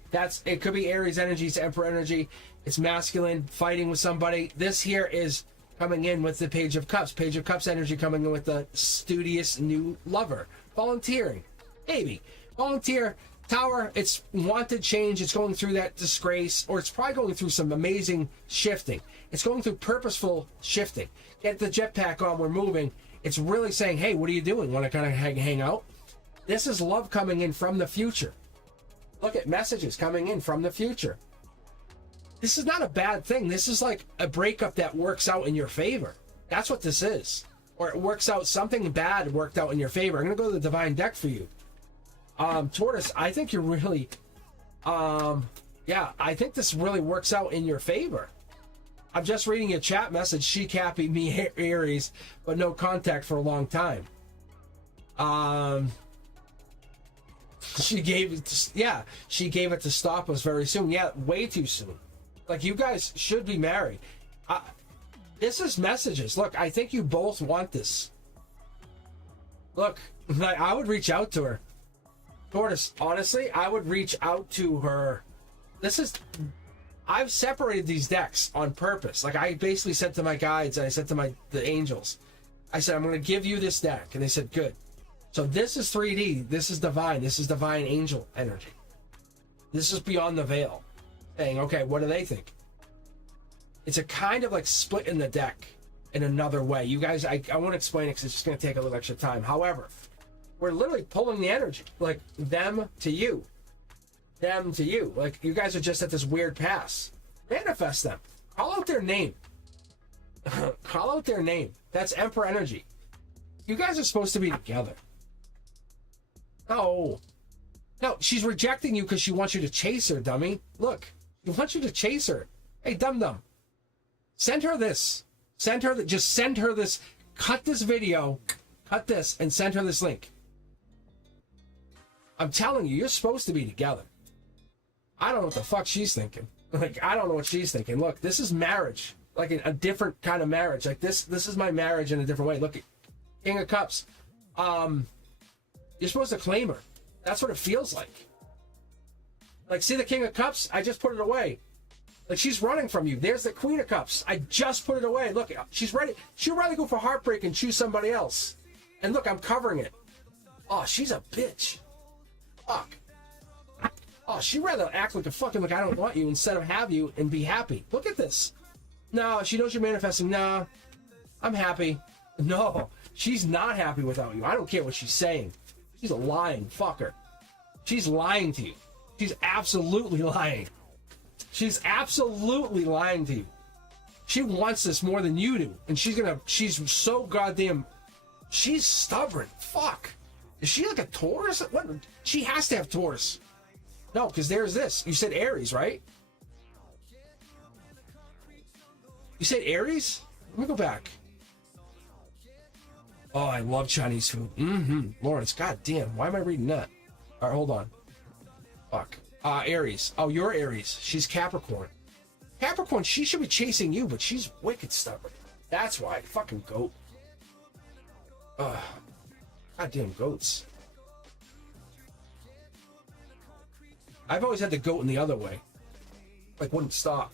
It could be Aries energy, it's Emperor energy. It's masculine, fighting with somebody. This here is coming in with the Page of Cups. Page of Cups energy coming in with the studious new lover. Volunteering. Maybe. Volunteer. Tower, it's wanted change. It's going through that disgrace, or it's probably going through some amazing shifting. It's going through purposeful shifting. Get the jetpack on, we're moving. It's really saying, hey, what are you doing? Want to kind of hang out? This is love coming in from the future. Look at messages coming in from the future. This is not a bad thing. This is like a breakup that works out in your favor. That's what this is. Or it works out, something bad worked out in your favor. I'm going to go to the Divine deck for you. Tortoise, I think you're really, yeah, I think this really works out in your favor. I'm just reading a chat message. She capping me Aries, but no contact for a long time. She gave it to, yeah, she gave it to stop us very soon. Yeah, way too soon. Like, you guys should be married. This is messages. Look, I think you both want this. Look, I would reach out to her. Tortoise, honestly, I would reach out to her. I've separated these decks on purpose. Like, I basically said to my guides, and I said to the angels, I said, I'm going to give you this deck. And they said, good. So this is 3D. This is divine. This is divine angel energy. This is beyond the veil. Saying, okay, what do they think? It's a kind of like split in the deck in another way. You guys, I won't explain it because it's just going to take a little extra time. However, we're literally pulling the energy, like them to you. Them to you. Like, you guys are just at this weird pass. Manifest them. Call out their name. Call out their name. That's Emperor energy. You guys are supposed to be together. No. No, she's rejecting you because she wants you to chase her, dummy. Look, she wants you to chase her. Hey, dum-dum. Send her this. Just send her this. Cut this video. Cut this and send her this link. I'm telling you, you're supposed to be together. I don't know what the fuck she's thinking. Like, I don't know what she's thinking. Look, this is marriage. Like a different kind of marriage. Like, this is my marriage in a different way. Look at King of Cups. You're supposed to claim her. That's what it feels like. Like, see the King of Cups? I just put it away. Like, she's running from you. There's the Queen of Cups. I just put it away. Look, she's ready. She'll rather go for heartbreak and choose somebody else. And look, I'm covering it. Oh, she's a bitch. Fuck. Oh, she'd rather act like a fucking like I don't want you instead of have you and be happy. Look at this. No, she knows you're manifesting. Nah, I'm happy. No, she's not happy without you. I don't care what she's saying. She's a lying fucker. She's lying to you. She's absolutely lying. She's absolutely lying to you. She wants this more than you do. And she's so goddamn, she's stubborn. Fuck. Is she like a Taurus? What? She has to have Taurus. No, because there's this. You said Aries, right? You said Aries? Let me go back. Oh, I love Chinese food. Lawrence, goddamn. Why am I reading that? All right, hold on. Fuck. Aries. Oh, you're Aries. She's Capricorn. Capricorn, she should be chasing you, but she's wicked stubborn. That's why. Fucking goat. Ugh. Goddamn goats. I've always had the goat in the other way. Like, wouldn't stop.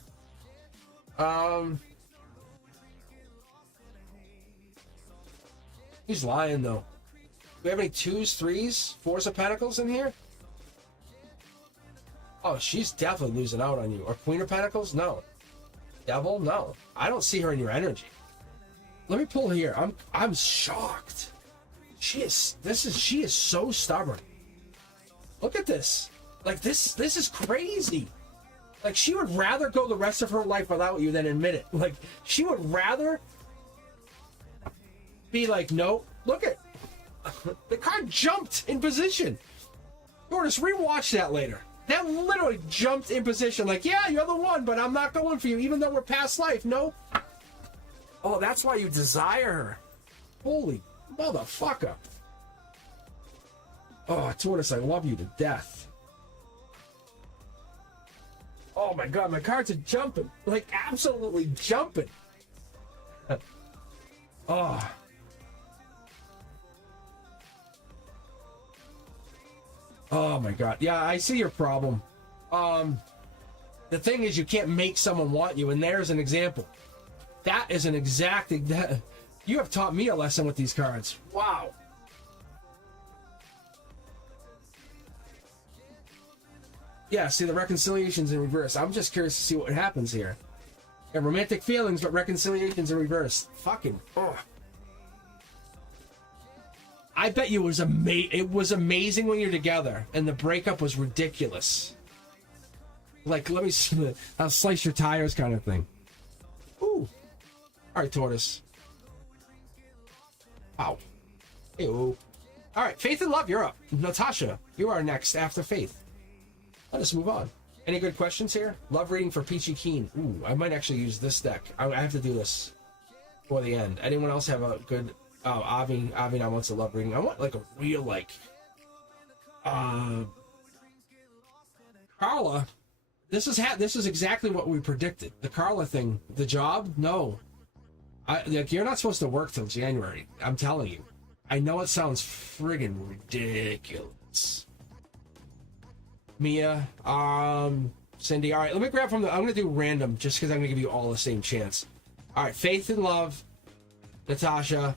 He's lying, though. Do we have any 2s, 3s, 4s of Pentacles in here? Oh, she's definitely losing out on you. Or Queen of Pentacles? No. Devil? No. I don't see her in your energy. Let me pull here. I'm shocked. She is so stubborn. Look at this. Like this is crazy. Like she would rather go the rest of her life without you than admit it. Like she would rather be like, nope. Look at the card jumped in position. Gorgeous, rewatch that later. That literally jumped in position. Like, yeah, you're the one, but I'm not going for you, even though we're past life. Nope. Oh, that's why you desire her. Holy motherfucker. Oh, Tortoise, I love you to death. Oh my god, my cards are jumping. Like, absolutely jumping. Oh. Oh my god. Yeah, I see your problem. The thing is, you can't make someone want you, and there's an example. That is an exact... You have taught me a lesson with these cards. Wow. Yeah, see, the reconciliation's in reverse. I'm just curious to see what happens here. Yeah, romantic feelings, but reconciliation's in reverse. Fucking... Oh. I bet you it was amazing when you're together, and the breakup was ridiculous. Like, let me see, I'll slice your tires kind of thing. Ooh. All right, Tortoise. Ow. Ew. All right, Faith and Love, you're up. Natasha, you are next after Faith. Let us move on. Any good questions here? Love reading for Peachy Keen. Ooh, I might actually use this deck. I have to do this for the end. Anyone else have a good... Oh, Avi now wants a love reading. I want like a real Carla. This is exactly what we predicted. The Carla thing, the job. No, you're not supposed to work till January. I'm telling you. I know it sounds friggin' ridiculous. Mia, Cindy. All right, let me grab from I'm gonna do random just because I'm gonna give you all the same chance. All right, Faith and Love, Natasha.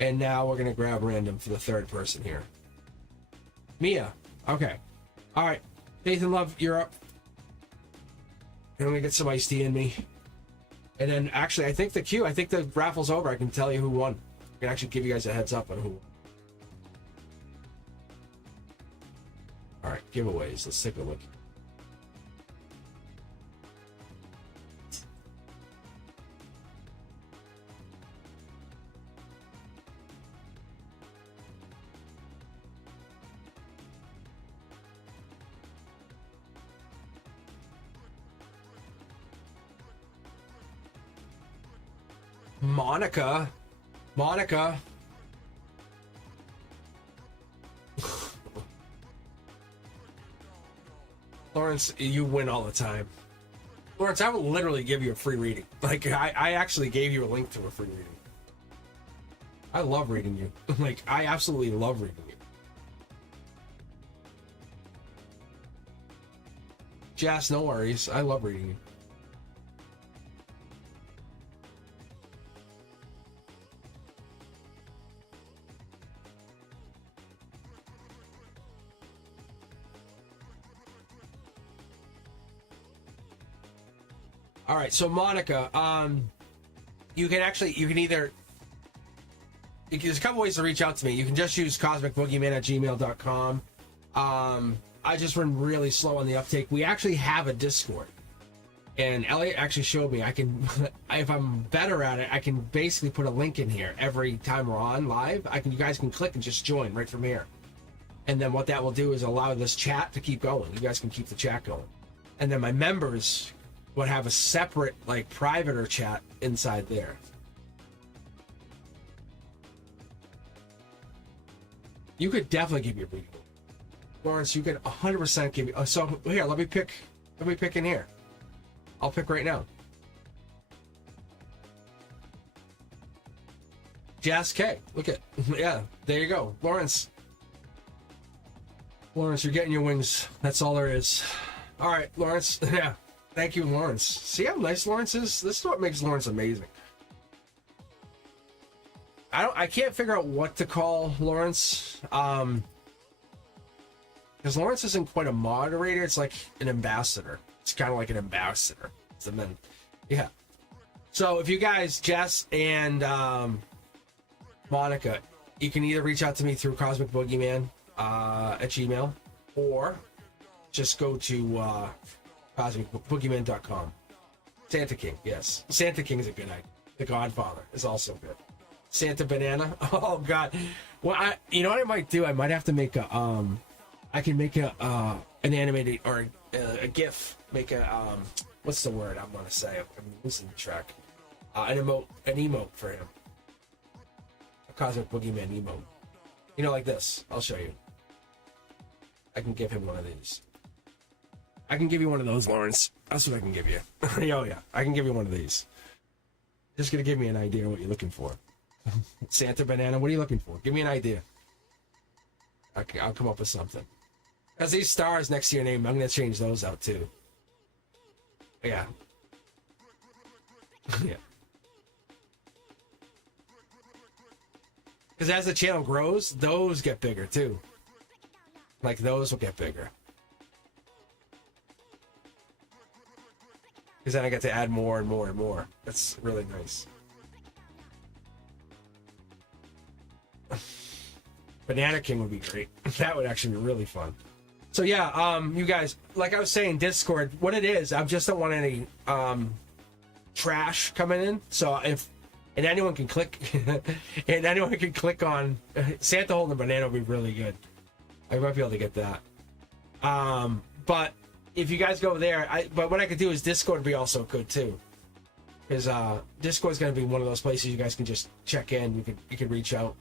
And now we're going to grab random for the third person here. Mia. Okay. All right. Faith and Love, you're up. And I'm going to get some iced tea in me. And then, actually, I think the raffle's over. I can tell you who won. I can actually give you guys a heads up on who won. All right. Giveaways. Let's take a look. Monica. Lawrence, you win all the time. Lawrence, I will literally give you a free reading. Like, I actually gave you a link to a free reading. I love reading you. Like, I absolutely love reading you. Jess, no worries. I love reading you. All right, so Monica, you can either, there's a couple ways to reach out to me. You can just use cosmicboogeyman@gmail.com. I just run really slow on the uptake. We actually have a Discord, and Elliot actually showed me I can, if I'm better at it, I can basically put a link in here every time we're on live. You guys can click and just join right from here, and then what that will do is allow this chat to keep going. You guys can keep the chat going, and then my members would have a separate, like, private or chat inside there. You could definitely give me a reading. Lawrence, you could 100% give me... so, here, let me pick in here. I'll pick right now. Jazz K. Look at... Yeah, there you go. Lawrence, you're getting your wings. That's all there is. All right, Lawrence. Yeah. Thank you, Lawrence. See how nice Lawrence is? This is what makes Lawrence amazing. I can't figure out what to call Lawrence. Because Lawrence isn't quite a moderator, it's like an ambassador. It's kind of like an ambassador. And then, yeah. So if you guys, Jess and Monica, you can either reach out to me through Cosmic Boogeyman at Gmail, or just go to cosmicboogeyman.com. Santa King, yes. Santa King is a good idea. The Godfather is also good. Santa Banana. Oh God. Well, you know what I might do? I might have to make a I can make a an animated or a GIF. Make a what's the word I'm gonna say? I'm losing track. An emote for him. A Cosmic Boogeyman emote. You know, like this. I'll show you. I can give him one of these. I can give you one of those, Lawrence. That's what I can give you. Oh yeah, I can give you one of these. Just gonna give me an idea of what you're looking for. Santa Banana, what are you looking for? Give me an idea. I'll come up with something. As these stars next to your name, I'm gonna change those out too. Yeah. Yeah. Because as the channel grows, those get bigger too. Like those will get bigger. Because then I get to add more and more and more. That's really nice. Banana King would be great. That would actually be really fun. So yeah, you guys, like I was saying, Discord, what it is, I just don't want any trash coming in. So and anyone can click and anyone can click on Santa holding a banana would be really good. I might be able to get that. But if you guys go there, but what I could do is Discord would be also good too. Because Discord's gonna be one of those places you guys can just check in, you can reach out.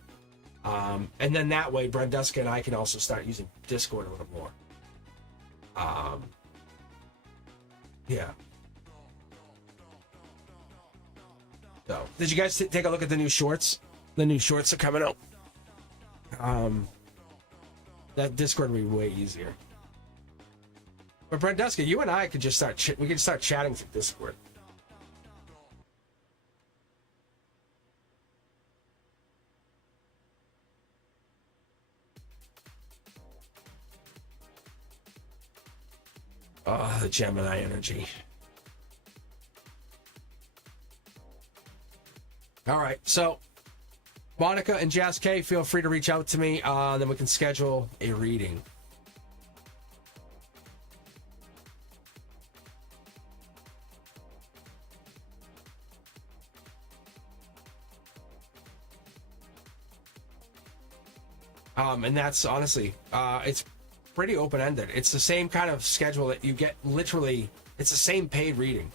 And then that way, Brenduska and I can also start using Discord a little more. Yeah. So, did you guys take a look at the new shorts? The new shorts are coming out. That Discord would be way easier. But Brenduska, you and I could just we could start chatting through Discord. Oh, the Gemini energy. All right, so Monica and Jazz K, feel free to reach out to me, then we can schedule a reading. And that's honestly, it's pretty open-ended. It's the same kind of schedule that you get. Literally, it's the same paid reading.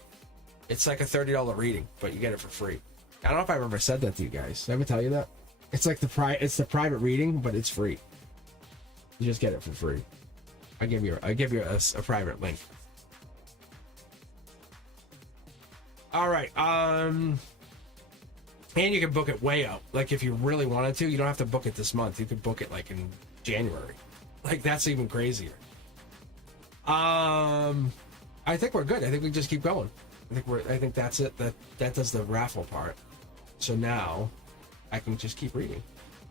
It's like a $30 reading, but you get it for free. I don't know if I've ever said that to you guys. Did I ever tell you that? It's like it's the private reading, but it's free. You just get it for free. I give you a private link. All right. And you can book it way out. Like if you really wanted to, you don't have to book it this month. You could book it like in January. Like that's even crazier. I think we're good. I think we just keep going. I think that's it. That does the raffle part. So now I can just keep reading.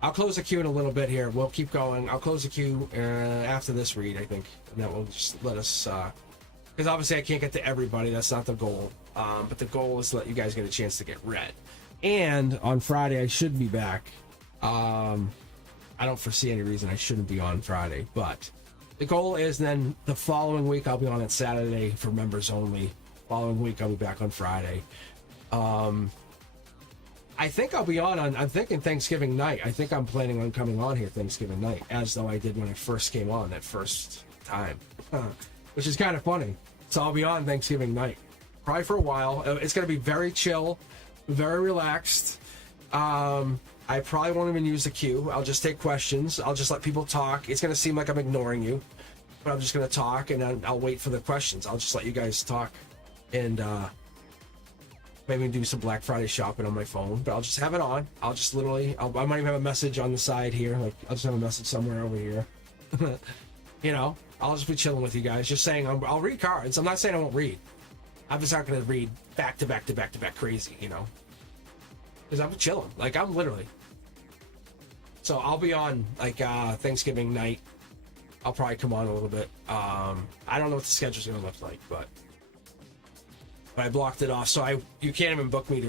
I'll close the queue in a little bit here. We'll keep going. I'll close the queue after this read, I think, and that will just let us. Because obviously I can't get to everybody. That's not the goal. But the goal is to let you guys get a chance to get read. And on Friday I should be back. I don't foresee any reason I shouldn't be on Friday, but the goal is then the following week I'll be on at Saturday for members only. Following week I'll be back on Friday. I think I'll be on I'm thinking Thanksgiving night. I think I'm planning on coming on here Thanksgiving night, as though I did when I first came on that first time, which is kind of funny. So I'll be on Thanksgiving night, probably for a while. It's going to be very chill, very relaxed. I probably won't even use the queue. I'll just take questions. I'll just let people talk. It's going to seem like I'm ignoring you, but I'm just going to talk, and then I'll wait for the questions. I'll just let you guys talk, and maybe do some Black Friday shopping on my phone, but I'll just have it on. I'll just literally, I might even have a message on the side here. Like, I'll just have a message somewhere over here. You know, I'll just be chilling with you guys, just saying I'll read cards. I'm not saying I won't read. I'm just not going to read back to back to back to back crazy, you know, because I'm chilling. Like, I'm literally. So I'll be on like Thanksgiving night, I'll probably come on a little bit. I don't know what the schedule's gonna look like, but I blocked it off, so you can't even book me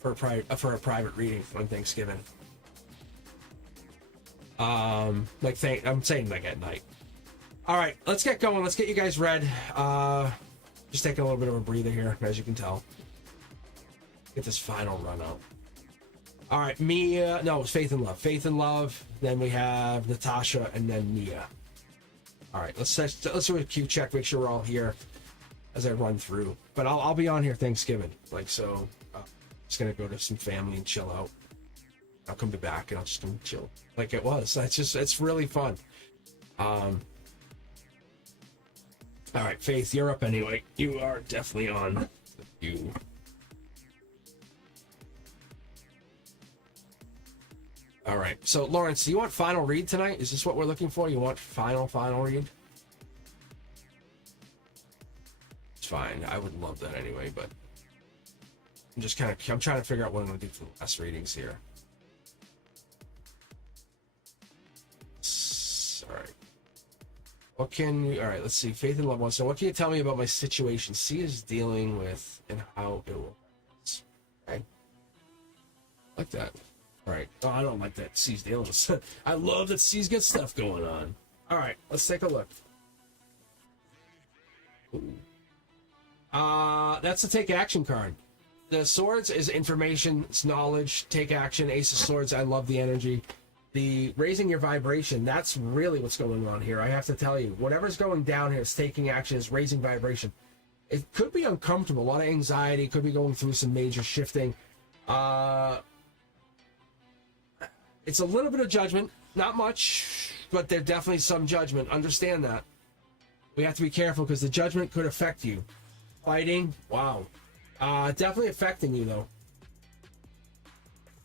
for a private reading on Thanksgiving. I'm saying like at night. All right, let's get going. Let's get you guys read. Just taking a little bit of a breather here, as you can tell. Get this final run out. All right, Mia. No, it's Faith and Love. Faith and Love. Then we have Natasha, and then Mia. All right, let's do a cue check. Make sure we're all here as I run through. But I'll be on here Thanksgiving, so. Just gonna go to some family and chill out. I'll come back and I'll just come chill like it was. It's really fun. All right, Faith, you're up anyway. You are definitely on. You. All right. So, Lawrence, do you want final read tonight? Is this what we're looking for? You want final read? It's fine. I would love that anyway, but I'm trying to figure out what I'm going to do for the last readings here. All right. All right, let's see. Faith and Love one. So what can you tell me about my situation C is dealing with and how it will... Okay. Like that. All right. Oh, I don't like that C's dealing with. I love that C's got stuff going on. All right, let's take a look. Ooh. That's the take action card. The swords is information, it's knowledge, take action. Ace of Swords, I love the energy. The raising your vibration, that's really what's going on here. I have to tell you, whatever's going down here is taking action, is raising vibration. It could be uncomfortable, a lot of anxiety, could be going through some major shifting. It's a little bit of judgment, not much, but there's definitely some judgment. Understand that. We have to be careful because the judgment could affect you. Fighting, wow. Definitely affecting you, though.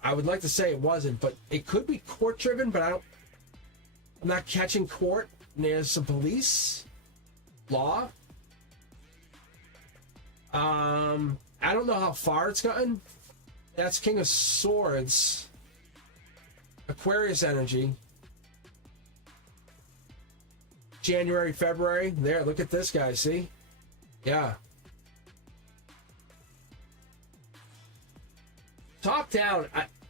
I would like to say it wasn't, but it could be court-driven, but I'm not catching court. There's some police. Law. I don't know how far it's gotten. That's King of Swords. Aquarius energy. January, February. There, look at this guy, see? Yeah. Top down,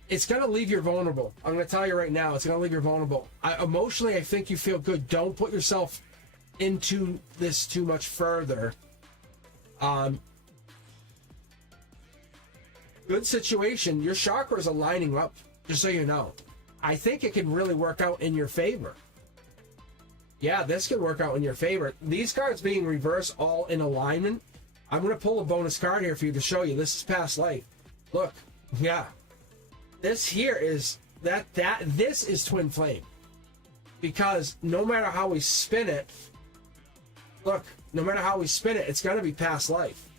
it's going to leave you vulnerable. I'm going to tell you right now, it's going to leave you vulnerable. Emotionally, I think you feel good. Don't put yourself into this too much further. Good situation. Your chakras are lining up, just so you know. I think it can really work out in your favor. Yeah, this can work out in your favor. These cards being reversed, all in alignment. I'm going to pull a bonus card here for you to show you. This is past life. Look. Yeah, this here is this is twin flame, because no matter how we spin it, look, no matter how we spin it, it's going to be past life,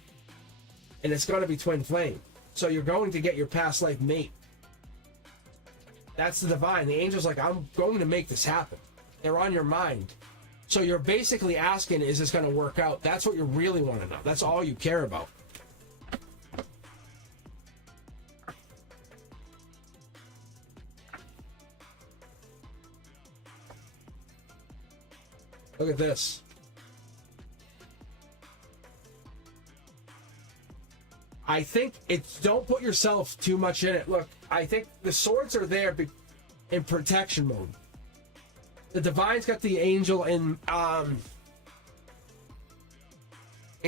and it's going to be twin flame. So you're going to get your past life mate. That's the divine. The angel's like, I'm going to make this happen. They're on your mind. So you're basically asking, is this going to work out? That's what you really want to know. That's all you care about. Look at this. I think it's, don't put yourself too much in it. Look, I think the swords are there in protection mode. The divine's got the angel in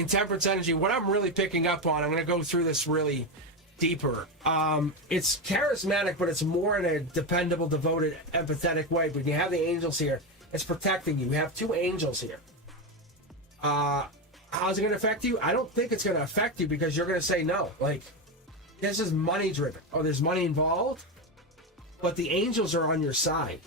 temperance energy. What I'm really picking up on, I'm going to go through this really deeper. It's charismatic, but it's more in a dependable, devoted, empathetic way. But you have the angels here. It's protecting you. We have two angels here. How's it going to affect you? I don't think it's going to affect you because you're going to say no. Like, this is money driven. Oh, there's money involved? But the angels are on your side.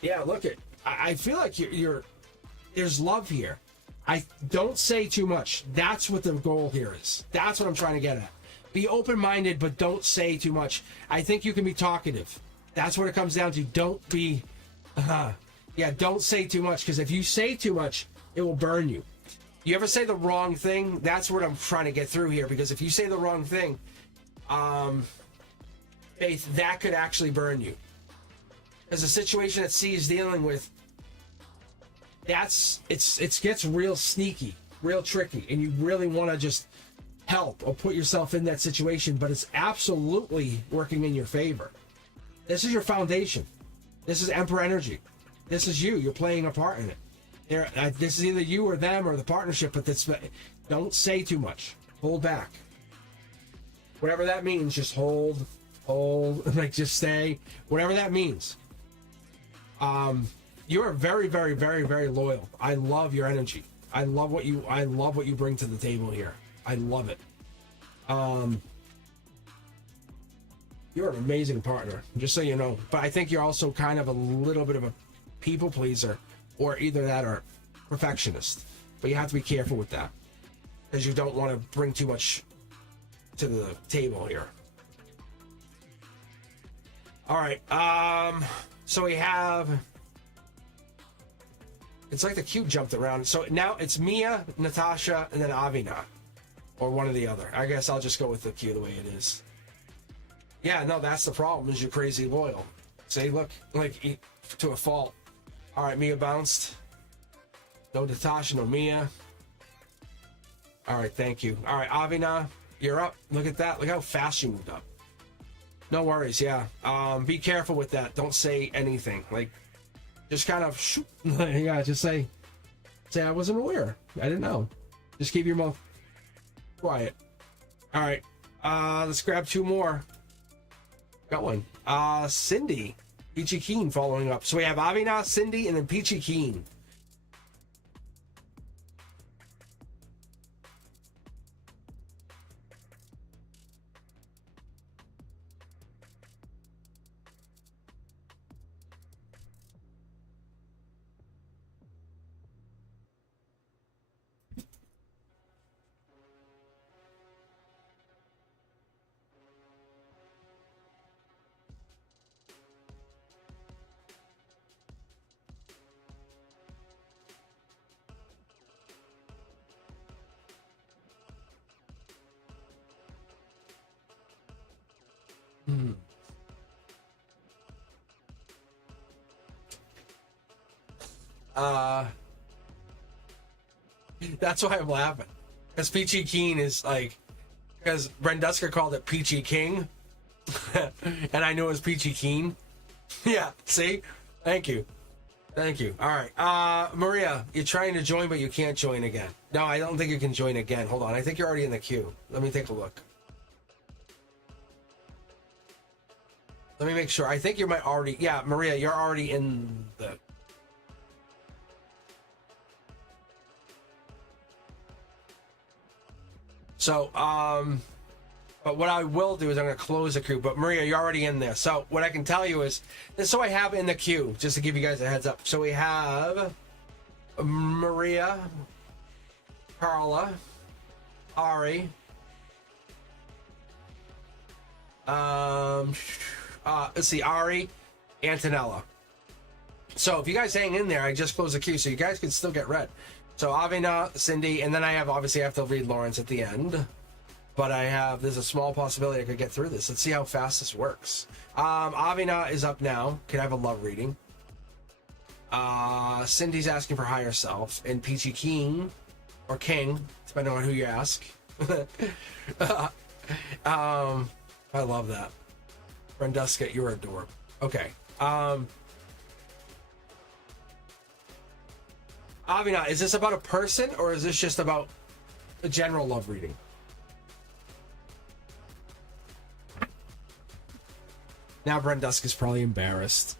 Yeah, look at. I feel like you're there's love here. I don't say too much. That's what the goal here is. That's what I'm trying to get at. Be open-minded, but don't say too much. I think you can be talkative. That's what it comes down to. Don't be... don't say too much, because if you say too much, it will burn you. You ever say the wrong thing? That's what I'm trying to get through here, because if you say the wrong thing, Faith, that could actually burn you. Because the situation that C is dealing with, it gets real sneaky, real tricky, and you really want to just help or put yourself in that situation, but it's absolutely working in your favor. This is your foundation. This is Emperor energy. This is you. You're playing a part in it. This is either you or them or the partnership, but don't say too much. Hold back. Whatever that means, just hold, like just stay. Whatever that means. You are very, very, very, very loyal. I love your energy. I love what you bring to the table here. I love it. You're an amazing partner, just so you know. But I think you're also kind of a little bit of a people pleaser, or either that or perfectionist. But you have to be careful with that, because you don't want to bring too much to the table here. All right. So we have. It's like the cube jumped around. So now it's Mia, Natasha, and then Avina. Or one or the other. I guess I'll just go with the queue the way it is. Yeah, no, that's the problem, is you're crazy loyal. See, look, like, to a fault. All right, Mia bounced. No Natasha, no Mia. All right, thank you. All right, Avina, you're up. Look at that. Look how fast you moved up. No worries, yeah. Be careful with that. Don't say anything. Like, just kind of shoot. Yeah, just say I wasn't aware. I didn't know. Just keep your mouth quiet. All right. Let's grab two more. Got one. Cindy. Peachy Keen following up. So we have Avina, Cindy, and then Peachy Keen. That's why I'm laughing. Because Peachy Keen is like, because Brenduska called it Peachy King, and I knew it was Peachy Keen. Yeah, see? Thank you. Thank you. All right. Maria, you're trying to join, but you can't join again. No, I don't think you can join again. Hold on. I think you're already in the queue. Let me take a look. Let me make sure. I think you might already... Yeah, Maria, you're already in the... So, but what I will do is I'm going to close the queue. But Maria, you're already in there. So what I can tell you is, this is what I have in the queue, just to give you guys a heads up. So we have Maria, Carla, Ari, let's see, Ari, Antonella. So if you guys hang in there, I just closed the queue, so you guys can still get read. So Avina, Cindy, and then I have, obviously I have to read Lawrence at the end. But there's a small possibility I could get through this. Let's see how fast this works. Avina is up now. Could I have a love reading? Cindy's asking for higher self. And Peachy King, or King, depending on who you ask. I love that. Brenduska, you're adorable. Okay. Avina, is this about a person, or is this just about a general love reading? Now Brenduska's probably embarrassed.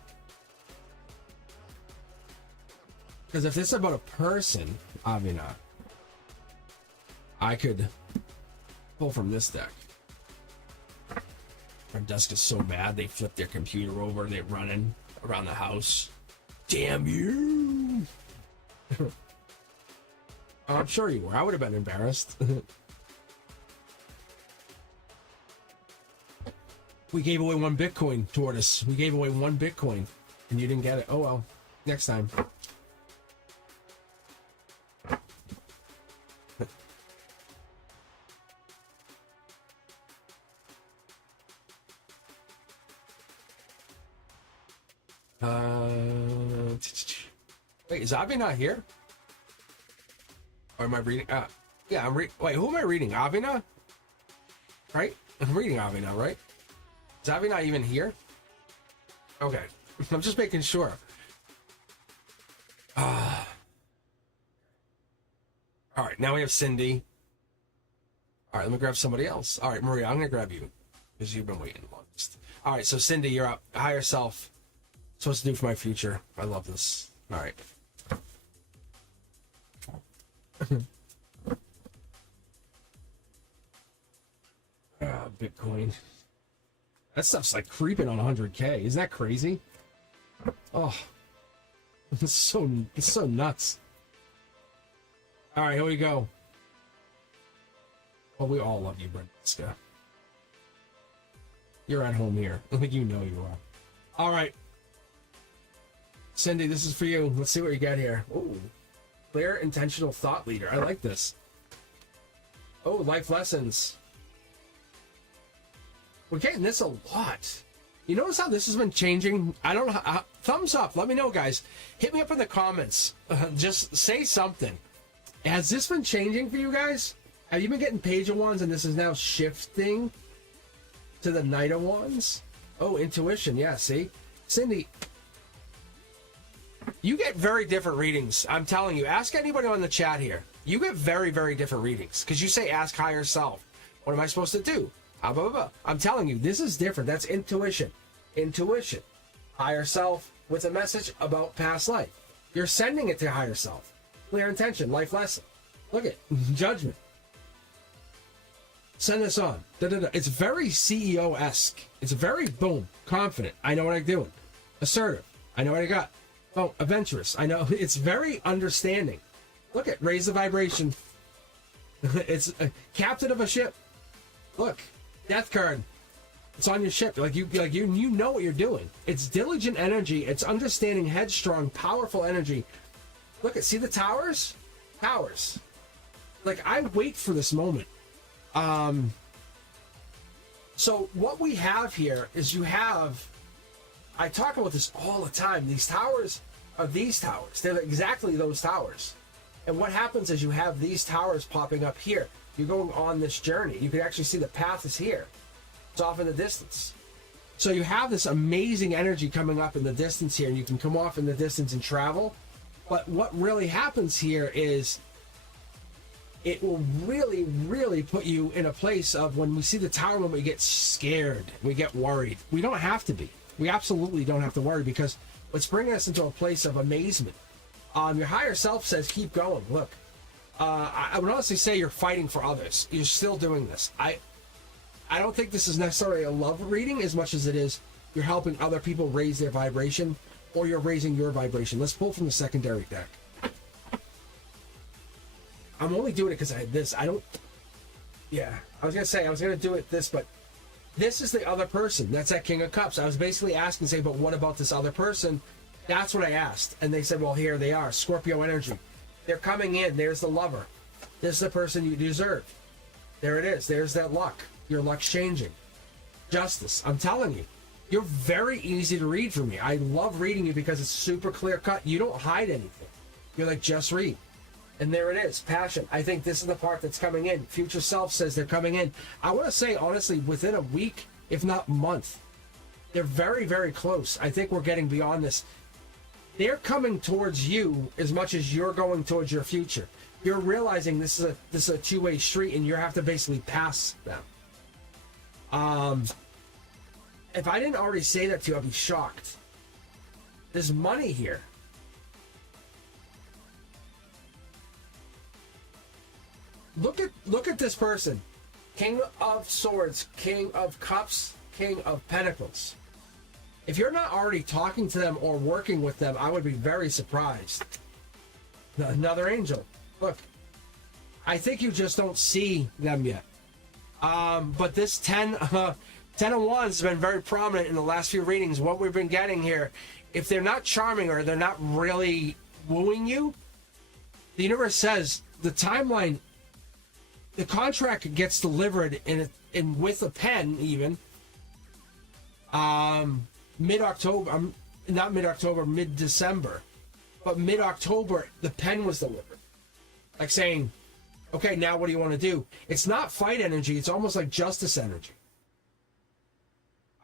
Because if this is about a person, Avina, I could pull from this deck. Brenduska's so mad they flipped their computer over, they're running around the house. Damn you! I'm sure you were. I would have been embarrassed. We gave away 1 Bitcoin, Tortoise. We gave away 1 Bitcoin, and you didn't get it. Oh well. Next time. Wait, is Avi not here? Or am I reading? Yeah, wait, who am I reading? Avina? Right? I'm reading Avina, right? Is Avi not even here? Okay. I'm just making sure. All right, now we have Cindy. All right, let me grab somebody else. All right, Maria, I'm going to grab you because you've been waiting longest. All right, so Cindy, you're up. Higher self. That's what to do for my future. I love this. All right. Bitcoin. That stuff's like creeping on 100K. Isn't that crazy? Oh, it's so nuts. All right, here we go. Well, we all love you, Brenda. You're at home here. I think you know you are. All right, Cindy, this is for you. Let's see what you got here. Oh, clear, intentional thought leader. I like this. Oh, life lessons. We're getting this a lot. You notice how this has been changing? I don't know. Thumbs up. Let me know, guys. Hit me up in the comments. Just say something. Has this been changing for you guys? Have you been getting page of wands and this is now shifting to the knight of wands? Oh, intuition. Yeah, see? Cindy, you get very different readings. I'm telling you. Ask anybody on the chat here. You get very, very different readings because you say ask higher self. What am I supposed to do? Blah, blah, blah. I'm telling you, this is different. That's intuition. Intuition. Higher self with a message about past life. You're sending it to higher self. Clear intention, life lesson. Look at judgment. Send this on. Da, da, da. It's very CEO-esque. It's very boom, confident. I know what I'm doing. Assertive. I know what I got. Oh, adventurous. I know. It's very understanding. Look at raise the vibration. It's a captain of a ship. Look. Death card. It's on your ship. You know what you're doing. It's diligent energy. It's understanding, headstrong, powerful energy. Look at see the towers? Towers. Like I wait for this moment. So what we have here is you have I talk about this all the time. These towers are these towers. They're exactly those towers. And what happens is you have these towers popping up here. You're going on this journey. You can actually see the path is here. It's off in the distance. So you have this amazing energy coming up in the distance here, and you can come off in the distance and travel. But what really happens here is it will really, really put you in a place of when we see the tower moment, we get scared. We get worried. We don't have to be. We absolutely don't have to worry because it's bringing us into a place of amazement. Your higher self says, keep going. Look. I would honestly say you're fighting for others. You're still doing this. I don't think this is necessarily a love reading as much as it is you're helping other people raise their vibration or you're raising your vibration. Let's pull from the secondary deck. I'm only doing it because I had this. I was going to say I was going to do it this, but this is the other person. That's that King of Cups. I was basically asking, say, but what about this other person? That's what I asked. And they said, well, here they are. Scorpio energy. They're coming in. There's the lover. This is the person you deserve. There it is. There's that luck. Your luck's changing. Justice. I'm telling you. You're very easy to read for me. I love reading you because it's super clear cut. You don't hide anything. You're like, just read. And there it is. Passion. I think this is the part that's coming in. Future self says they're coming in. I want to say, honestly, within a week, if not month, they're very, very close. I think we're getting beyond this. They're coming towards you as much as you're going towards your future. You're realizing this is a two-way street, and you have to basically pass them. If I didn't already say that to you, I'd be shocked. There's money here. Look at this person. King of Swords, King of Cups, King of Pentacles. If you're not already talking to them or working with them, I would be very surprised. Another angel. Look, I think you just don't see them yet. But this 10 of Wands has been very prominent in the last few readings. What we've been getting here, if they're not charming or they're not really wooing you, the universe says the timeline, the contract gets delivered in with a pen even. Mid-October, not mid-October, mid-December. But mid-October, the pen was delivered. Like saying, okay, now what do you want to do? It's not fight energy. It's almost like justice energy.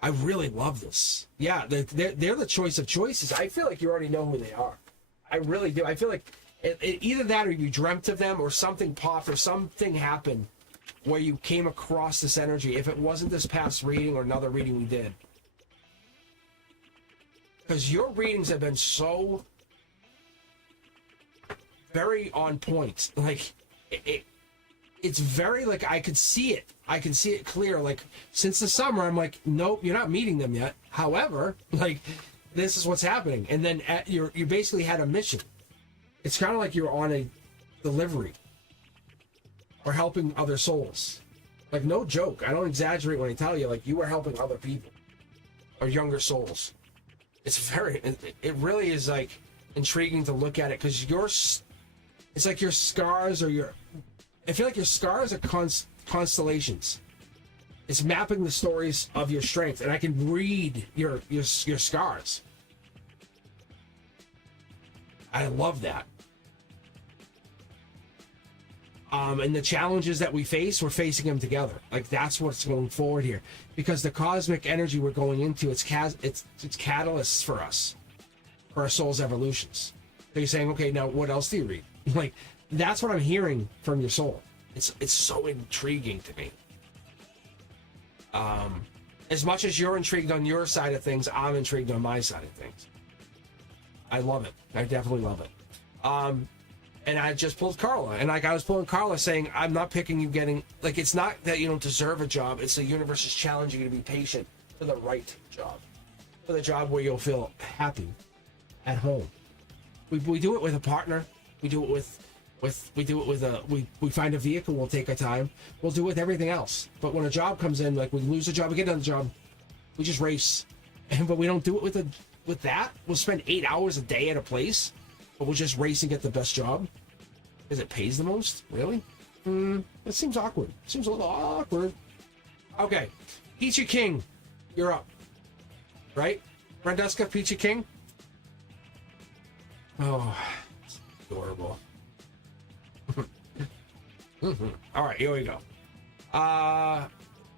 I really love this. Yeah, they're the choice of choices. I feel like you already know who they are. I really do. I feel like either that or you dreamt of them or something popped or something happened where you came across this energy. If it wasn't this past reading or another reading we did. Because your readings have been so very on point. Like, it's very, like, I could see it. I can see it clear. Like, since the summer, I'm like, nope, you're not meeting them yet. However, like, this is what's happening. And then you basically had a mission. It's kind of like you're on a delivery or helping other souls. Like, no joke. I don't exaggerate when I tell you, like, you are helping other people or younger souls. It really is, like, intriguing to look at it because it's like your scars or I feel like your scars are constellations. It's mapping the stories of your strength, and I can read your scars. I love that. And the challenges that we face, we're facing them together. Like, that's what's going forward here, because the cosmic energy we're going into, it's catalysts for us, for our soul's evolutions. So you're saying, okay, now what else do you read? Like, that's what I'm hearing from your soul. It's so intriguing to me. As much as you're intrigued on your side of things, I'm intrigued on my side of things. I love it. I definitely love it. And I just pulled Carla, and like I was pulling Carla saying, I'm not picking you getting, like, it's not that you don't deserve a job, it's the universe is challenging you to be patient for the right job. For the job where you'll feel happy at home. We do it with a partner. We do it we find a vehicle, we'll take our time. We'll do it with everything else. But when a job comes in, like we lose a job, we get another job, we just race. But we don't do it with that. We'll spend 8 hours a day at a place, but we'll just race and get the best job because it pays the most. Really? That seems awkward. Seems a little awkward. Okay, Peachy King, you're up. Right? Brandeska, Peachy King. Oh, it's adorable. All right, here we go. Want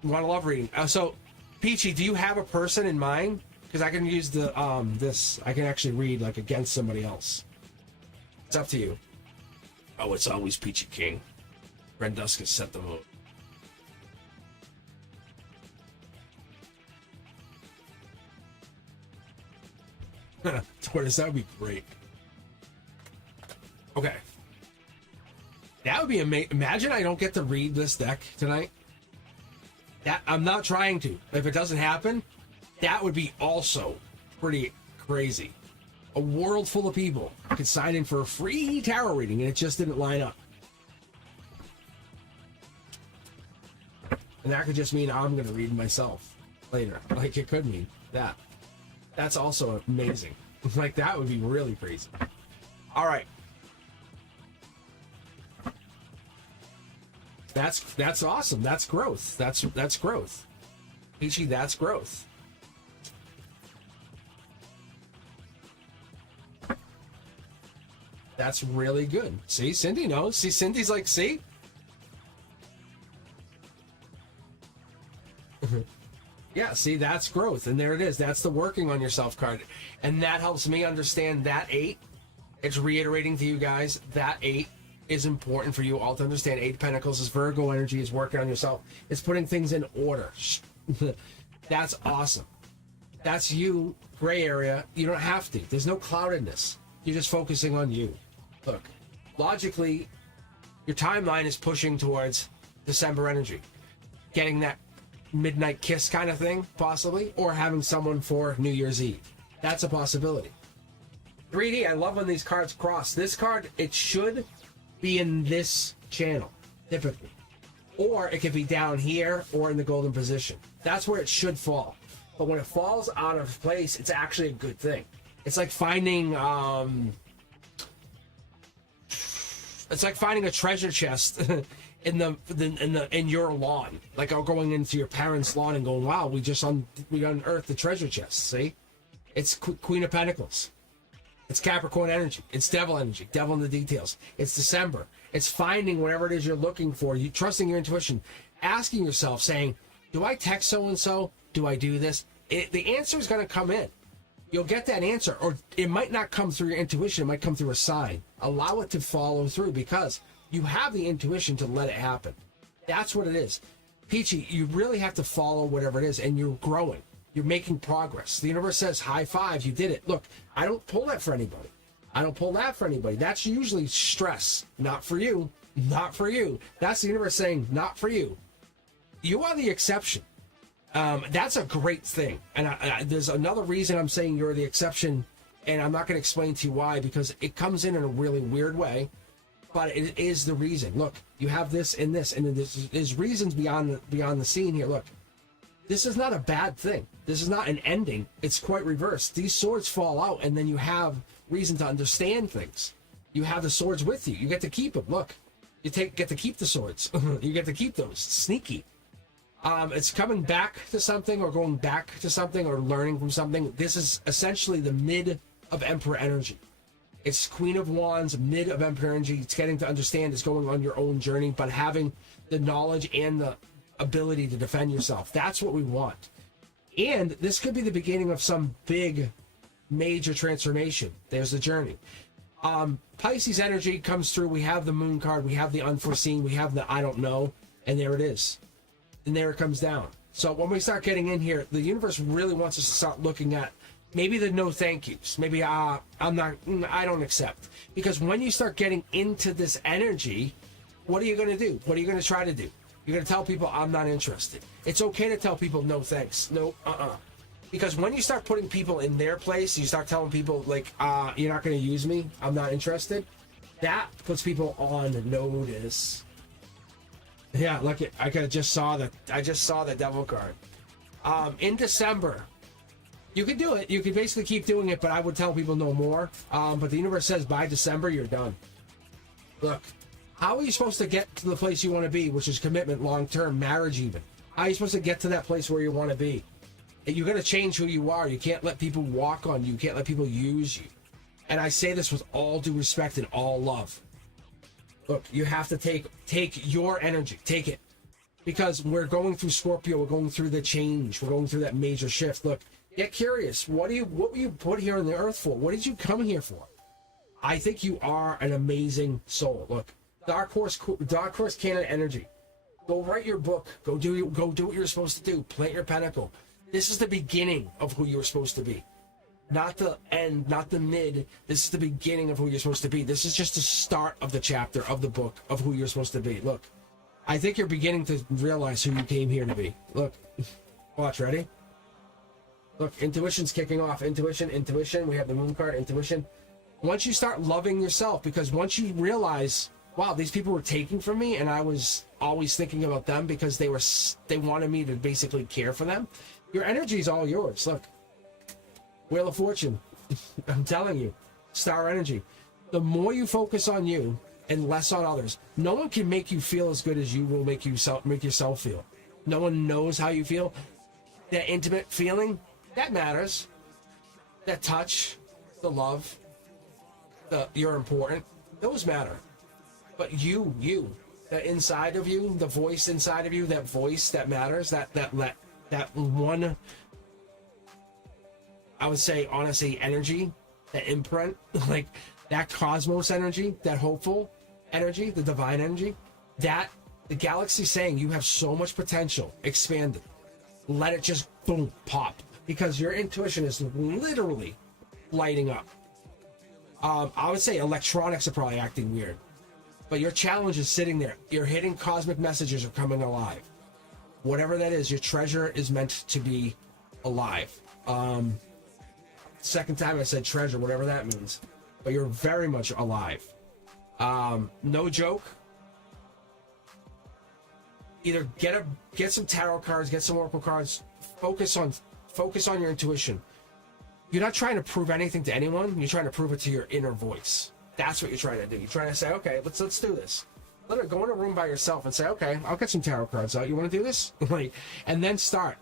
a love reading? So, Peachy, do you have a person in mind? Because I can use the this. I can actually read like against somebody else. It's up to you. Oh, it's always Peachy King. Brandeska set the mood. Tortoise, that would be great. Okay. That would be amazing. Imagine I don't get to read this deck tonight. That I'm not trying to. If it doesn't happen, that would be also pretty crazy. A world full of people could sign in for a free tarot reading, and it just didn't line up. And that could just mean I'm going to read myself later. Like, it could mean that. That's also amazing. Like, that would be really crazy. All right. That's awesome. That's growth. That's growth. Peachy, that's growth. That's really good. See, Cindy knows. See, Cindy's like, see? Yeah, see, that's growth. And there it is. That's the working on yourself card. And that helps me understand that 8. It's reiterating to you guys that 8 is important for you all to understand. 8 Pentacles is Virgo energy, is working on yourself. It's putting things in order. That's awesome. That's you, gray area. You don't have to. There's no cloudedness. You're just focusing on you. Look, logically, your timeline is pushing towards December energy. Getting that midnight kiss kind of thing, possibly, or having someone for New Year's Eve. That's a possibility. 3D, I love when these cards cross. This card, it should be in this channel, typically. Or it could be down here or in the golden position. That's where it should fall. But when it falls out of place, it's actually a good thing. It's like finding it's like finding a treasure chest in your lawn. Like going into your parents' lawn and going, wow, we unearthed the treasure chest, see? It's Queen of Pentacles. It's Capricorn energy. It's devil energy. Devil in the details. It's December. It's finding whatever it is you're looking for. You trusting your intuition. Asking yourself, saying, do I text so-and-so? Do I do this? The answer is going to come in. You'll get that answer. Or it might not come through your intuition. It might come through a sign. Allow it to follow through because you have the intuition to let it happen. That's what it is. Peachy, you really have to follow whatever it is, and you're growing. You're making progress. The universe says, high five, you did it. Look, I don't pull that for anybody. I don't pull that for anybody. That's usually stress. Not for you. Not for you. That's the universe saying, not for you. You are the exception. That's a great thing. And there's another reason I'm saying you're the exception, and I'm not going to explain to you why, because it comes in a really weird way, but it is the reason. Look, you have this and this, and there's reasons beyond the scene here. Look, this is not a bad thing. This is not an ending. It's quite reversed. These swords fall out, and then you have reason to understand things. You have the swords with you. You get to keep them. Look, you get to keep the swords. You get to keep those. Sneaky. It's coming back to something, or going back to something, or learning from something. This is essentially the mid of Emperor energy. It's Queen of Wands, mid of Emperor energy. It's getting to understand it's going on your own journey, but having the knowledge and the ability to defend yourself. That's what we want. And this could be the beginning of some big, major transformation. There's the journey. Pisces energy comes through. We have the moon card. We have the unforeseen. We have the I don't know. And there it is. And there it comes down. So when we start getting in here, the universe really wants us to start looking at maybe the no thank yous. Maybe I don't accept. Because when you start getting into this energy, what are you going to do? What are you going to try to do? You're going to tell people, I'm not interested. It's okay to tell people, no thanks. No, Because when you start putting people in their place, you start telling people, like, you're not going to use me, I'm not interested, that puts people on notice. Yeah, look, I just saw the devil card. In December, you could do it. You could basically keep doing it, but I would tell people no more. But the universe says by December, you're done. Look. How are you supposed to get to the place you want to be, which is commitment, long-term, marriage even? How are you supposed to get to that place where you want to be? You're going to change who you are. You can't let people walk on you. You can't let people use you. And I say this with all due respect and all love. Look, you have to take your energy. Take it. Because we're going through Scorpio. We're going through the change. We're going through that major shift. Look, get curious. What were you put here on the earth for? What did you come here for? I think you are an amazing soul. Look. Dark Horse Canon energy. Go write your book. Go do what you're supposed to do. Plant your pentacle. This is the beginning of who you're supposed to be. Not the end, not the mid. This is the beginning of who you're supposed to be. This is just the start of the chapter of the book of who you're supposed to be. Look, I think you're beginning to realize who you came here to be. Look, watch, ready? Look, intuition's kicking off. Intuition. We have the moon card, intuition. Once you start loving yourself, because once you realize, wow, these people were taking from me, and I was always thinking about them because they wanted me to basically care for them. Your energy is all yours. Look, Wheel of Fortune. I'm telling you, star energy. The more you focus on you and less on others, no one can make you feel as good as you will make yourself feel. No one knows how you feel. That intimate feeling, that matters. That touch, the love, you're important. Those matter. But you, that inside of you, the voice inside of you, that voice that matters, that one, I would say, honestly, energy, that imprint, like that cosmos energy, that hopeful energy, the divine energy, that the galaxy saying you have so much potential, expand it. Let it just boom, pop, because your intuition is literally lighting up. I would say electronics are probably acting weird. But your challenge is sitting there. Your hidden cosmic messages are coming alive. Whatever that is, your treasure is meant to be alive. Second time I said treasure, whatever that means. But you're very much alive. No joke. Either get some tarot cards, get some oracle cards. Focus on your intuition. You're not trying to prove anything to anyone. You're trying to prove it to your inner voice. That's what you're trying to do. You're trying to say, okay, let's do this. Let her go in a room by yourself and say, okay, I'll get some tarot cards out. You want to do this? And then start.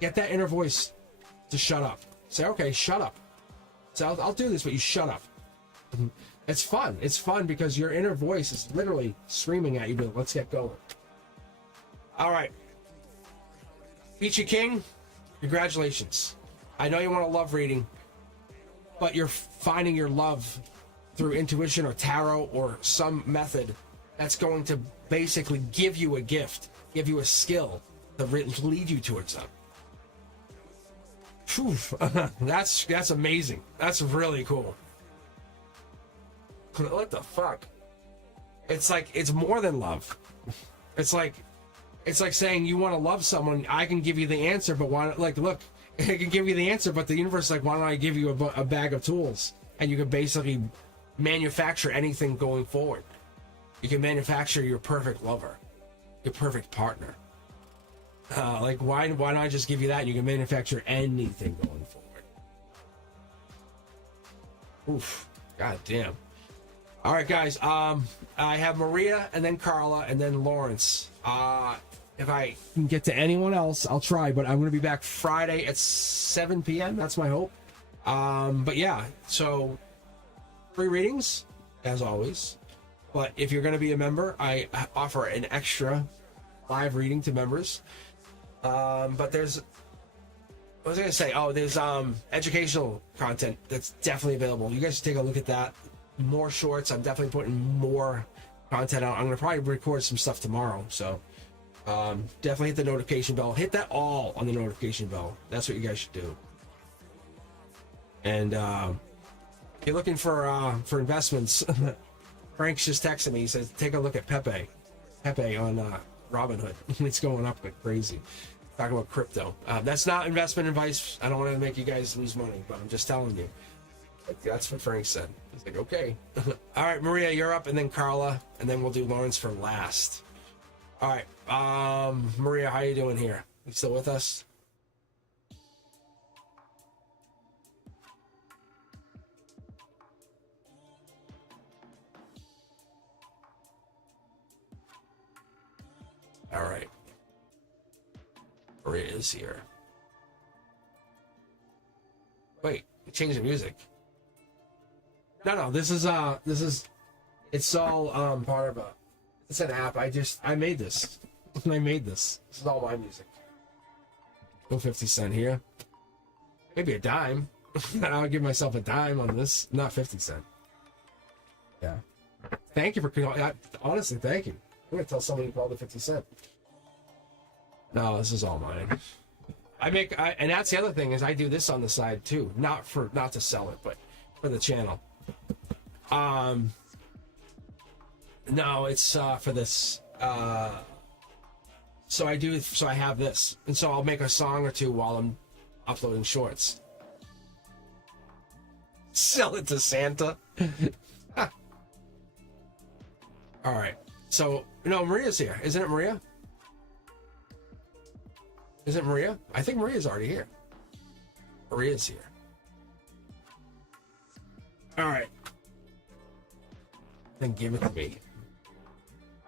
Get that inner voice to shut up. Say, okay, shut up. So I'll do this, but you shut up. It's fun. It's fun because your inner voice is literally screaming at you, but let's get going. All right. Peachy King, congratulations. I know you want a love reading, but you're finding your love through intuition or tarot or some method that's going to basically give you a gift, give you a skill to lead you towards them. Phew. That's amazing. That's really cool. What the fuck? It's like, it's more than love. It's like saying you want to love someone. I can give you the answer, but why? Like, look, I can give you the answer, but the universe is like, why don't I give you a bag of tools, and you can basically manufacture anything going forward. You can manufacture your perfect lover, your perfect partner. Like, why don't I just give you that? And you can manufacture anything going forward. Oof, god damn. All right, guys. I have Maria, and then Carla, and then Lawrence. If I can get to anyone else, I'll try. But I'm going to be back Friday at 7 p.m. That's my hope. But yeah, so free readings as always. But if you're going to be a member, I offer an extra live reading to members. But there's, what was I going to say? Oh, there's educational content that's definitely available. You guys should take a look at that. More shorts. I'm definitely putting more content out. I'm going to probably record some stuff tomorrow. So definitely hit the notification bell. Hit that all on the notification bell. That's what you guys should do. And if you're looking for investments, Frank's just texted me. He says, take a look at Pepe on Robinhood. It's going up like crazy. Talking about crypto. That's not investment advice. I don't want to make you guys lose money, but I'm just telling you. Like, that's what Frank said. He's like, okay. All right, Maria, you're up, and then Carla, and then we'll do Lawrence for last. All right, Maria, how you doing here? You still with us? All right. Maria is here. Wait, change the music. No, this is it's all part of it's an app. I made this. This is all my music. No 50 cent here. Maybe a dime. I'll give myself a dime on this. Not 50 cent. Yeah. Thank you for, honestly, thank you. I'm gonna tell somebody to call the 50 cent. No, this is all mine. And that's the other thing is I do this on the side too. Not to sell it, but for the channel. No, it's for this. So I have this, and so I'll make a song or two while I'm uploading shorts. Sell it to Santa. All right. So no, Maria's here, isn't it, Maria? Isn't Maria? I think Maria's already here. Maria's here. All right. Then give it to me.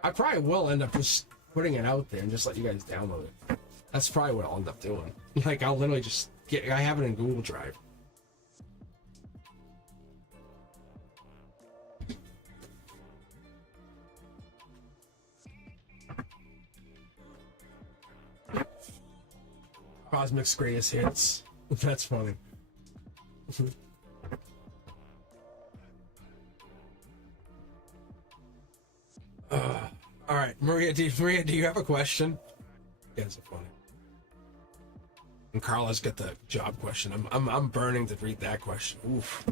I probably will end up just putting it out there and just let you guys download it. That's probably what I'll end up doing. Like, I'll literally just I have it in Google Drive. Cosmic's greatest hits. That's funny. All right, Maria, do you have a question? You guys are funny. And Carla's got the job question. I'm burning to read that question. Oof.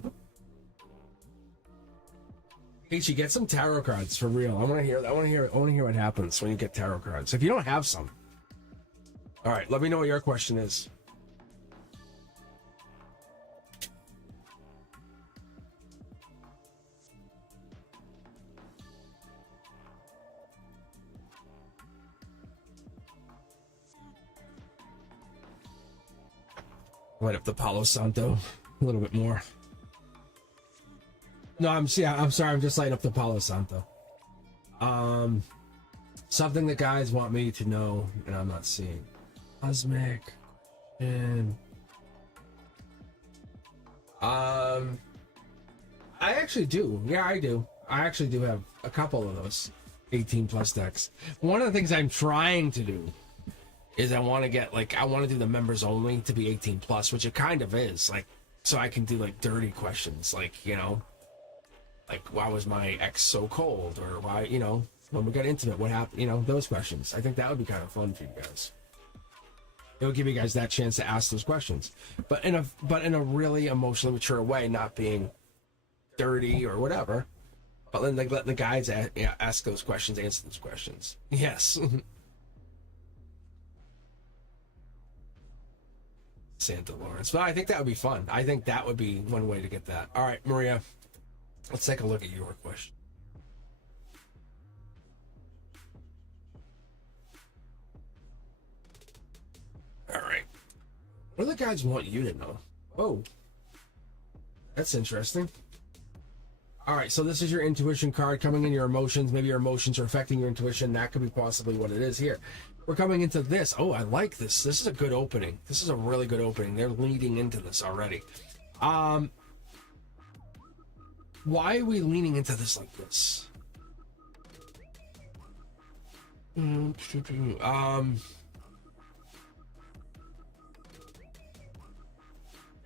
Peachy, get some tarot cards for real. I want to hear what happens when you get tarot cards. If you don't have some. All right, let me know what your question is. Light up the Palo Santo a little bit more. No, I'm sorry. I'm just lighting up the Palo Santo. Something that guys want me to know, and I'm not seeing. Cosmic and I actually do. Yeah, I do. I actually do have a couple of those 18 plus decks. One of the things I'm trying to do is I want to get, like, I want to do the members only to be 18 plus, which it kind of is, like, so I can do, like, dirty questions, like, you know, like, why was my ex so cold, or why, you know, when we got intimate, what happened, you know, those questions. I think that would be kind of fun for you guys. It would give you guys that chance to ask those questions, but in a really emotionally mature way, not being dirty or whatever, but then, like, letting the guys ask those questions, answer those questions. Yes. Santa Lawrence. But I think that would be fun. I think that would be one way to get that. All right, Maria, let's take a look at your question. All right. What do the guys want you to know? Oh, that's interesting. All right, so this is your intuition card coming in, your emotions. Maybe your emotions are affecting your intuition. That could be possibly what it is here. We're coming into this. Oh, I like this. This is a good opening. This is a really good opening. They're leading into this already. Why are we leaning into this like this?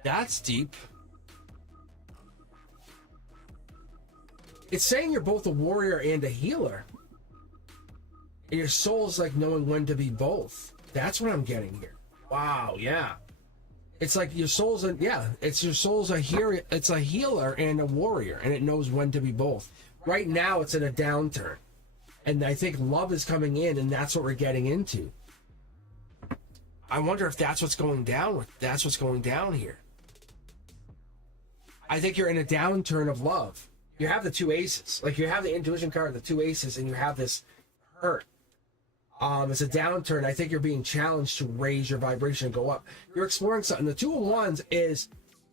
That's deep. It's saying you're both a warrior and a healer. And your soul's like knowing when to be both. That's what I'm getting here. Wow, yeah. It's like your soul's it's your soul's a healer and a warrior, and it knows when to be both. Right now it's in a downturn. And I think love is coming in, and that's what we're getting into. I wonder if that's what's going down here. I think you're in a downturn of love. You have the two aces. Like, you have the intuition card, the two aces, and you have this hurt. It's a downturn. I think you're being challenged to raise your vibration and go up. You're exploring something. The two of wands is,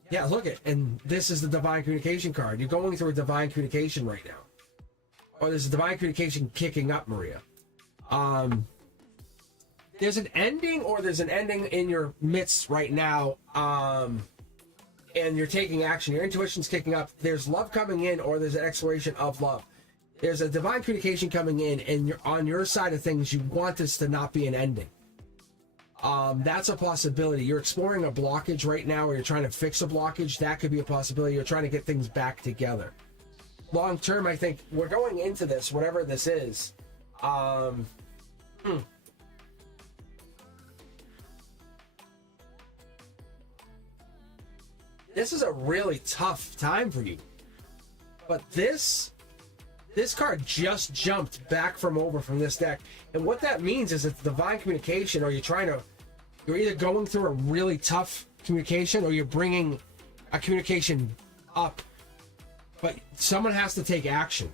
yeah, look it. And this is the divine communication card. You're going through a divine communication right now. Or there's a divine communication kicking up, Maria. There's an ending, or there's an ending in your midst right now. And you're taking action. Your intuition's kicking up. There's love coming in, or there's an exploration of love. There's a divine communication coming in, and you're on your side of things. You want this to not be an ending. That's a possibility. You're exploring a blockage right now, or you're trying to fix a blockage. That could be a possibility. You're trying to get things back together. Long term, I think we're going into this, whatever this is. This is a really tough time for you. But this card just jumped back from this deck. And what that means is it's divine communication, or you're either going through a really tough communication, or you're bringing a communication up. But someone has to take action.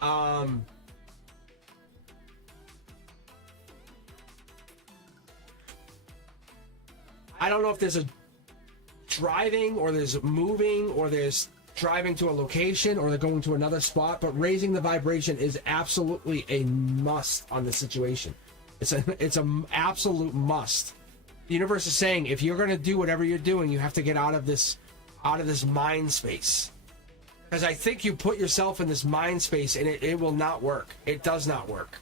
I don't know if there's a driving, or there's moving, or there's driving to a location, or they're going to another spot, but raising the vibration is absolutely a must on this situation. It's an absolute must. The universe is saying, if you're going to do whatever you're doing, you have to get out of this mind space. Because I think you put yourself in this mind space, and it will not work. It does not work.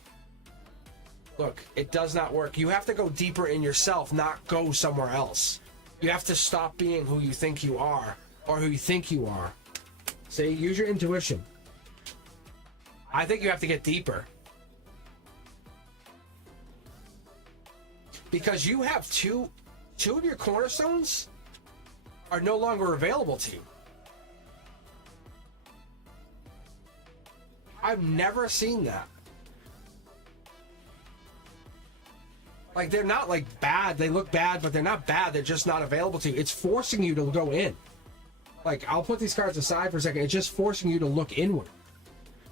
Look, it does not work. You have to go deeper in yourself, not go somewhere else. You have to stop being who you think you are, or who you think you are. See, use your intuition. I think you have to get deeper. Because you have two of your cornerstones are no longer available to you. I've never seen that. Like, they're not, like, bad. They look bad, but they're not bad. They're just not available to you. It's forcing you to go in. Like, I'll put these cards aside for a second. It's just forcing you to look inward.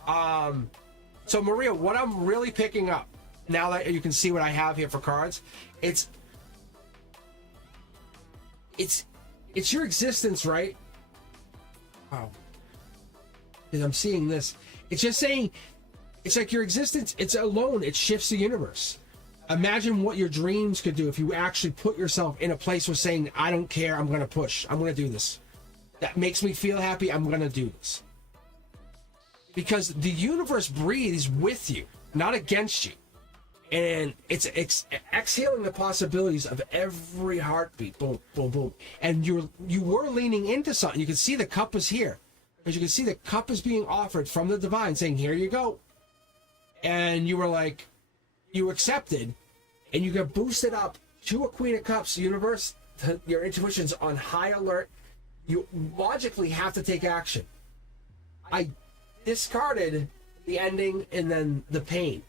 So, Maria, what I'm really picking up, now that you can see what I have here for cards, it's your existence, right? Wow. I'm seeing this. It's just saying, it's like your existence, it's alone. It shifts the universe. Imagine what your dreams could do if you actually put yourself in a place where saying, I don't care, I'm going to push, I'm going to do this. That makes me feel happy, I'm going to do this. Because the universe breathes with you, not against you. And it's exhaling the possibilities of every heartbeat. Boom, boom, boom. And you were leaning into something. You can see the cup is here. Because you can see the cup is being offered from the divine, saying, here you go. And you were like, you accepted, and you get boosted up to a Queen of Cups. Universe, your intuition's on high alert. You logically have to take action. I discarded the ending and then the pain,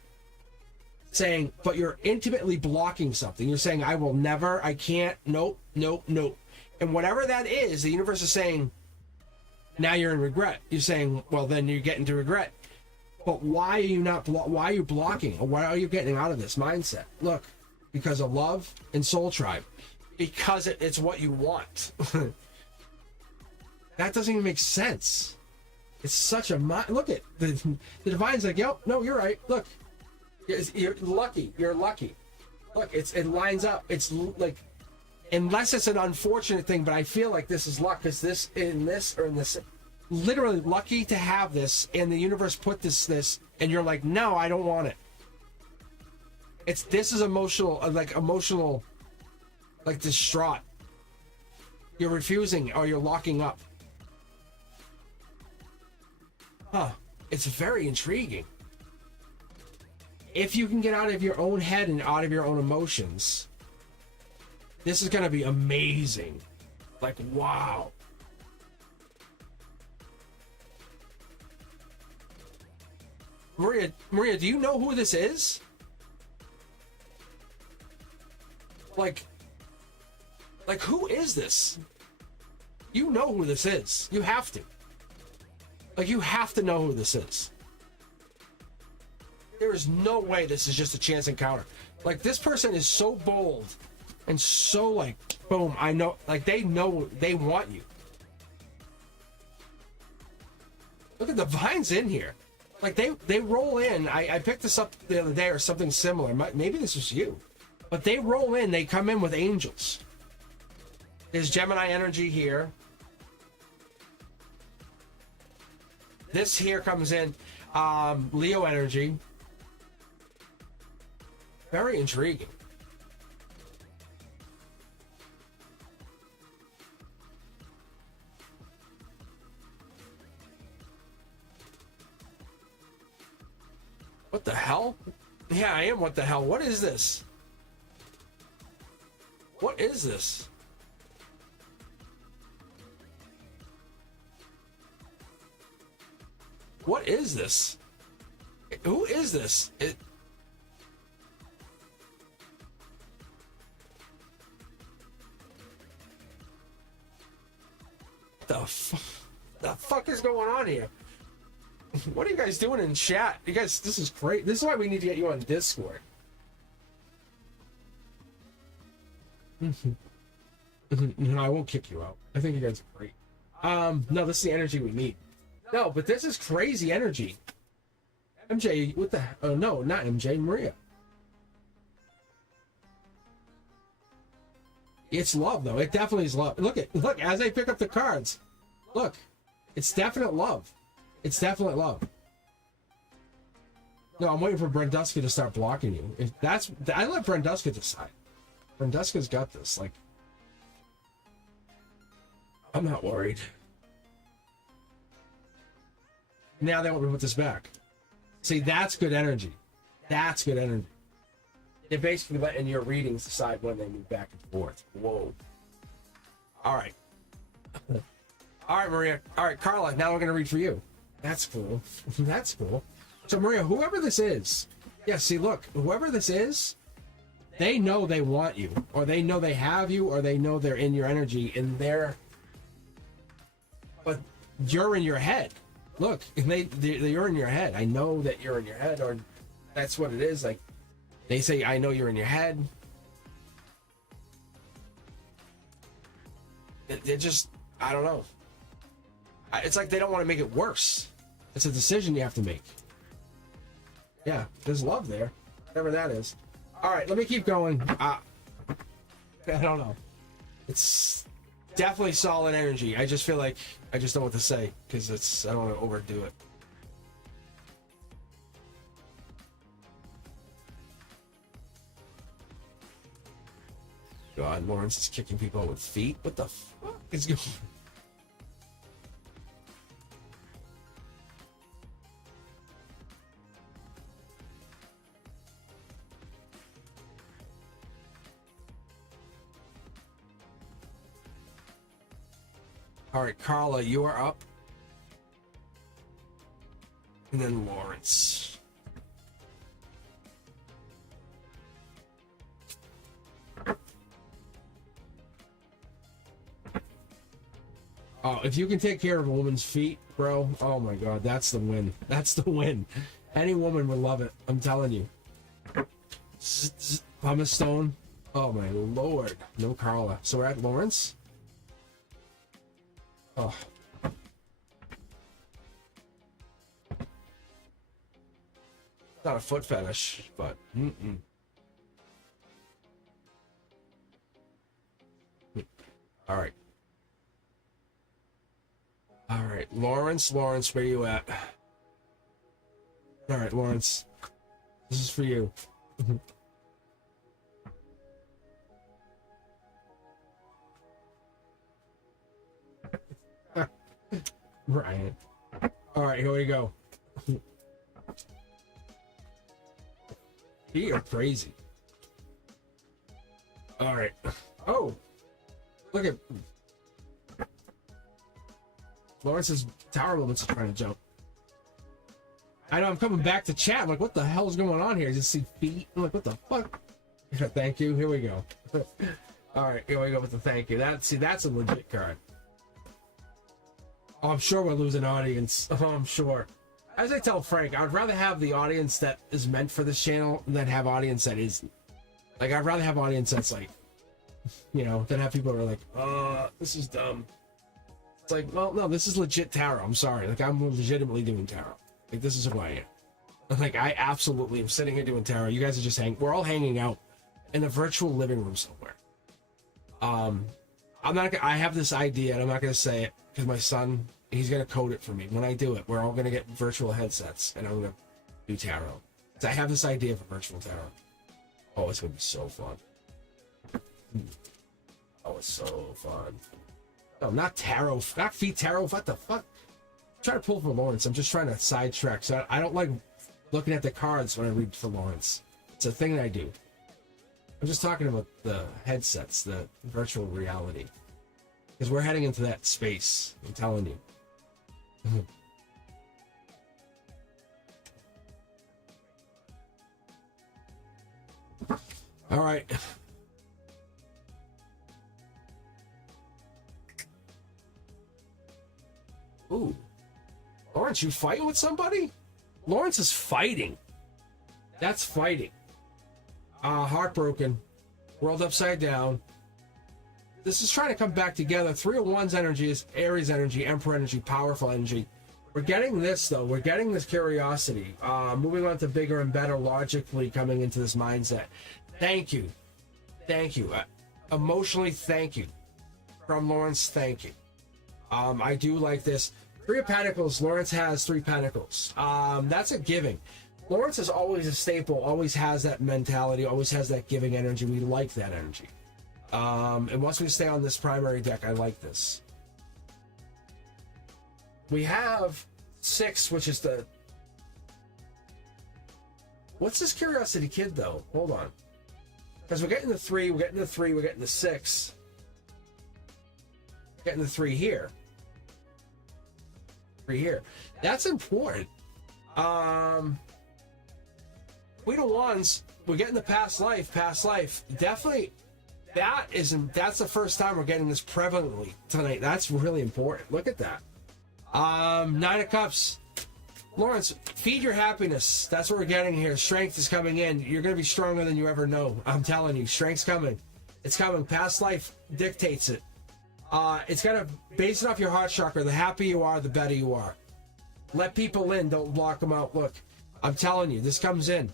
saying, but you're intimately blocking something. You're saying, I will never, I can't, nope, nope, nope. And whatever that is, the universe is saying, now you're in regret. You're saying, well, then you get into regret. But why are you not? Why are you blocking? Or why are you getting out of this mindset? Look, because of love and soul tribe. Because it's what you want. That doesn't even make sense. It's such a look at the divine's like, yo, no, you're right. Look, you're lucky. You're lucky. Look, it lines up. It's like, unless it's an unfortunate thing, but I feel like this is luck because this in this or in this. Literally lucky to have this, and the universe put this, and you're like, no, I don't want it. This is emotional, like distraught. You're refusing or you're locking up. Huh. It's very intriguing. If you can get out of your own head and out of your own emotions, this is going to be amazing. Like, wow. Maria, do you know who this is? Like who is this? You know who this is. You have to. Like, you have to know who this is. There is no way this is just a chance encounter. Like, this person is so bold and so like, boom, I know, like, they know they want you. Look at the vines in here. Like, they roll in. I picked this up the other day or something similar. Maybe this was you. But they roll in. They come in with angels. There's Gemini energy here. This here comes in. Leo energy. Very intriguing. What the hell? Yeah, I am. What the hell? What is this? What is this? What is this? Who is this? The fuck is going on here? What are you guys doing in chat? You guys, this is great. This is why we need to get you on Discord. No, I won't kick you out. I think you guys are great. No, this is the energy we need. No, but this is crazy energy. MJ, what the? Oh no, not MJ, Maria. It's love, though. It definitely is love. Look as I pick up the cards. Look, it's definite love. It's definite love. No, I'm waiting for Brenduska to start blocking you. If that's, I let Brenduska decide. Brenduska's got this. Like, I'm not worried. Now they want me to put this back. See, that's good energy. That's good energy. They're basically letting your readings decide when they move back and forth. Whoa. All right. All right, Maria. All right, Carla. Now we're going to read for you. That's cool. That's cool. So, Maria, whoever this is, yeah, see, look, whoever this is, they know they want you, or they know they have you, or they know they're in your energy, and but you're in your head. Look, you're in your head. I know that you're in your head, or that's what it is. Like, they say, I know you're in your head. They're just, I don't know. It's like they don't want to make it worse. It's a decision you have to make. Yeah, there's love there, whatever that is. All right, let me keep going. I don't know. It's definitely solid energy. I just feel like I just don't know what to say because I don't want to overdo it. God, Lawrence is kicking people with feet. What the fuck is going on? All right, Carla, you are up. And then Lawrence. Oh, if you can take care of a woman's feet, bro, oh my God, that's the win. That's the win. Any woman would love it. I'm telling you. Pumice Stone. Oh my Lord. No Carla. So we're at Lawrence. Oh. Not a foot fetish, but All right. All right, Lawrence, where you at? All right, Lawrence, this is for you. Ryan. All right, here we go. You are crazy. All right. Oh, look at Lawrence's tower limits are trying to jump. I know, I'm coming back to chat. I'm like, what the hell is going on here? I just see feet. I'm like, what the fuck? Thank you. Here we go. All right, here we go with the thank you. That's a legit card. Oh, I'm sure we'll lose an audience. Oh, I'm sure. As I tell Frank, I'd rather have the audience that is meant for this channel than have audience that isn't. Like, I'd rather have audience that's like, you know, than have people who are like, this is dumb. It's like, well, no, this is legit tarot. I'm sorry. Like, I'm legitimately doing tarot. Like, this is who I am. Like, I absolutely am sitting here doing tarot. You guys are just we're all hanging out in a virtual living room somewhere. I have this idea, and I'm not going to say it because my son, he's going to code it for me. When I do it, we're all going to get virtual headsets, and I'm going to do tarot. So I have this idea for virtual tarot. Oh, it's going to be so fun. Oh, it's so fun. No, not tarot. Not feet tarot. What the fuck? I'm trying to pull for Lawrence. I'm just trying to sidetrack. So I don't like looking at the cards when I read for Lawrence. It's a thing that I do. I'm just talking about the headsets, the virtual reality. Because we're heading into that space. I'm telling you. All right. Ooh. Lawrence, you fighting with somebody? Lawrence is fighting. That's fighting. Heartbroken. World upside down. This is trying to come back together. 3 of Wands energy is Aries energy, Emperor energy, powerful energy. We're getting this, though. We're getting this curiosity. Moving on to bigger and better logically coming into this mindset. Thank you. Thank you. Emotionally, thank you. From Lawrence, thank you. I do like this. 3 of Pentacles. Lawrence has 3 Pentacles. That's a giving. Lawrence is always a staple, always has that mentality, always has that giving energy. We like that energy. And once we stay on this primary deck, I like this. We have 6, which is the... What's this Curiosity Kid, though? Hold on. Because we're getting the 3, we're getting the 3, we're getting the 6. We're getting the 3 here. 3 here. That's important. Queen of Wands, we're getting the past life. Definitely, that's the first time we're getting this prevalently tonight. That's really important. Look at that. 9 of Cups. Lawrence, feed your happiness. That's what we're getting here. Strength is coming in. You're going to be stronger than you ever know. I'm telling you, strength's coming. It's coming. Past life dictates it. It's going to base it off your heart chakra. The happier you are, the better you are. Let people in. Don't block them out. Look, I'm telling you, this comes in.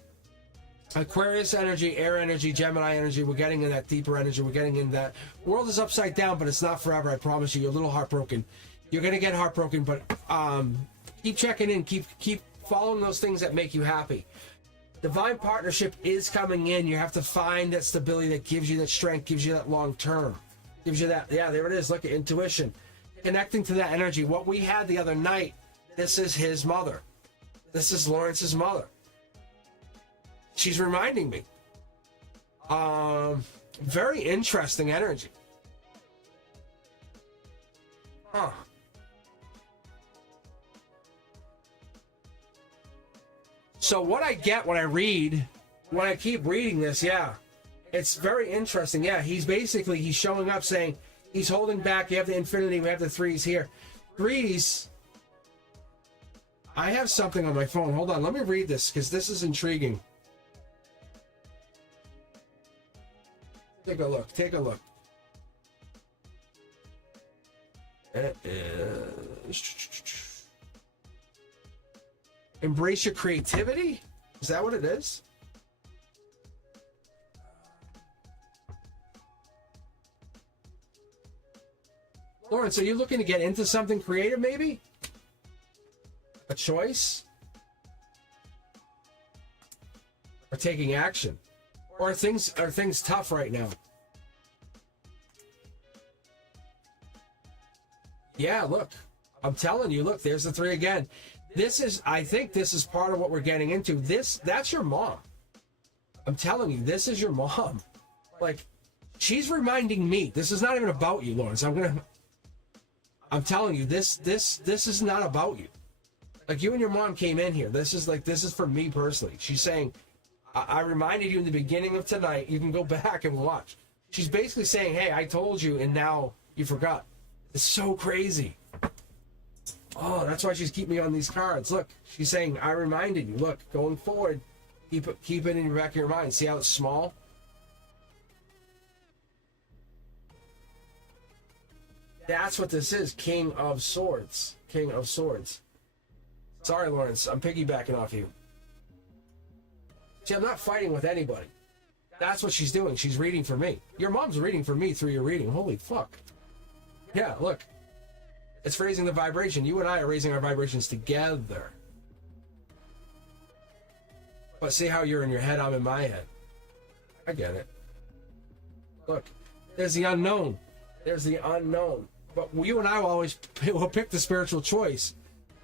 Aquarius energy, air energy, Gemini energy. We're getting in that deeper energy. We're getting in that. World is upside down, but it's not forever. I promise you. You're a little heartbroken. You're gonna get heartbroken, but keep checking in. Keep following those things that make you happy. Divine partnership is coming in. You have to find that stability that gives you that strength, gives you that long term, gives you that. Yeah, there it is. Look at intuition, connecting to that energy. What we had the other night. This is his mother. This is Lawrence's mother. She's reminding me. Very interesting energy. Huh. So what I get when I keep reading this, yeah, it's very interesting. Yeah, he's showing up saying he's holding back. You have the infinity. We have the threes here. Threes. I have something on my phone. Hold on. Let me read this because this is intriguing. Take a look. Take a look. It is... Embrace your creativity? Is that what it is? Lawrence, are you looking to get into something creative maybe? A choice? Or taking action? Or are things tough right now? Yeah, look. I'm telling you, look, there's the three again. I think this is part of what we're getting into. That's your mom. I'm telling you, this is your mom. Like, she's reminding me. This is not even about you, Lawrence. I'm telling you, this is not about you. Like, you and your mom came in here. This is for me personally. She's saying, I reminded you in the beginning of tonight. You can go back and watch. She's basically saying, hey, I told you, and now you forgot. It's so crazy. Oh, that's why she's keeping me on these cards. Look, she's saying, I reminded you. Look, going forward, keep it in the back of your mind. See how it's small? That's what this is. King of Swords. King of Swords. Sorry, Lawrence. I'm piggybacking off you. See, I'm not fighting with anybody. That's what she's doing. She's reading for me. Your mom's reading for me through your reading. Holy fuck. Yeah, look. It's raising the vibration. You and I are raising our vibrations together. But see how you're in your head, I'm in my head. I get it. Look, there's the unknown. There's the unknown. But you and I will pick the spiritual choice.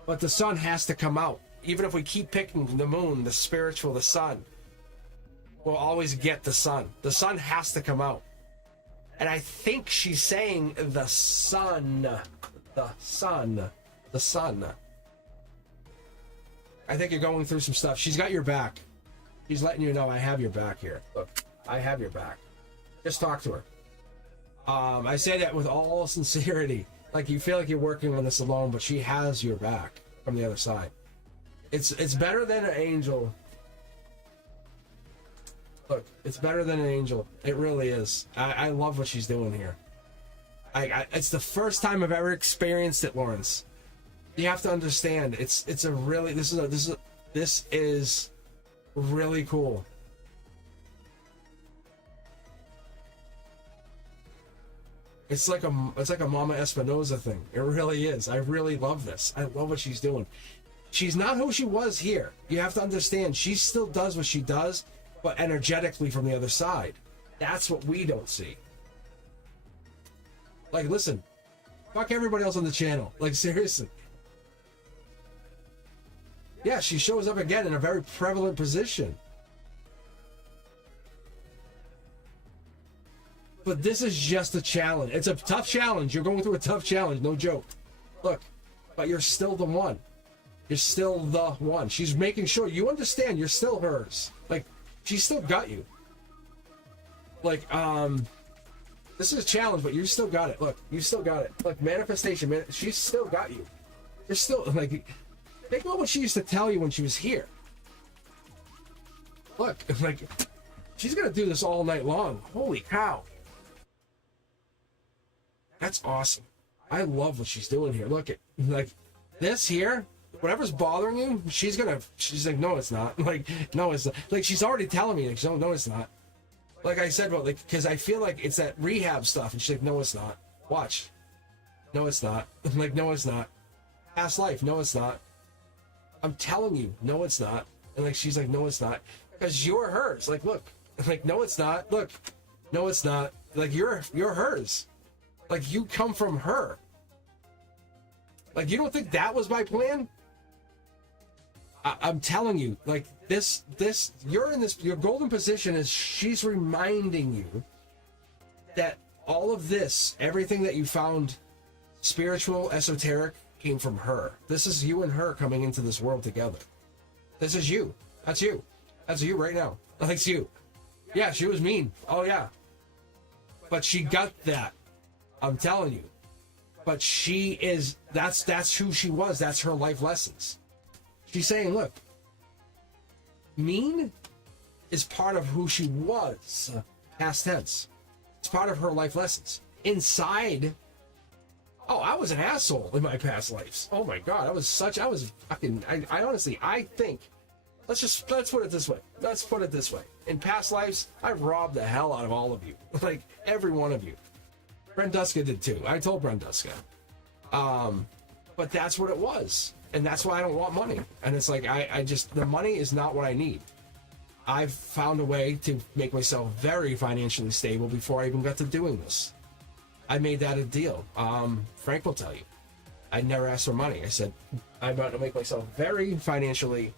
But the sun has to come out. Even if we keep picking the moon, the spiritual, the sun, we'll always get the sun. The sun has to come out. And I think she's saying the sun. The sun. The sun. I think you're going through some stuff. She's got your back. She's letting you know I have your back here. Look, I have your back. Just talk to her. I say that with all sincerity. Like, you feel like you're working on this alone, but she has your back from the other side. It's better than an angel. Look, it's better than an angel. It really is. I love what she's doing here. It's the first time I've ever experienced it, Lawrence. You have to understand. This is really cool. It's like a Mama Espinosa thing. It really is. I really love this. I love what she's doing. She's not who she was here. You have to understand. She still does what she does, but energetically from the other side. That's what we don't see. Like, listen. Fuck everybody else on the channel. Like, seriously. Yeah, she shows up again in a very prevalent position. But this is just a challenge. It's a tough challenge. You're going through a tough challenge. No joke. Look, but you're still the one. You're still the one. She's making sure you understand you're still hers. Like, she's still got you. Like, this is a challenge, but you still got it. Look, you still got it. Like, manifestation, man, she's still got you. You're still, like, think about what she used to tell you when she was here. Look, like, she's gonna do this all night long. Holy cow. That's awesome. I love what she's doing here. Look at, like, this here, whatever's bothering you, she's like, no, it's not. Like, no, it's not. Like, she's already telling me, like, no, it's not. Like I said, well, like, because I feel like it's that rehab stuff, and she's like, no, it's not. Watch. No, it's not. I'm like, no, it's not. Past life, no, it's not. I'm telling you, no, it's not. And like, she's like, no, it's not. Because you're hers. Like, look. Like, no, it's not. Look. No, it's not. Like, you're hers. Like, you come from her. Like, you don't think that was my plan? I'm telling you, like, you're in this, your golden position is she's reminding you that all of this, everything that you found spiritual, esoteric, came from her. This is you and her coming into this world together. This is you. That's you. That's you right now. That's you. Yeah, she was mean. Oh, yeah. But she got that. I'm telling you. But she is, that's who she was. That's her life lessons. She's saying, look, mean is part of who she was, past tense. It's part of her life lessons. Inside, oh, I was an asshole in my past lives. Oh my God, I was fucking, I honestly, I think, let's put it this way. Let's put it this way. In past lives, I robbed the hell out of all of you. Like, every one of you. Brenduska did too. I told Brenduska. But that's what it was. And that's why I don't want money. And it's like, I just, the money is not what I need. I've found a way to make myself very financially stable before I even got to doing this. I made that a deal. Frank will tell you. I never asked for money. I said, I'm about to make myself very financially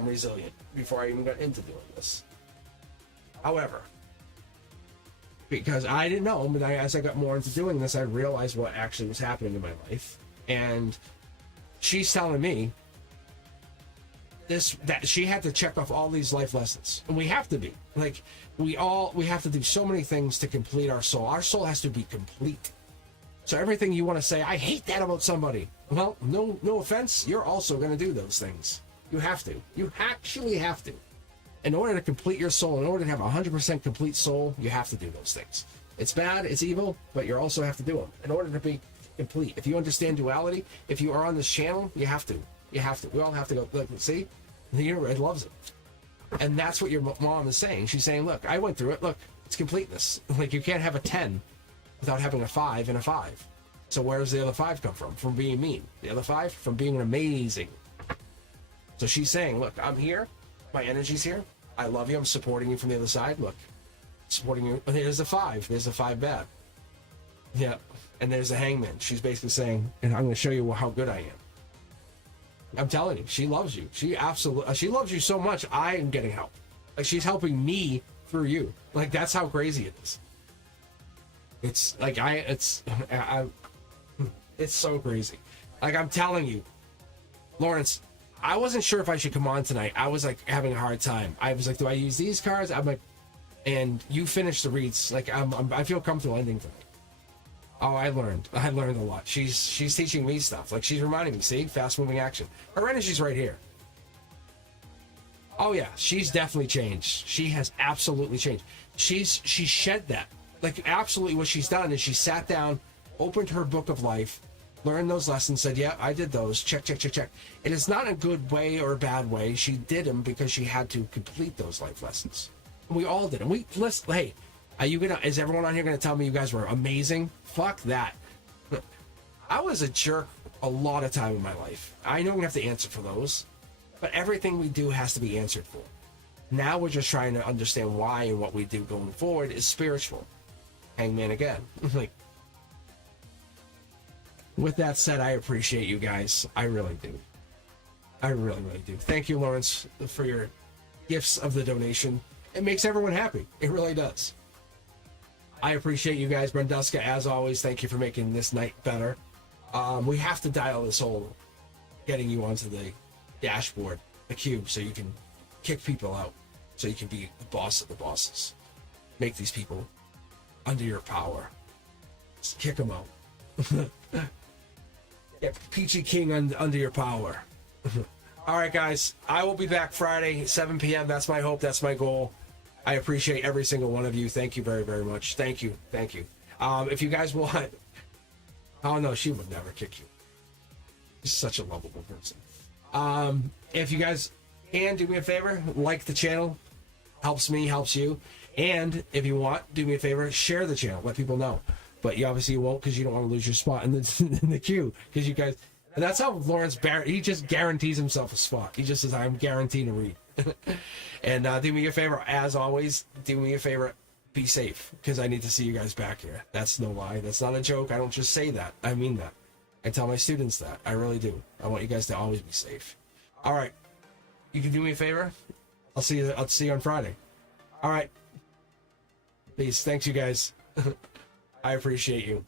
resilient before I even got into doing this. However, because I didn't know, but as I got more into doing this, I realized what actually was happening in my life. And she's telling me that she had to check off all these life lessons, and we have to be like, we have to do so many things to complete our soul. Our soul has to be complete. So everything you want to say, I hate that about somebody. Well, no offense, you're also going to do those things. You have to. You actually have to. In order to complete your soul, in order to have a 100% complete soul, you have to do those things. It's bad, it's evil, but you also have to do them in order to be complete. If you understand duality, if you are on this channel, you have to. You have to. We all have to go, look, see? The universe loves it. And that's what your mom is saying. She's saying, look, I went through it. Look, it's completeness. Like, you can't have a 10 without having a 5 and a 5. So where does the other 5 come from? From being mean. The other 5? From being amazing. So she's saying, look, I'm here. My energy's here. I love you. I'm supporting you from the other side. Look, supporting you. There's a 5. There's a 5 bad. Yeah. And there's a hangman. She's basically saying, and I'm going to show you how good I am. I'm telling you, she loves you. She loves you so much. I am getting help. Like, she's helping me through you. Like, that's how crazy it is. It's like, it's so crazy. Like, I'm telling you, Lawrence, I wasn't sure if I should come on tonight. I was like having a hard time. I was like, do I use these cards? I'm like, and you finished the reads. Like, I feel comfortable ending tonight. Oh, I learned a lot. She's teaching me stuff. Like, she's reminding me, see, fast moving action. Her energy's right here. Oh yeah, she's definitely changed. She has absolutely changed. She shed that. Like, absolutely what she's done is she sat down, opened her book of life, learned those lessons, said, yeah, I did those. Check. And it's not a good way or a bad way. She did them because she had to complete those life lessons. And we all did them. Hey, is everyone on here gonna tell me you guys were amazing? Fuck that. I was a jerk a lot of time in my life. I know I'm gonna have to answer for those, but everything we do has to be answered for. Now we're just trying to understand why, and what we do going forward is spiritual. Hangman again. Like, with that said, I appreciate you guys. I really do. I really, really do. Thank you, Lawrence, for your gifts of the donation. It makes everyone happy. It really does. I appreciate you guys. Brenduska, as always, thank you for making this night better. We have to dial this whole getting you onto the dashboard, the cube, so you can kick people out, so you can be the boss of the bosses. Make these people under your power. Just kick them out. Get Peachy King under your power. All right, guys. I will be back Friday, 7 p.m. That's my hope. That's my goal. I appreciate every single one of you. Thank you very, very much. Thank you. If you guys want... Oh, no, she would never kick you. He's such a lovable person. If you guys can do me a favor, like the channel, helps me, helps you. And if you want, do me a favor, share the channel, let people know. But you obviously won't, because you don't want to lose your spot in the queue. Because you guys, and that's how Lawrence Barrett, he just guarantees himself a spot. He just says, I'm guaranteed to read. And do me a favor, as always, do me a favor, be safe, because I need to see you guys back here. That's no lie. That's not a joke. I don't just say that. I mean that. I tell my students that. I really do. I want you guys to always be safe. All right. You can do me a favor? I'll see you on Friday. All right. Peace. Thanks, you guys. I appreciate you.